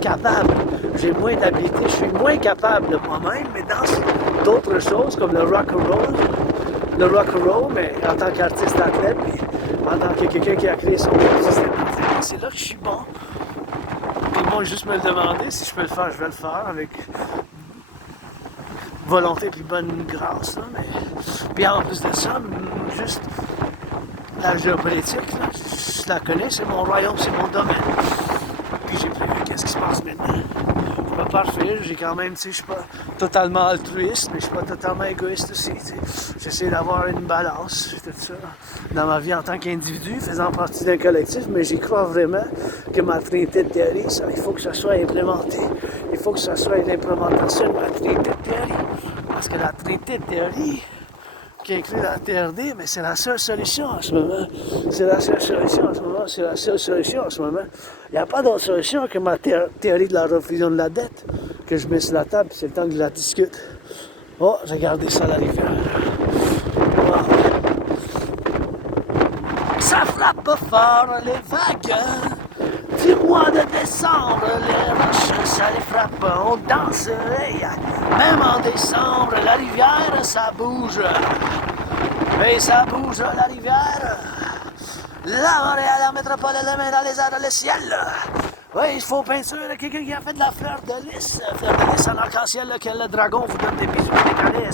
capable, j'ai moins d'habilité, je suis moins capable de moi-même, mais dans d'autres choses comme le rock'n'roll, mais en tant qu'artiste athlète, puis en tant que quelqu'un qui a créé son propre système d'entraînement, c'est là que je suis bon. Puis moi, juste me le demander, si je peux le faire, je vais le faire avec volonté puis bonne grâce, là, mais... Puis en plus de ça, juste la géopolitique, là, je la connais, c'est mon royaume, c'est mon domaine. Puis j'ai prévu qu'est-ce qui se passe maintenant. Je suis pas parfait, j'ai quand même, tu sais, je suis pas totalement altruiste, mais je suis pas totalement égoïste aussi, tu sais. J'essaie d'avoir une balance, tout ça, dans ma vie en tant qu'individu, faisant partie d'un collectif, mais j'y crois vraiment que ma trinité de théorie, ça, il faut que ça soit implémenté. Il faut que ça soit l'implémentation de ma trinité de théorie. Parce que la trinité de théorie, qui inclut la TRD, mais c'est la seule solution en ce moment. C'est la seule solution en ce moment. C'est la seule solution en ce moment. Il n'y a pas d'autre solution que ma théorie de la refusion de la dette que je mets sur la table, c'est le temps que je la discute. Oh, regardez ça à la rivière. Wow. Ça frappe fort les vagues. Du mois de décembre, les roches, ça les frappe, on danse, même en décembre, la rivière, ça bouge. Et ça bouge, la rivière. La Montréal, la métropole, la mer, les airs, le ciel. Oui, il faut peinture, quelqu'un qui a fait de la fleur de lys en arc-en-ciel, que le dragon vous donne des bisous décalés.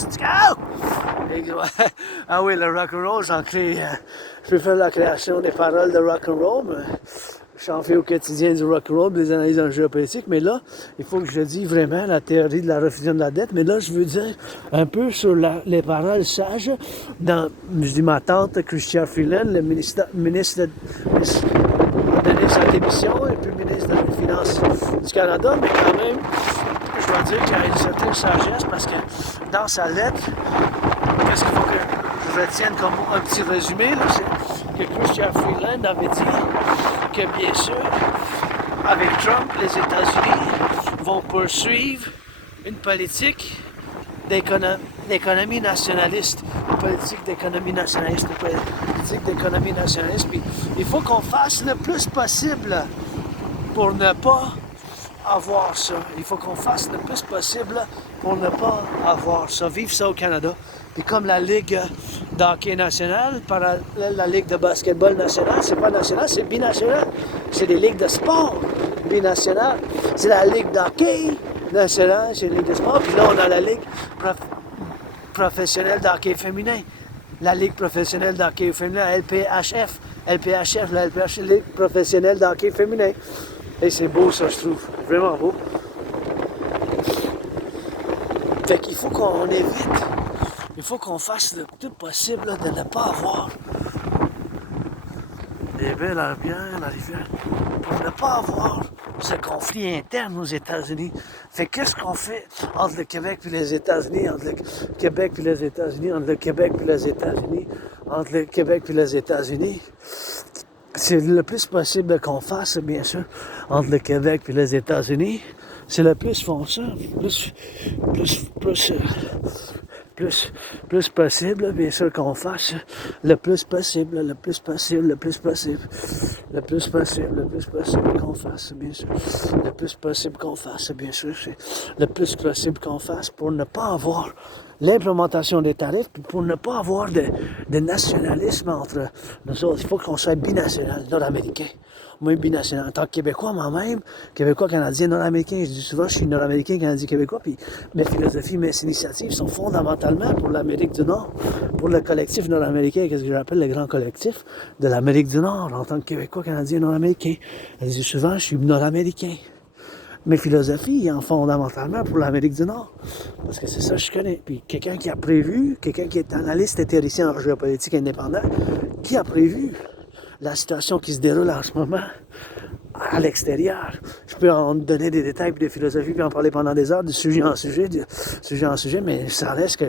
Ah oui, le rock'n'roll, j'en crée. Je peux faire la création des paroles de rock'n'roll, mais j'en fais au quotidien du rock'n'roll, des analyses en géopolitique, mais là, il faut que je dise vraiment la théorie de la refusion de la dette, mais là, je veux dire un peu sur les paroles sages dans, je dis ma tante, Chrystia Freeland, le ministre a donné sa démission, et puis ministre des Finances du Canada, mais quand même, je dois dire qu'il y a une certaine sagesse, parce que dans sa lettre, qu'est-ce qu'il faut que je retienne comme un petit résumé, là, c'est que Chrystia Freeland avait dit que bien sûr, avec Trump, les États-Unis vont poursuivre une politique d'économie nationaliste, une politique d'économie nationaliste, une politique d'économie nationaliste. Puis il faut qu'on fasse le plus possible pour ne pas avoir ça. Il faut qu'on fasse le plus possible pour ne pas avoir ça. Vive ça au Canada. Puis comme la Ligue d'hockey nationale, parallèle la Ligue de basketball nationale, c'est pas national, c'est binational. C'est des ligues de sport binationales. C'est la Ligue d'hockey nationale, c'est une ligue de sport. Puis là, on a la Ligue professionnelle d'hockey féminin. La Ligue professionnelle d'hockey féminin, LPHF. LPHF, la LPHF, Ligue professionnelle d'hockey féminin. Et c'est beau ça, je trouve. Vraiment beau. Fait qu'il faut qu'on évite. Il faut qu'on fasse le tout possible de ne pas avoir des belles ambiances, la rivière, pour ne pas avoir ce conflit interne aux États-Unis. Fait qu'est-ce qu'on fait entre le Québec et les États-Unis, entre le Québec et les États-Unis, entre le Québec et les États-Unis, entre le Québec et les États-Unis? C'est le plus possible qu'on fasse, bien sûr, entre le Québec et les États-Unis. C'est le plus foncé, plus possible, bien sûr qu'on fasse le plus possible, le plus possible, le plus possible, le plus possible, le plus possible qu'on fasse, bien sûr, le plus possible qu'on fasse, bien sûr, c'est le plus possible qu'on fasse pour ne pas avoir l'implémentation des tarifs, puis pour ne pas avoir de nationalisme entre nous autres. Il faut qu'on soit binational, nord-américain. Moi, binational. En tant que Québécois, moi-même, Québécois, Canadien, Nord-Américain, je dis souvent, je suis Nord-Américain, Canadien, Québécois, puis mes philosophies, mes initiatives sont fondamentalement pour l'Amérique du Nord, pour le collectif nord-américain, qu'est-ce que j'appelle le grand collectif de l'Amérique du Nord, en tant que Québécois, Canadien, Nord-Américain. Je dis souvent, je suis Nord-Américain. Mes philosophies en fondamentalement pour l'Amérique du Nord. Parce que c'est ça que je connais. Puis quelqu'un qui a prévu, quelqu'un qui est analyste et théoricien en géopolitique indépendant, qui a prévu la situation qui se déroule en ce moment à l'extérieur. Je peux en donner des détails puis des philosophies puis en parler pendant des heures, de sujet en sujet, mais ça reste que,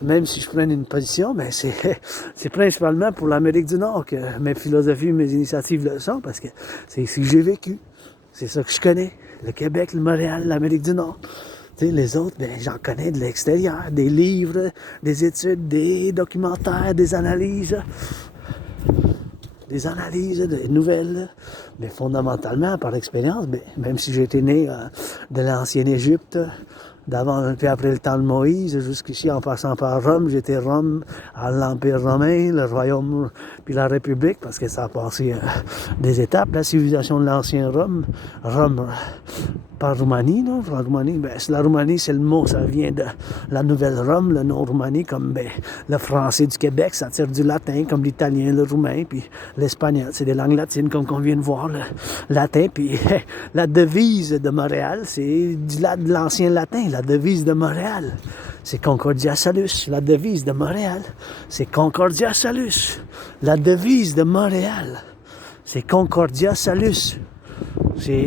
même si je prenne une position, mais c'est principalement pour l'Amérique du Nord que mes philosophies, mes initiatives le sont, parce que c'est ici que j'ai vécu. C'est ça que je connais. Le Québec, le Montréal, l'Amérique du Nord. Tu sais, les autres, ben, j'en connais de l'extérieur. Des livres, des études, des documentaires, des analyses, des nouvelles. Mais fondamentalement, par expérience, ben, même si j'ai été né de l'ancienne Égypte, d'avant puis après le temps de Moïse, jusqu'ici en passant par Rome, j'étais Rome, à l'Empire romain, le royaume, puis la République, parce que ça a passé des étapes, la civilisation de l'ancien Rome, par Roumanie, non? La Roumanie, ben, la Roumanie, c'est le mot, ça vient de la nouvelle Rome, le nom Roumanie, comme ben, le français du Québec, ça tire du latin, comme l'italien, le roumain, puis l'espagnol, c'est des langues latines, comme qu'on vient de voir, le latin, puis la devise de Montréal, c'est de l'ancien latin, la devise de Montréal, c'est Concordia Salus, la devise de Montréal, c'est Concordia Salus, la devise de Montréal, c'est Concordia Salus,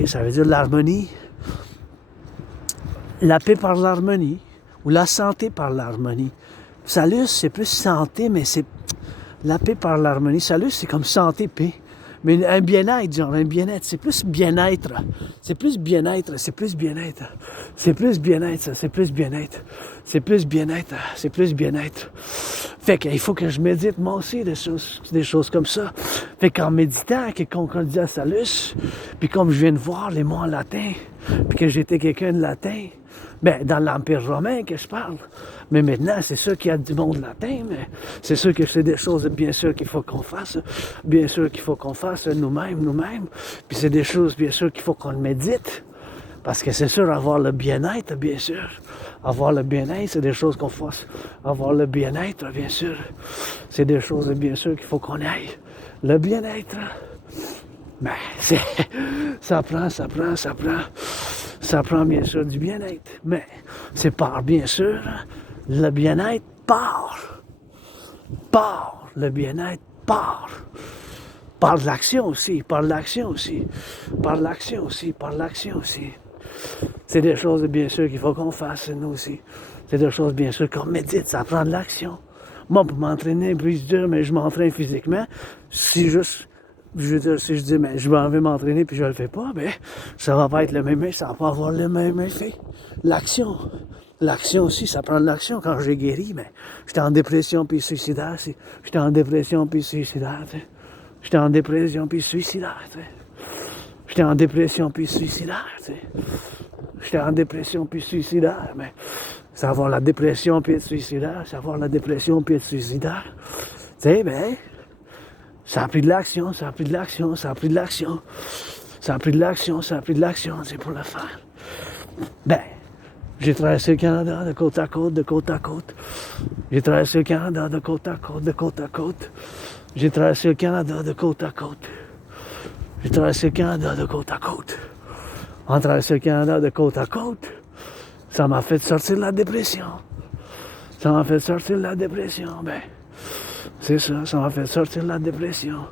ça veut dire l'harmonie, la paix par l'harmonie, ou la santé par l'harmonie. Salus, c'est plus santé, mais c'est la paix par l'harmonie. Salus, c'est comme santé, paix. Mais un bien-être, genre un bien-être, c'est plus bien-être. C'est plus bien-être, c'est plus bien-être. C'est plus bien-être, c'est plus bien-être. C'est plus bien-être, c'est plus bien-être. Fait qu'il faut que je médite moi aussi des choses comme ça. Fait qu'en méditant, que Concordia Salus, puis comme je viens de voir les mots en latin, puis que j'étais quelqu'un de latin, ben, dans l'Empire romain que je parle. Mais maintenant, c'est sûr qu'il y a du monde latin, mais c'est sûr que c'est des choses, bien sûr, qu'il faut qu'on fasse. Bien sûr qu'il faut qu'on fasse nous-mêmes. Puis c'est des choses, bien sûr, qu'il faut qu'on médite. Parce que c'est sûr, avoir le bien-être, bien sûr. Avoir le bien-être, c'est des choses qu'on fasse. Avoir le bien-être, bien sûr. C'est des choses, bien sûr, qu'il faut qu'on aille. Le bien-être, ben, ça prend bien sûr du bien-être, mais c'est par bien sûr le bien-être le bien-être par l'action aussi. C'est des choses bien sûr qu'il faut qu'on fasse nous aussi. C'est des choses bien sûr qu'on médite, ça prend de l'action. Moi pour m'entraîner, puis je dis mais je m'entraîne physiquement, si je dis, mais je vais m'entraîner puis je le fais pas, ben, ça va pas être le même effet, ça va pas avoir le même effet. L'action, L'action aussi, ça prend de l'action. Quand j'ai guéri, mais j'étais en dépression puis suicidaire. J'étais en dépression puis suicidaire. J'étais en dépression puis suicidaire. J'étais en dépression puis suicidaire. J'étais en dépression puis suicidaire. Mais savoir la dépression puis être suicidaire, savoir la dépression puis être suicidaire. Tu sais, ben, ça a pris de l'action, ça a pris de l'action, ça a pris de l'action. Ça a pris de l'action, ça a pris de l'action, c'est pour le faire. Ben, j'ai traversé le Canada de côte à côte, de côte à côte. J'ai traversé le Canada de côte à côte, de côte à côte. J'ai traversé le Canada de côte à côte. J'ai traversé le Canada de côte à côte. En traversant le Canada de côte à côte, ça m'a fait sortir de la dépression. Ça m'a fait sortir de la dépression, ben. C'est ça m'a fait sortir de la dépression.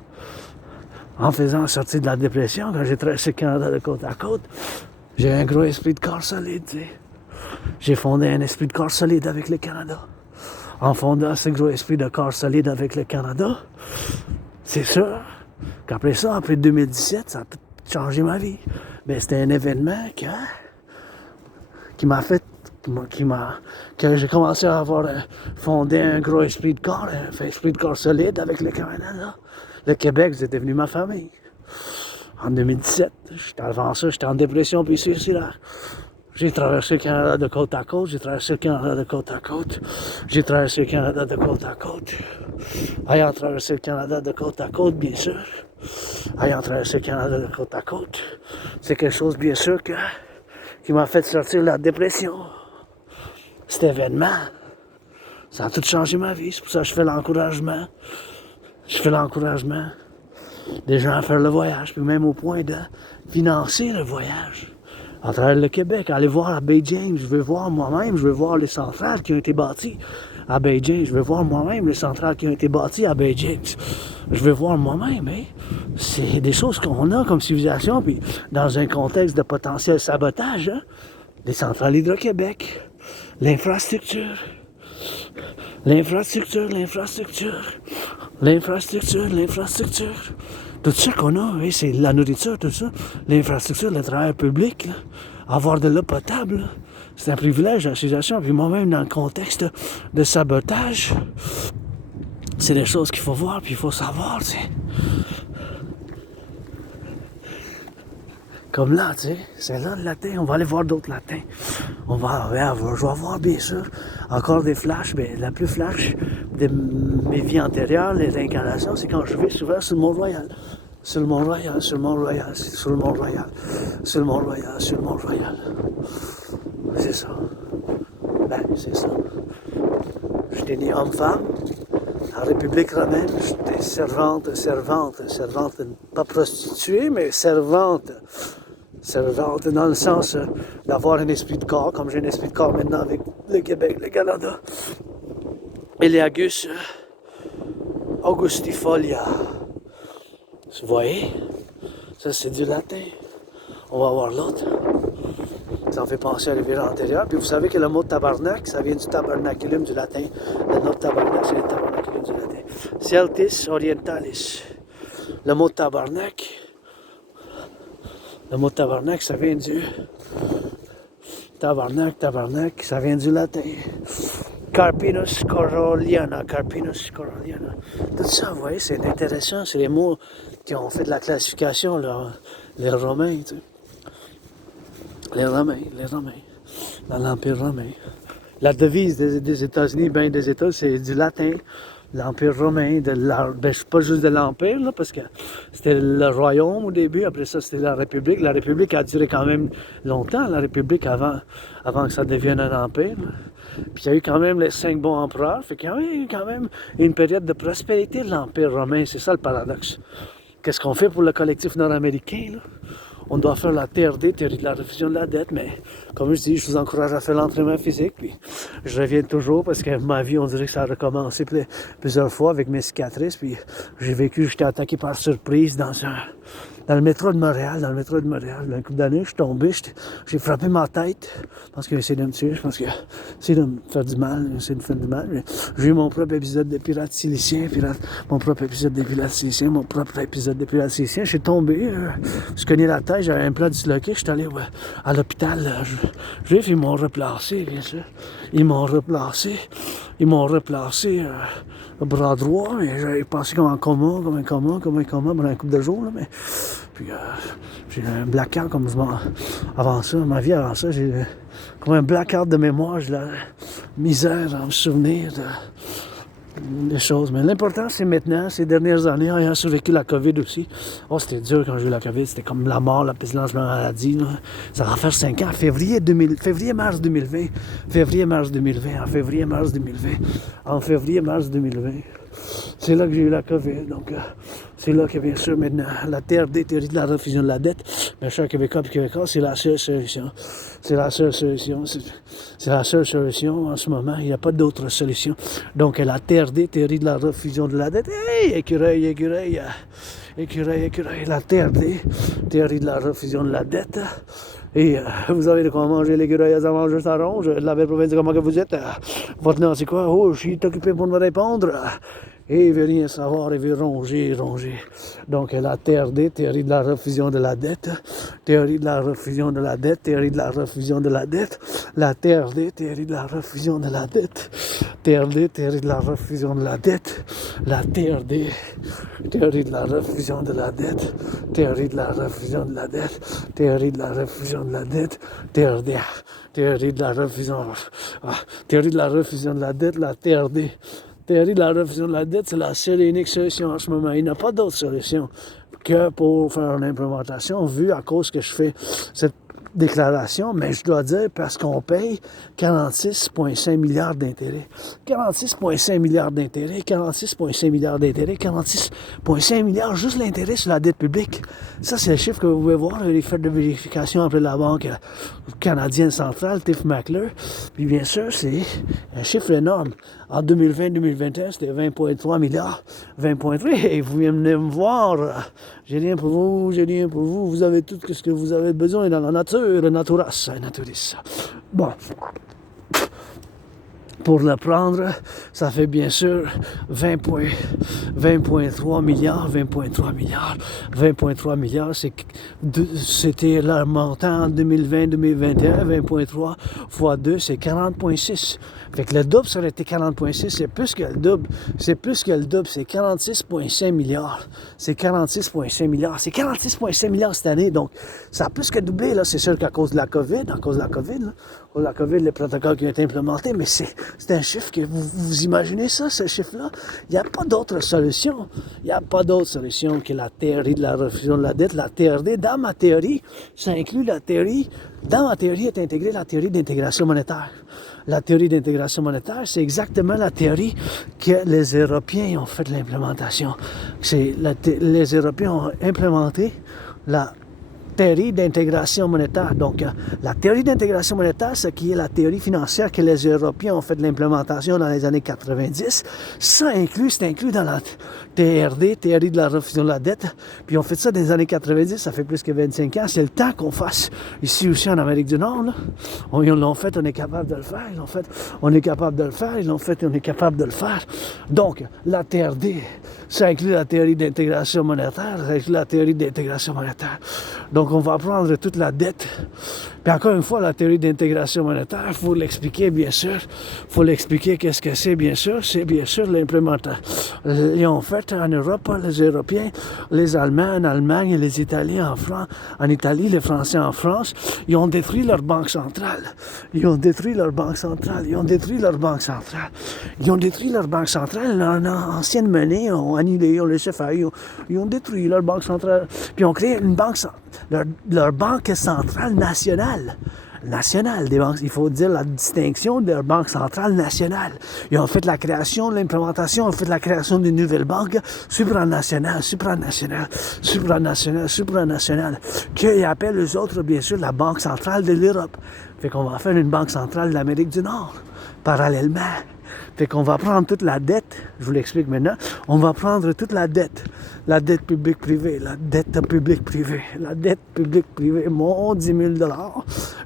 En faisant sortir de la dépression, quand j'ai traversé le Canada de côte à côte, j'ai un gros esprit de corps solide, tu sais. J'ai fondé un esprit de corps solide avec le Canada. En fondant ce gros esprit de corps solide avec le Canada, c'est sûr qu'après ça, après 2017, ça a tout changé ma vie. Mais c'était un événement qui m'a fait, que j'ai commencé à avoir fondé un gros esprit de corps, un esprit de corps solide avec le Canada. Le Québec, c'est devenu ma famille. En 2017, avant ça, j'étais en dépression puis suicidaire. J'ai traversé le Canada de côte à côte, j'ai traversé le Canada de côte à côte, j'ai traversé le Canada de côte à côte. Ayant traversé le Canada de côte à côte, bien sûr. Ayant traversé le Canada de côte à côte, c'est quelque chose, bien sûr, qui m'a fait sortir de la dépression. Cet événement, ça a tout changé ma vie. C'est pour ça que je fais l'encouragement. Je fais l'encouragement des gens à faire le voyage, puis même au point de financer le voyage. À travers le Québec, aller voir à Beijing, je veux voir moi-même, je veux voir les centrales qui ont été bâties à Beijing, je veux voir moi-même les centrales qui ont été bâties à Beijing. Je veux voir moi-même, hein? C'est des choses qu'on a comme civilisation, puis dans un contexte de potentiel sabotage, hein? Les centrales Hydro-Québec, l'infrastructure, l'infrastructure, l'infrastructure, l'infrastructure, l'infrastructure. Tout ça qu'on a, hein, c'est la nourriture, tout ça, l'infrastructure, le travail public, là, avoir de l'eau potable, là, c'est un privilège, la civilisation. Puis moi-même, dans le contexte de sabotage, c'est des choses qu'il faut voir, puis il faut savoir, tu sais. Comme là, tu sais, c'est là le latin, on va aller voir d'autres latins. Je vais voir, bien sûr, encore des flashs, mais la plus flash de mes vies antérieures, les réincarnations, c'est quand je vais souvent sur le Mont-Royal. Sur le Mont-Royal, sur le Mont-Royal, sur le Mont-Royal, sur le Mont-Royal, sur le Mont-Royal. C'est ça. Ben, c'est ça. J'étais né homme-femme, en République romaine, j'étais servante, pas prostituée, mais servante. Servante dans le sens d'avoir un esprit de corps, comme j'ai un esprit de corps maintenant avec le Québec, le Canada. Eleagus Augustifolia. Vous voyez? Ça, c'est du latin. On va voir l'autre. Ça me fait penser à l'événement antérieur. Puis vous savez que le mot tabarnak, ça vient du tabernaculum du latin. Le nom tabarnak, c'est le tabernaculum du latin. Celtis orientalis. Le mot tabarnak, ça vient du... Tabarnak, ça vient du latin. Carpinus corolliana. Tout ça, vous voyez, c'est intéressant. C'est les mots qui ont fait de la classification, là, les Romains, tu sais. Les Romains, dans l'Empire romain. La devise des États-Unis, ben des États, c'est du latin. L'Empire romain, pas juste de l'Empire, là, parce que c'était le royaume au début, après ça c'était la République. La République a duré quand même longtemps, la République, avant que ça devienne un empire. Puis il y a eu quand même les 5 bons empereurs, fait qu'il y a eu quand même une période de prospérité de l'Empire romain, c'est ça le paradoxe. Qu'est-ce qu'on fait pour le collectif nord-américain, là? On doit faire la TRD, théorie de la réfusion de la dette, mais comme je dis, je vous encourage à faire l'entraînement physique, puis je reviens toujours parce que ma vie, on dirait que ça a recommencé plusieurs fois avec mes cicatrices, puis j'ai vécu, j'étais attaqué par surprise dans dans le métro de Montréal, une couple d'années, je suis tombé, j'ai frappé ma tête, parce qu'il a essayé de me tuer, je pense qu'il a essayé de me faire du mal, J'ai eu mon propre épisode de pirate silicien, mon propre épisode de pirate silicien, je suis tombé, je cognais la tête, j'avais un plat disloqué, je suis allé à l'hôpital juif, ils m'ont replacé, bien sûr, ils m'ont replacé le bras droit, mais j'avais passé comme un coma pendant un couple de jours, là, mais puis j'ai un blackout comme avant ça, ma vie avant ça, j'ai comme un blackout de mémoire, j'ai la misère à me souvenir des choses. Mais l'important, c'est maintenant, ces dernières années, ayant survécu la COVID aussi. Oh, c'était dur quand j'ai eu la COVID, c'était comme la mort, la pestilence, la maladie. Là. Ça va faire 5 ans, février-mars 2020. En février-mars 2020. C'est là que j'ai eu la COVID. Donc, c'est là que, bien sûr, maintenant, la TRD, théorie de la refusion de la dette, bien sûr, Québécois et Québécois, c'est la seule solution. C'est la seule solution en ce moment. Il n'y a pas d'autre solution. Donc, la TRD, théorie de la refusion de la dette. Hey, écureuil. La TRD, théorie de la refusion de la dette. Et vous avez de quoi manger l'écureuil à manger sa ronge. La belle province, comment que vous êtes? Votre nom, c'est quoi? Oh, je suis occupé pour me répondre. Et il veut rien savoir, il veut ronger. Donc, la TRD, théorie de la refusion de la dette. La TRD, théorie de la refusion de la dette. La TRD, théorie de la refusion de la dette. La TRD, théorie de la refusion de la dette. Théorie de la refusion de la dette. Théorie de la refusion de la dette. Théorie de la refusion de la dette. Théorie de la refusion de la dette, la TRD. Théorie de la refusion de la dette, c'est la seule et unique solution en ce moment. Il n'y a pas d'autre solution que pour faire une implémentation, vu à cause que je fais cette déclaration, mais je dois dire parce qu'on paye 46,5 milliards d'intérêts. 46,5 milliards d'intérêts, 46,5 milliards, juste l'intérêt sur la dette publique. Ça, c'est le chiffre que vous pouvez voir, les frais de vérification après la Banque canadienne centrale, Tiff McClure. Puis bien sûr, c'est un chiffre énorme. En 2020-2021, c'était 20,3 milliards. 20,3, et vous venez me voir. J'ai rien pour vous. Vous avez tout ce que vous avez besoin dans la nature, naturas, naturis. Bon. Pour le prendre, ça fait bien sûr 20,3 milliards. 20,3 milliards, c'était le montant en 2020-2021. 20,3 fois 2, c'est 40,6. Fait que le double, ça aurait été 40,6. C'est plus que le double. C'est 46,5 milliards. C'est 46,5 milliards cette année. Donc, ça a plus que doublé, là. C'est sûr qu'à cause de la COVID, les protocoles qui ont été implémentés, mais c'est un chiffre que vous imaginez ça, ce chiffre-là? Il n'y a pas d'autre solution. Il n'y a pas d'autre solution que la théorie de la refusion de la dette. La TRD, dans ma théorie, ça inclut la théorie. Dans ma théorie est intégrée la théorie d'intégration monétaire. La théorie d'intégration monétaire, c'est exactement la théorie que les Européens ont fait de l'implémentation. Les Européens ont implémenté la théorie d'intégration monétaire. Donc, la théorie d'intégration monétaire, ce qui est la théorie financière que les Européens ont fait de l'implémentation dans les années 90, c'est inclus dans la TRD, théorie de la refusion de la dette. Puis on fait ça dans les années 90, ça fait plus que 25 ans. C'est le temps qu'on fasse ici aussi en Amérique du Nord. Là. Ils l'ont fait, on est capable de le faire. Ils l'ont fait, on est capable de le faire. Ils l'ont fait, on est capable de le faire. Donc, la TRD, ça inclut la théorie d'intégration monétaire, Donc, on va prendre toute la dette. Puis encore une fois, la théorie d'intégration monétaire, il faut l'expliquer, bien sûr. Il faut l'expliquer qu'est-ce que c'est, bien sûr. C'est bien sûr l'implémentation. Ils ont fait en Europe, les Européens, les Allemands en Allemagne et les Italiens en France. En Italie, les Français en France. Ils ont détruit leur banque centrale. Leur ancienne monnaie, ont annulé, ont laissé faire. Ils ont détruit leur banque centrale. Puis ils ont créé une banque leur banque centrale nationale. Des banques, il faut dire la distinction de leur banque centrale nationale. Ils ont fait la création, l'implémentation, ils ont fait la création d'une nouvelle banque supranationale, qu'ils appellent eux autres, bien sûr, la banque centrale de l'Europe. Fait qu'on va faire une banque centrale de l'Amérique du Nord, parallèlement. Fait qu'on va prendre toute la dette, je vous l'explique maintenant, on va prendre toute la dette publique-privée, la dette publique-privée, la dette publique-privée, mon 10 000 $,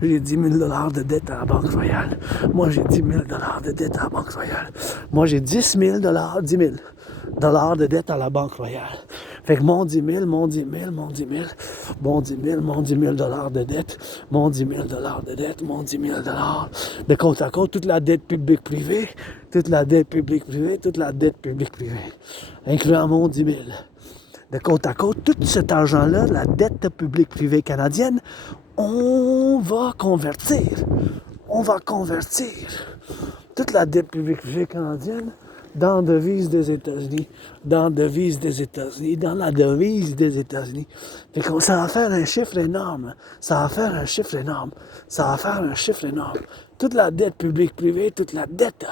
j'ai 10 000 $ de dette à la Banque Royale, moi j'ai 10 000 $ de dette à la Banque Royale, moi j'ai 10 000 $, 10 000 $ de dette à la Banque Royale. Fait que mon 10 000, mon 10 000, mon 10 000, mon 10 000, mon 10 000 $ de dette, mon 10 000 $ de dette, mon 10 000 $ de compte à compte, toute la dette publique-privée, toute la dette publique-privée, toute la dette publique-privée, incluant mon 10 000. De compte à côte, tout cet argent-là, la dette publique-privée canadienne, on va convertir. On va convertir toute la dette publique-privée canadienne dans devise des États-Unis, dans devise des États-Unis, dans la devise des États-Unis. Fait que ça va faire un chiffre énorme. Ça va faire un chiffre énorme. Ça va faire un chiffre énorme. Toute la dette publique-privée, toute la dette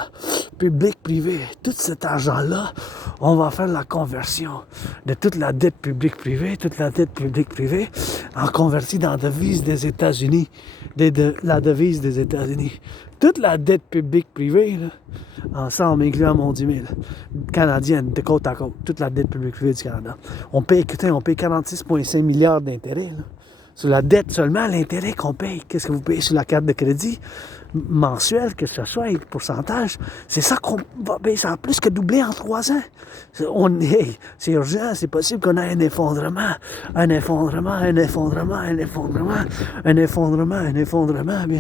publique-privée, tout cet argent-là, on va faire la conversion de toute la dette publique-privée, toute la dette publique-privée, en convertie dans la devise des États-Unis, la devise des États-Unis. Toute la dette publique-privée, là, ensemble, incluant mon 10 000, canadienne, de côte à côte, toute la dette publique-privée du Canada. On paye 46,5 milliards d'intérêts. Là. Sur la dette seulement, l'intérêt qu'on paye, qu'est-ce que vous payez sur la carte de crédit mensuelle, que ce soit, et pourcentage, c'est ça qu'on va payer. Ça a plus que doublé en 3 ans. C'est urgent, c'est possible qu'on ait un effondrement, bien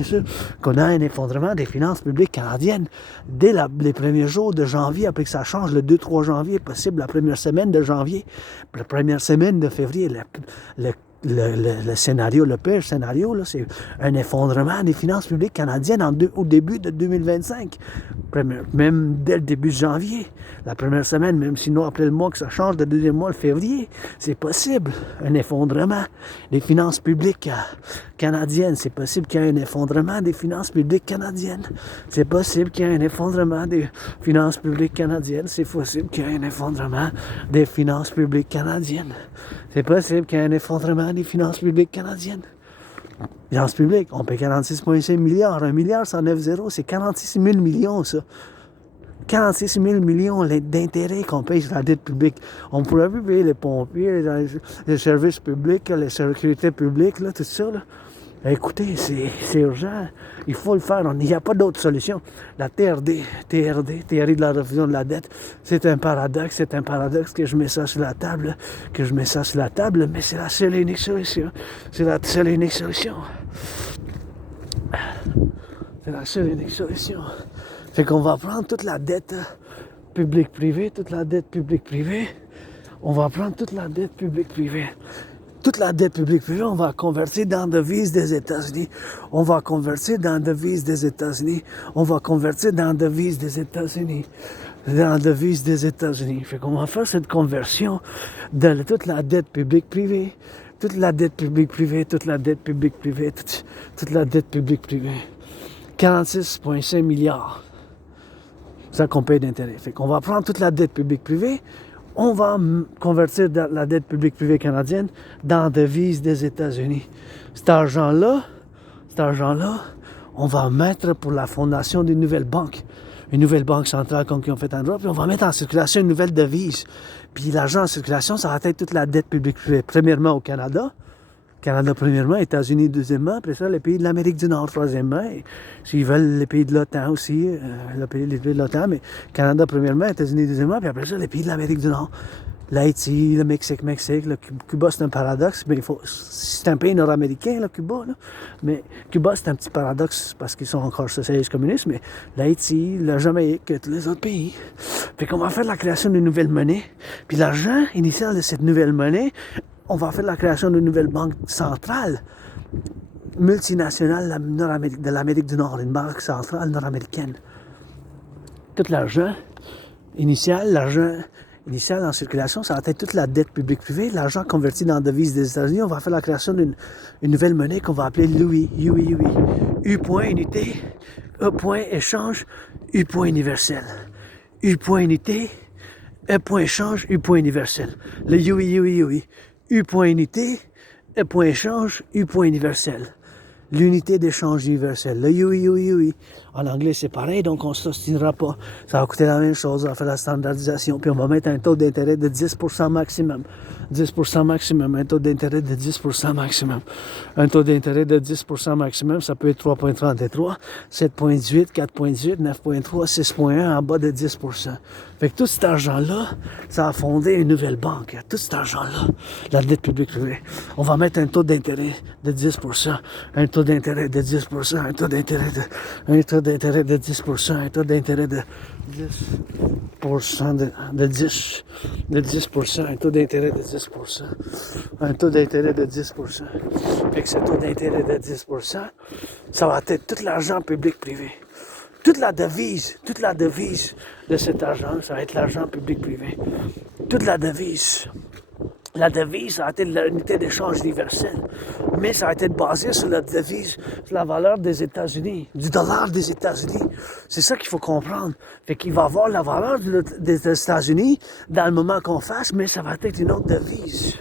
sûr, qu'on ait un effondrement des finances publiques canadiennes dès les premiers jours de janvier, après que ça change le 2-3 janvier, possible la première semaine de janvier, la première semaine de février, le scénario, le pire scénario, là, c'est un effondrement des finances publiques canadiennes au début de 2025. Même dès le début de janvier, la première semaine, même sinon après le mois que ça change, le deuxième mois, le février, c'est possible. Un effondrement des finances publiques canadiennes. C'est possible qu'il y ait un effondrement des finances publiques canadiennes. C'est possible qu'il y ait un effondrement des finances publiques canadiennes. C'est possible qu'il y ait un effondrement des finances publiques canadiennes. C'est possible qu'il y ait un effondrement des finances publiques canadiennes. Finances publiques, on paye 46,5 milliards. 1 milliard, 109 zéros, c'est 46 000 millions, ça. 46 000 millions d'intérêts qu'on paye sur la dette publique. On pourrait plus payer les pompiers, les services publics, les sécurités publiques, là, tout ça. Là. Écoutez, c'est urgent. Il faut le faire. Il n'y a pas d'autre solution. La TRD, théorie de la révision de la dette, c'est un paradoxe. C'est un paradoxe que je mets ça sur la table. Mais c'est la seule et unique solution. C'est la seule et unique solution. C'est la seule et unique solution. Fait qu'on va prendre toute la dette publique-privée, On va prendre toute la dette publique-privée. Toute la dette publique-privée, on va convertir dans devise des États-Unis. On va convertir dans devise des États-Unis. Fait qu'on va faire cette conversion de toute la dette publique-privée. Toute la dette publique-privée. 46,5 milliards. C'est ça qu'on paye d'intérêt. Fait qu'on va prendre toute la dette publique-privée. On va convertir la dette publique-privée canadienne dans devise des États-Unis. Cet argent-là, on va mettre pour la fondation d'une nouvelle banque centrale comme ils ont fait en Europe, puis on va mettre en circulation une nouvelle devise. Puis l'argent en circulation, ça va être toute la dette publique-privée. Premièrement au Canada, premièrement, États-Unis deuxièmement, après ça, les pays de l'Amérique du Nord troisièmement, et s'ils veulent les pays de l'OTAN aussi, les pays de l'OTAN, mais Canada premièrement, États-Unis deuxièmement, puis après ça, les pays de l'Amérique du Nord. L'Haïti, le Mexique, le Cuba, c'est un paradoxe, mais c'est un pays nord-américain, là, Cuba, là. Mais Cuba, c'est un petit paradoxe parce qu'ils sont encore socialistes communistes, mais l'Haïti, la Jamaïque, tous les autres pays. Fait qu'on va faire la création d'une nouvelle monnaie, puis l'argent initial de cette nouvelle monnaie, on va faire la création d'une nouvelle banque centrale multinationale de l'Amérique du Nord, une banque centrale nord-américaine. Tout l'argent initial en circulation, ça va être toute la dette publique-privée, l'argent converti dans la devise des États-Unis. On va faire la création d'une nouvelle monnaie qu'on va appeler Louis. U point unité, E point échange, U point universel. U point unité, E point échange, U point universel. Le U point unité, E point échange, U point universel. l'unité d'échange universel, le UI. En anglais, c'est pareil, donc on ne s'ostinera pas. Ça va coûter la même chose, on va faire la standardisation, puis on va mettre un taux d'intérêt de 10% maximum. 10% maximum, un taux d'intérêt de 10% maximum. Un taux d'intérêt de 10% maximum, ça peut être 3,33, 7,18, 4,18, 9,3, 6,1 en bas de 10%. Fait que tout cet argent-là, ça a fondé une nouvelle banque. Tout cet argent-là, la dette publique privée, on va mettre un taux d'intérêt de 10%, un taux d'intérêt de 10%, un taux d'intérêt de 10%, un taux d'intérêt de 10%, de 10%, un taux d'intérêt de 10%, un taux d'intérêt de 10%. Fait que ce taux d'intérêt de 10%, ça va être tout l'argent public-privé. Toute la devise de cet argent, ça va être l'argent public-privé. Toute la devise. La devise, ça a été l'unité d'échange universelle. Mais ça a été basé sur la devise, sur la valeur des États-Unis, du dollar des États-Unis. C'est ça qu'il faut comprendre. Fait qu'il va avoir la valeur des États-Unis dans le moment qu'on fasse, mais ça va être une autre devise.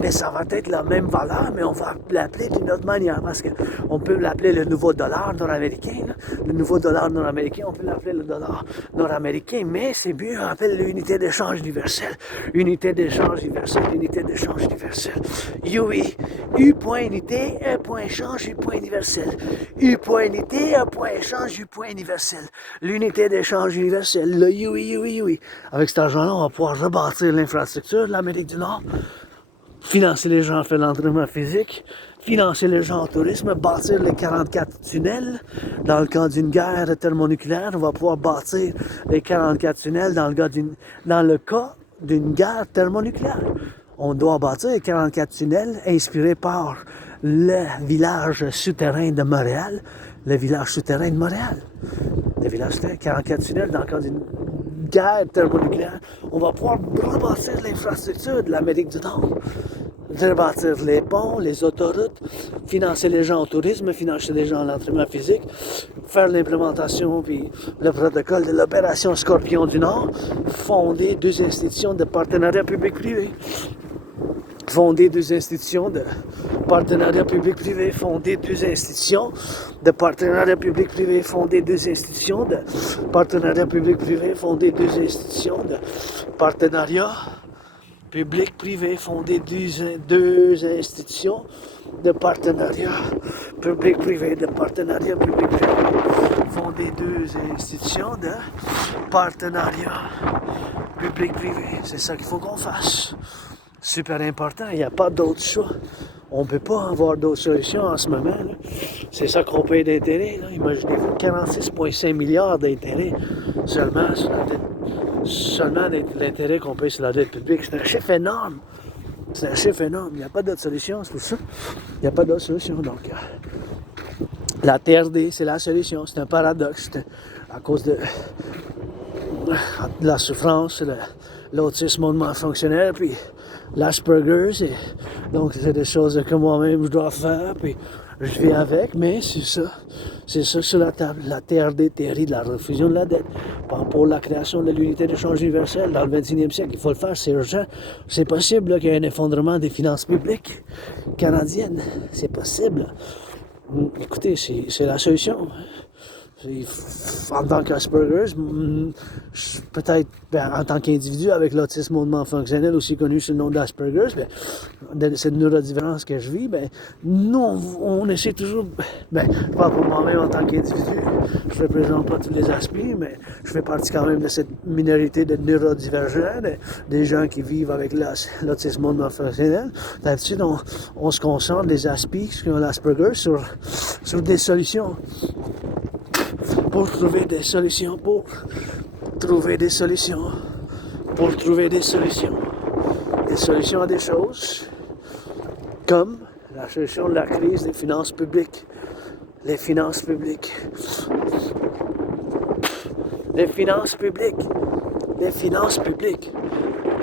Mais ça va être la même valeur, mais on va l'appeler d'une autre manière. Parce qu'on peut l'appeler le nouveau dollar nord-américain. Là. Le nouveau dollar nord-américain, on peut l'appeler le dollar nord-américain. Mais c'est mieux, on appelle l'unité d'échange universelle. Unité d'échange universelle, unité d'échange universelle. UI. U point unité, un point échange, U point universel. U point unité, un point échange, U point universel. L'unité d'échange universelle, le UI. Avec cet argent-là, on va pouvoir rebâtir l'infrastructure de l'Amérique du Nord. Financer les gens à faire l'entraînement physique, financer les gens au tourisme, bâtir les 44 tunnels. Dans le cas d'une guerre thermonucléaire, on va pouvoir bâtir les 44 tunnels dans le cas d'une guerre thermonucléaire. On doit bâtir les 44 tunnels inspirés par le village souterrain de Montréal. Le village souterrain de Montréal. Le village souterrain, 44 tunnels dans le cas d'une guerre thermonucléaire. On va pouvoir rebâtir l'infrastructure de l'Amérique du Nord. Rebâtir les ponts, les autoroutes, financer les gens au tourisme, financer les gens à l'entraînement physique, faire l'implémentation puis le protocole de l'opération Scorpion du Nord, fonder 2 institutions de partenariat public-privé. Fonder 2 institutions de partenariat public-privé, fonder 2 institutions de partenariat public-privé, fonder 2 institutions de partenariat public-privé, fonder 2 institutions de partenariat public-privé, fonder 2 institutions de partenariat public-privé, de partenariat public-privé, fonder 2 institutions de partenariat public-privé. C'est ça qu'il faut qu'on fasse. Super important, il n'y a pas d'autre choix. On ne peut pas avoir d'autres solutions en ce moment. Là. C'est ça qu'on paye d'intérêt. Là. Imaginez-vous 46,5 milliards d'intérêts seulement sur la dette. Seulement l'intérêt qu'on paye sur la dette publique. C'est un chiffre énorme. C'est un chiffre énorme. Il n'y a pas d'autre solution, c'est pour ça. Il n'y a pas d'autre solution. Donc, la TRD, c'est la solution. C'est un paradoxe. À cause de la souffrance, l'autisme hautement fonctionnel, puis l'Asperger's. Donc, c'est des choses que moi-même je dois faire, puis je vis avec, mais c'est ça. C'est ça sur la table. La TRD, théorie de la refusion de la dette. Pour la création de l'unité d'échange universelle dans le 21e siècle, il faut le faire, c'est urgent. C'est possible là, qu'il y ait un effondrement des finances publiques canadiennes. C'est possible. Écoutez, c'est la solution. En tant qu'Asperger's, peut-être en tant qu'individu avec l'autisme hautement fonctionnel, aussi connu sous le nom d'Asperger's, de cette neurodivergence que je vis, nous, on essaie toujours, je parle pour moi-même en tant qu'individu, je ne représente pas tous les aspects, mais je fais partie quand même de cette minorité de neurodivergents, des gens qui vivent avec l'autisme hautement fonctionnel. D'habitude, on se concentre, les aspects qui ont l'Asperger's, sur des solutions. Pour trouver des solutions, des solutions à des choses, comme la solution de la crise des finances publiques, les finances publiques,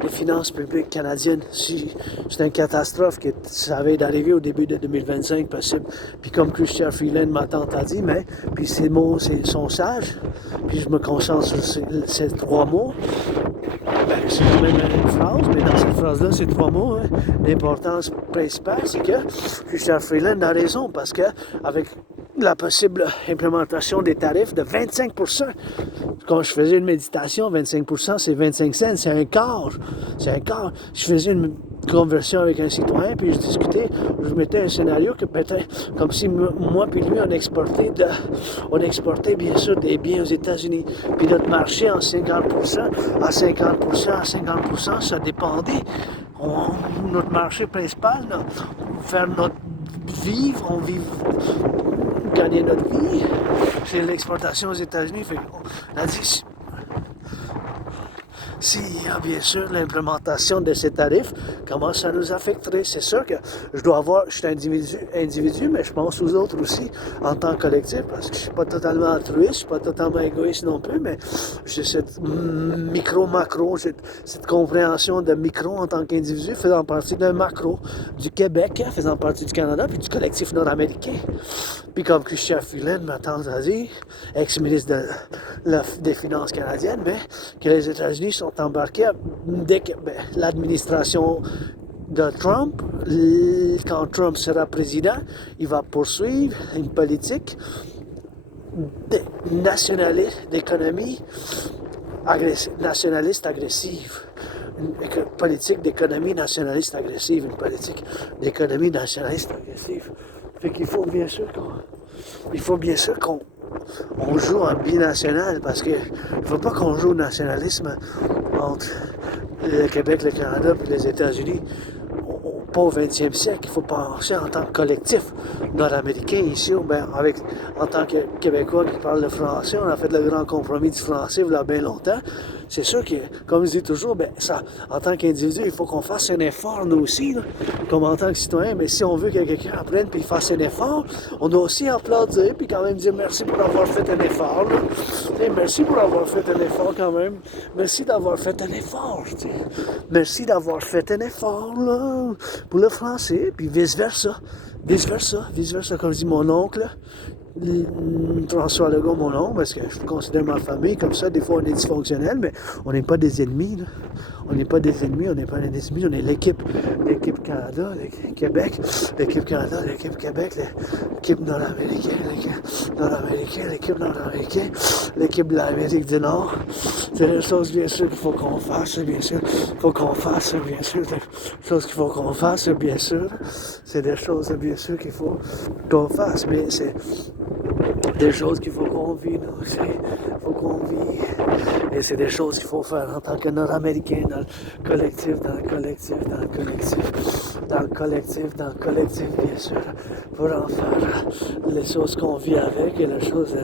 des finances publiques canadiennes. Si c'est une catastrophe que ça avait d'arriver au début de 2025 possible. Puis comme Christian Freeland, ma tante a dit, mais puis ces mots sont sages, puis je me concentre sur ces 3 mots. Ben, c'est quand même une phrase, mais dans cette phrase-là, ces 3 mots, hein, l'importance principale, c'est que Christian Freeland a raison, parce que avec la possible implémentation des tarifs de 25%. Quand je faisais une méditation, 25%, c'est 25 cents, c'est un quart. C'est un quart. Je faisais une conversion avec un citoyen, puis je discutais, je mettais un scénario que peut-être, comme si moi puis lui, on exportait bien sûr des biens aux États-Unis. Puis notre marché en 50%, à 50%, à 50%, ça dépendait. Notre marché principal, faire notre vivre, gagner notre vie, c'est l'exportation aux États-Unis. On a dit, s'il y a bien sûr l'implémentation de ces tarifs, comment ça nous affecterait? C'est sûr que je suis individu, mais je pense aux autres aussi en tant que collectif, parce que je ne suis pas totalement altruiste, je ne suis pas totalement égoïste non plus, mais j'ai cette micro-macro, cette compréhension de micro en tant qu'individu, faisant partie d'un macro du Québec, faisant partie du Canada, puis du collectif nord-américain. Puis comme Christian Freeland, ma tante a dit, ex-ministre des Finances canadiennes, mais que les États-Unis sont embarqués dès que l'administration de Trump, quand Trump sera président, il va poursuivre une politique d'économie nationaliste agressive. Une politique d'économie nationaliste agressive, une politique d'économie nationaliste agressive. Fait qu'il faut bien sûr qu'on joue en binational, parce qu'il ne faut pas qu'on joue au nationalisme entre le Québec, le Canada et les États-Unis. Pas au 20e siècle, il faut penser en tant que collectif nord-américain ici, en tant que Québécois qui parle le français, on a fait le grand compromis du français il y a bien longtemps. C'est sûr que, comme je dis toujours, en tant qu'individu, il faut qu'on fasse un effort, nous aussi, là, comme en tant que citoyen. Mais si on veut que quelqu'un apprenne et fasse un effort, on doit aussi applaudir puis quand même dire merci pour avoir fait un effort. Merci pour avoir fait un effort quand même. Merci d'avoir fait un effort. T'sais. Merci d'avoir fait un effort là, pour le français, puis vice-versa. Vice-versa, comme dit mon oncle. François Legault, mon oncle, parce que je considère ma famille comme ça. Des fois, on est dysfonctionnel, mais on n'est pas des ennemis. Là. On n'est pas des ennemis, on n'est pas des ennemis, on est l'équipe Canada, l'équipe Québec, l'équipe Canada, l'équipe Québec, l'équipe nord-américaine, l'équipe nord-américaine, l'équipe de l'Amérique du Nord. C'est des choses, bien sûr, qu'il faut qu'on fasse, bien sûr. Il faut qu'on fasse, bien sûr. Des choses qu'il faut qu'on fasse, bien sûr. C'est des choses, bien sûr, qu'il faut qu'on fasse, mais c'est des choses qu'il faut qu'on vive, aussi. Il faut qu'on vive. Et c'est des choses qu'il faut faire en tant que Nord-Américain, dans le collectif, bien sûr, pour en faire les choses qu'on vit avec et les choses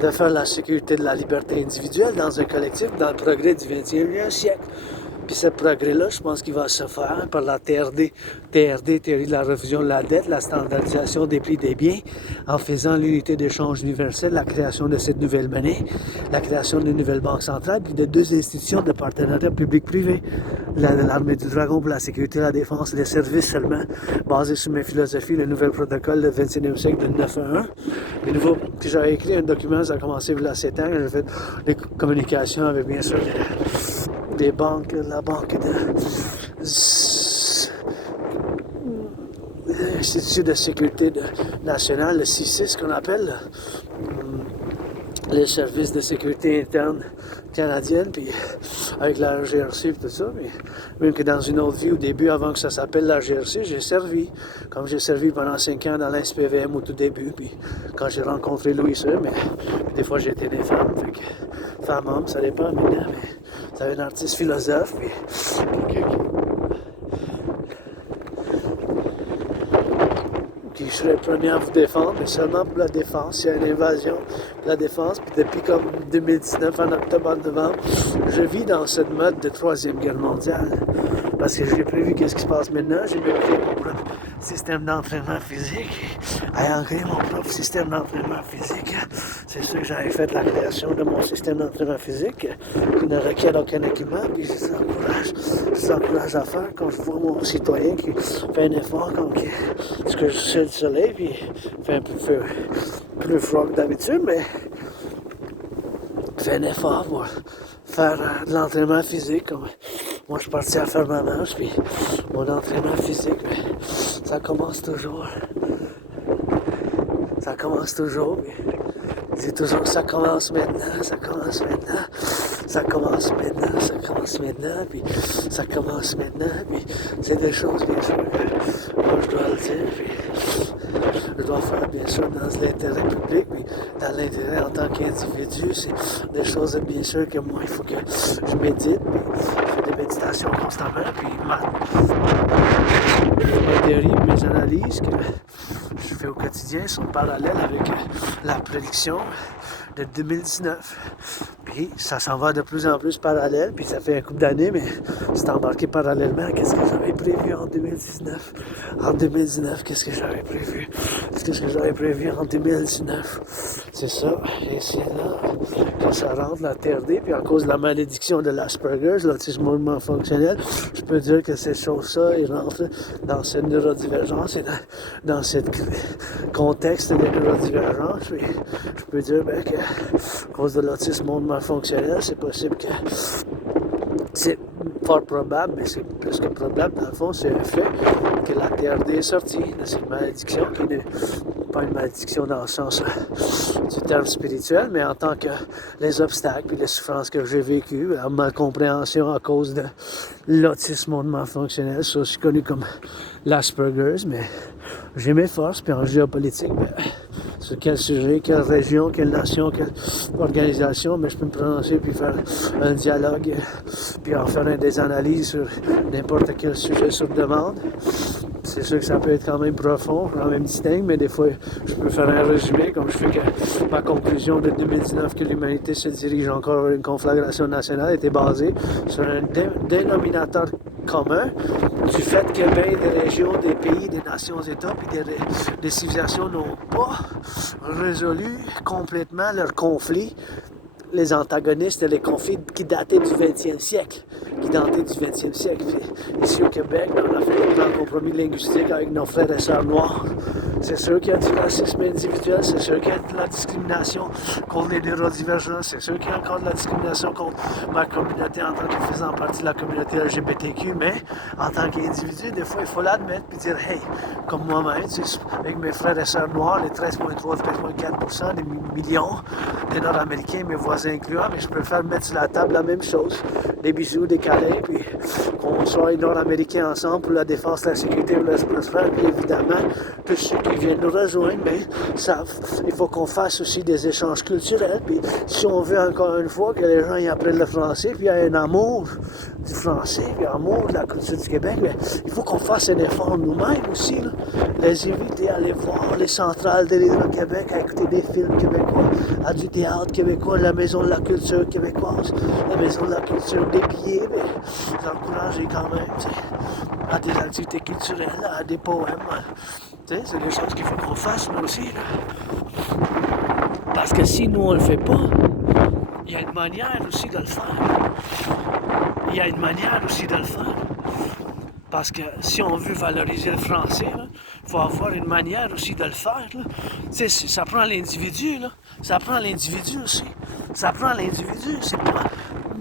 de faire la sécurité de la liberté individuelle dans un collectif, dans le progrès du 21e siècle. Puis ce progrès-là, je pense qu'il va se faire par la TRD, théorie de la refusion de la dette, la standardisation des prix des biens, en faisant l'unité d'échange universelle, la création de cette nouvelle monnaie, la création d'une nouvelle banque centrale, puis de 2 institutions de partenariat public-privé, l'armée du dragon pour la sécurité, la défense et les services seulement, basé sur mes philosophies, le nouvel protocole du 21e siècle de 911. Puis j'avais écrit un document, ça a commencé il y a 7 ans, j'ai fait des communications avec bien sûr des banques, la banque de l'Institut de sécurité nationale, le CICIS qu'on appelle, les services de sécurité interne canadienne, puis avec la GRC et tout ça, mais même que dans une autre vie, au début, avant que ça s'appelle la GRC, j'ai servi, comme j'ai servi pendant 5 ans dans l'SPVM au tout début, puis quand j'ai rencontré Louis, mais des fois j'étais des femmes, fait que femmes-hommes, ça dépend maintenant, mais c'est un artiste philosophe, puis je serais le premier à vous défendre, mais seulement pour la défense. Il y a une invasion de la défense. Puis depuis comme 2019, en octobre, en novembre, je vis dans cette mode de 3e guerre mondiale. Parce que j'ai prévu qu'est-ce qui se passe maintenant. J'ai même fait système d'entraînement physique, ayant créé mon propre système d'entraînement physique, c'est sûr que j'avais fait la création de mon système d'entraînement physique qui ne requiert aucun équipement, puis je vous encourage à faire quand je vois mon citoyen qui fait un effort, comme ce que je sais du soleil, puis fait un peu plus froid que d'habitude, mais fait un effort pour faire de l'entraînement physique. Comme moi, je suis parti à faire ma marche, puis mon entraînement physique, ça commence toujours. Puis je dis toujours, ça commence maintenant, puis ça commence maintenant, puis c'est des choses, bien sûr, que moi, je dois le dire, puis je dois faire, bien sûr, dans l'intérêt public, puis dans l'intérêt en tant qu'individu, c'est des choses, bien sûr, que moi, il faut que je médite, puis je fais des méditations constamment, puis ma théorie, mes analyses que je fais au quotidien sont parallèles avec la prédiction de 2019. Puis ça s'en va de plus en plus parallèle, puis ça fait un couple d'années, mais c'est embarqué parallèlement à ce que j'avais prévu en 2019. En 2019, qu'est-ce que j'avais prévu? Qu'est-ce que j'avais prévu en 2019? C'est ça, et c'est là que ça rentre la TRD, puis à cause de la malédiction de l'Asperger, l'autisme mouvement fonctionnel, je peux dire que ces choses-là, ils rentrent dans cette neurodivergence et dans ce contexte de neurodivergence, puis je peux dire que à cause de l'autisme mouvement fonctionnel, c'est possible que c'est fort probable, mais c'est plus que probable, dans le fond, c'est un fait que la TRD est sortie de cette malédiction, qui n'est pas une malédiction dans le sens du terme spirituel, mais en tant que les obstacles et les souffrances que j'ai vécues, la malcompréhension à cause de l'autisme mouvement fonctionnel, c'est aussi connu comme l'Asperger's, mais j'ai mes forces, puis en géopolitique, sur quel sujet, quelle région, quelle nation, quelle organisation, mais je peux me prononcer puis faire un dialogue, puis en faire des analyses sur n'importe quel sujet sur demande. C'est sûr que ça peut être quand même profond, quand même distinct, mais des fois, je peux faire un résumé, comme je fais que ma conclusion de 2019 que l'humanité se dirige encore vers une conflagration nationale était basée sur un dénominateur commun du fait que bien des régions, des pays, des nations, États, puis des civilisations n'ont pas résolu complètement leurs conflits, les antagonistes, les conflits qui dataient du 20e siècle. Ici au Québec, on a fait un grand compromis linguistique avec nos frères et sœurs noirs. C'est sûr qu'il y a du racisme individuel, c'est sûr qu'il y a de la discrimination contre les neurodivergents, c'est sûr qu'il y a encore de la discrimination contre ma communauté en tant que faisant partie de la communauté LGBTQ, mais en tant qu'individu, des fois, il faut l'admettre et dire, hey, comme moi-même, avec mes frères et sœurs noirs, les 13,3-13,4% des millions des Nord-Américains, mes voisins incluants, mais je préfère mettre sur la table la même chose, des bisous, des câlins, puis qu'on soit Nord-Américains ensemble pour la défense, la sécurité, pour le prospère, puis évidemment, tous ceux qui viennent nous rejoindre, mais il faut qu'on fasse aussi des échanges culturels, puis si on veut encore une fois que les gens y apprennent le français, puis il y a un amour du français, puis un amour de la culture du Québec, mais il faut qu'on fasse un effort nous-mêmes aussi, là. Les éviter à aller voir les centrales de l'Hydro-Québec, à écouter des films québécois, à du théâtre québécois, la maison de la culture québécoise, la maison de la culture des billets, mais vous encouragez quand même, à des activités culturelles, à des poèmes. C'est des choses qu'il faut qu'on fasse, nous aussi. Là. Parce que si nous, on le fait pas, il y a une manière aussi de le faire. Parce que si on veut valoriser le français, il faut avoir une manière aussi de le faire. Là. Ça prend l'individu, là. Ça prend l'individu aussi. C'est pas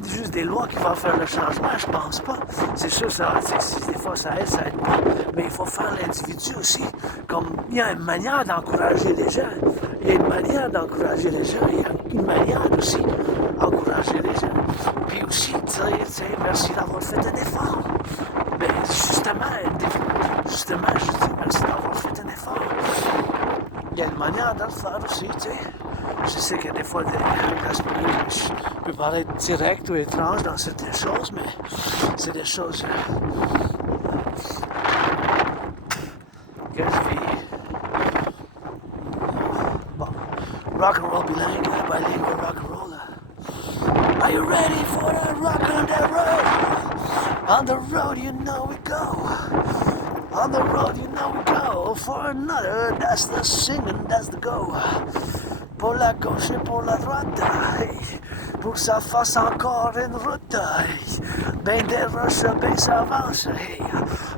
juste des lois qui vont faire le changement, je pense pas. C'est sûr, des fois ça aide pas. Mais il faut faire l'individu aussi. Comme il y a une manière d'encourager les gens. Il y a une manière d'encourager aussi d'encourager les gens. Puis aussi dire, merci d'avoir fait un effort. Mais justement, je dis merci d'avoir fait un effort. Il y a une manière de le faire aussi, tu sais. Je sais que des fois, je peux paraître direct ou étrange dans certaines choses, mais c'est des choses que je vis. Bon, rock and roll bilingual rock and roll. Are you ready for the rock on the road? On the road, you know we go. On the road, you know we go. For another, that's the singing, that's the go. Pour la gauche et pour la droite, hey. Pour que ça fasse encore une route, hey. Ben des roches, ben ça avance, hey.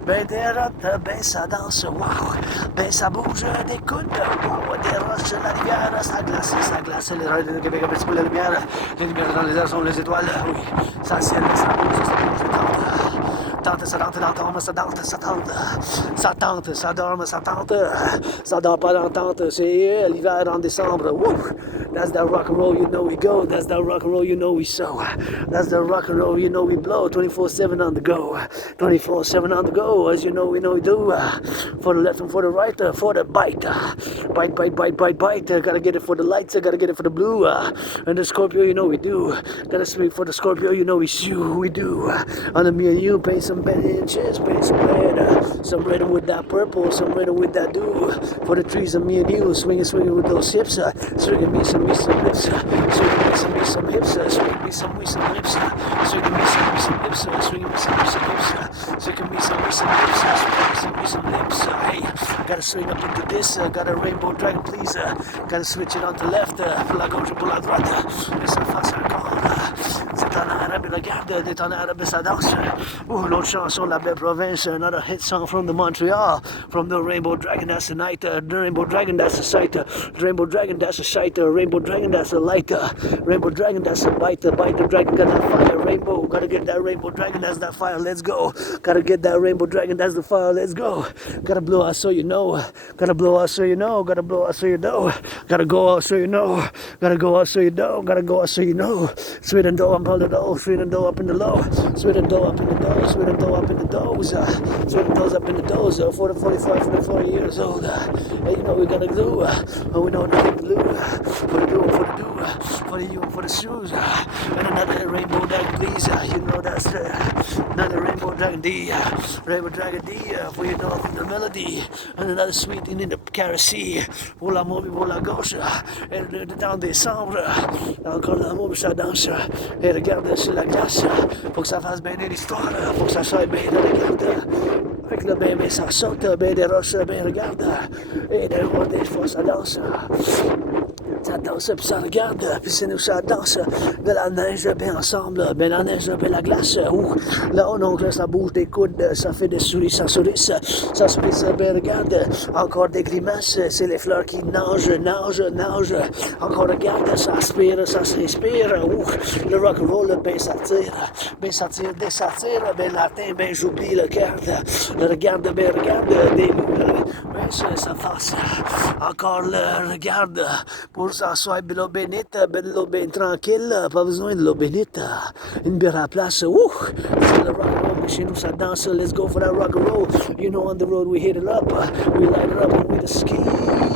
Ben des routes, ben ça danse, wow. Ben ça bouge des coudes, wow. Des roches, la rivière, ça glace, les rails de Québec, un petit peu la lumière. Les lumières dans les airs sont les étoiles, oui. Ça ciel, ça bouge, tente, ça tente, d'entendre, ça tente, ça tente. Ça tente, ça dorme, ça tente. Ça dort pas d'entente, c'est l'hiver en décembre, woo. That's that rock and roll, you know we go. That's that rock and roll, you know we sow. That's the rock and roll, you know we blow. 24/7 on the go. 24/7 on the go, as you know we do. For the left and for the right, for the bite. Bite. Gotta get it for the lights, gotta get it for the blue. And the Scorpio, you know we do. Gotta speak for the Scorpio, you know we do. On the me and you, pay some better inches, pay some red. Some red with that purple, some red with that dew. For the trees of me and you, swinging with those hips. Swinging me some lips. Swinging me some hips. Swinging me some lips. Swinging me some hips. Swinging me some hips. Swinging me some lips. Swinging me some lips. Hey, gotta swing up into this. Got a rainbow dragon, please. Gotta switch it on to left. Pour la gauche, pour la droite. Et ça fasse encore. C'est en arabe, regarde, c'est en arabe, ça danse. Une autre chanson de la belle province. Another hit song from the Montreal. From the Rainbow Dragon, that's a night. The Rainbow Dragon, that's a sight. Rainbow Dragon, that's a sight. Rainbow Dragon, that's a light. Rainbow Dragon, that's a bite. Bite the dragon, got that fire. Rainbow, gotta get that Rainbow Dragon, that's that fire. Let's go. Gotta get that Rainbow Dragon, that's the fire. Let's go. Gotta blow out so you know. Gotta blow out so you know. Gotta blow out so you know. Gotta go out so you know. Gotta go out so you know. Gotta go out so you know. Sweet and dough, I'm on the dough. Sweet and dough up in the low. Sweet and dough up in the dough. Sweet and dough up in the doughs. Sweet and doughs up in the doughs. 40, 45, 40 years old. Hey, you know what we gotta do. We know what we can do. For the do, for the do. For the you and for the shoes. And another rainbow dragon, please. You know that's another rainbow dragon D. Rainbow dragon D. For you know the melody. And another sweet in the carrossy. Pour l'amour, pour la gauche. Et dans décembre. Encore l'amour, ça danse. Et regarde sur la glace. Faut que ça fasse bien l'histoire. Faut que ça soit bien de regarde. Avec le bébé, ça saute. Ben des roches, ben regarde. Et des fois, ça danse. Ça danse, puis ça regarde, puis c'est nous ça danse. De la neige, ben ensemble, ben la neige, ben la glace. Là, on oncle, ça bouge des coudes, ça fait des souris, ça sourisse, ben regarde. Encore des grimaces, c'est les fleurs qui nagent. Encore regarde, ça aspire, ça s'inspire. Le rock'n'roll, ben ça tire, ben latin, ben j'oublie le cœur. Regarde, ben regarde, des loups, ben ça fasse. Encore le regarde, pour ça soit de l'eau bénite, de l'eau bien tranquille, pas besoin de l'eau bénite. Une bière à place, c'est le rock'n'roll, chez nous ça danse, let's go for that rock'n'roll. You know on the road we hit it up, we light it up and we the ski,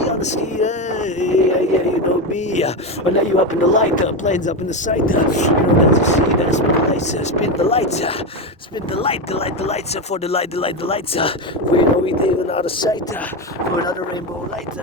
on the ski, yeah, you know me. But now you up in the light, planes up in the sight, you know that's the ski, that's spin the lights, spin the lights, for the lights, we know we leaving out of sight, for another rainbow light.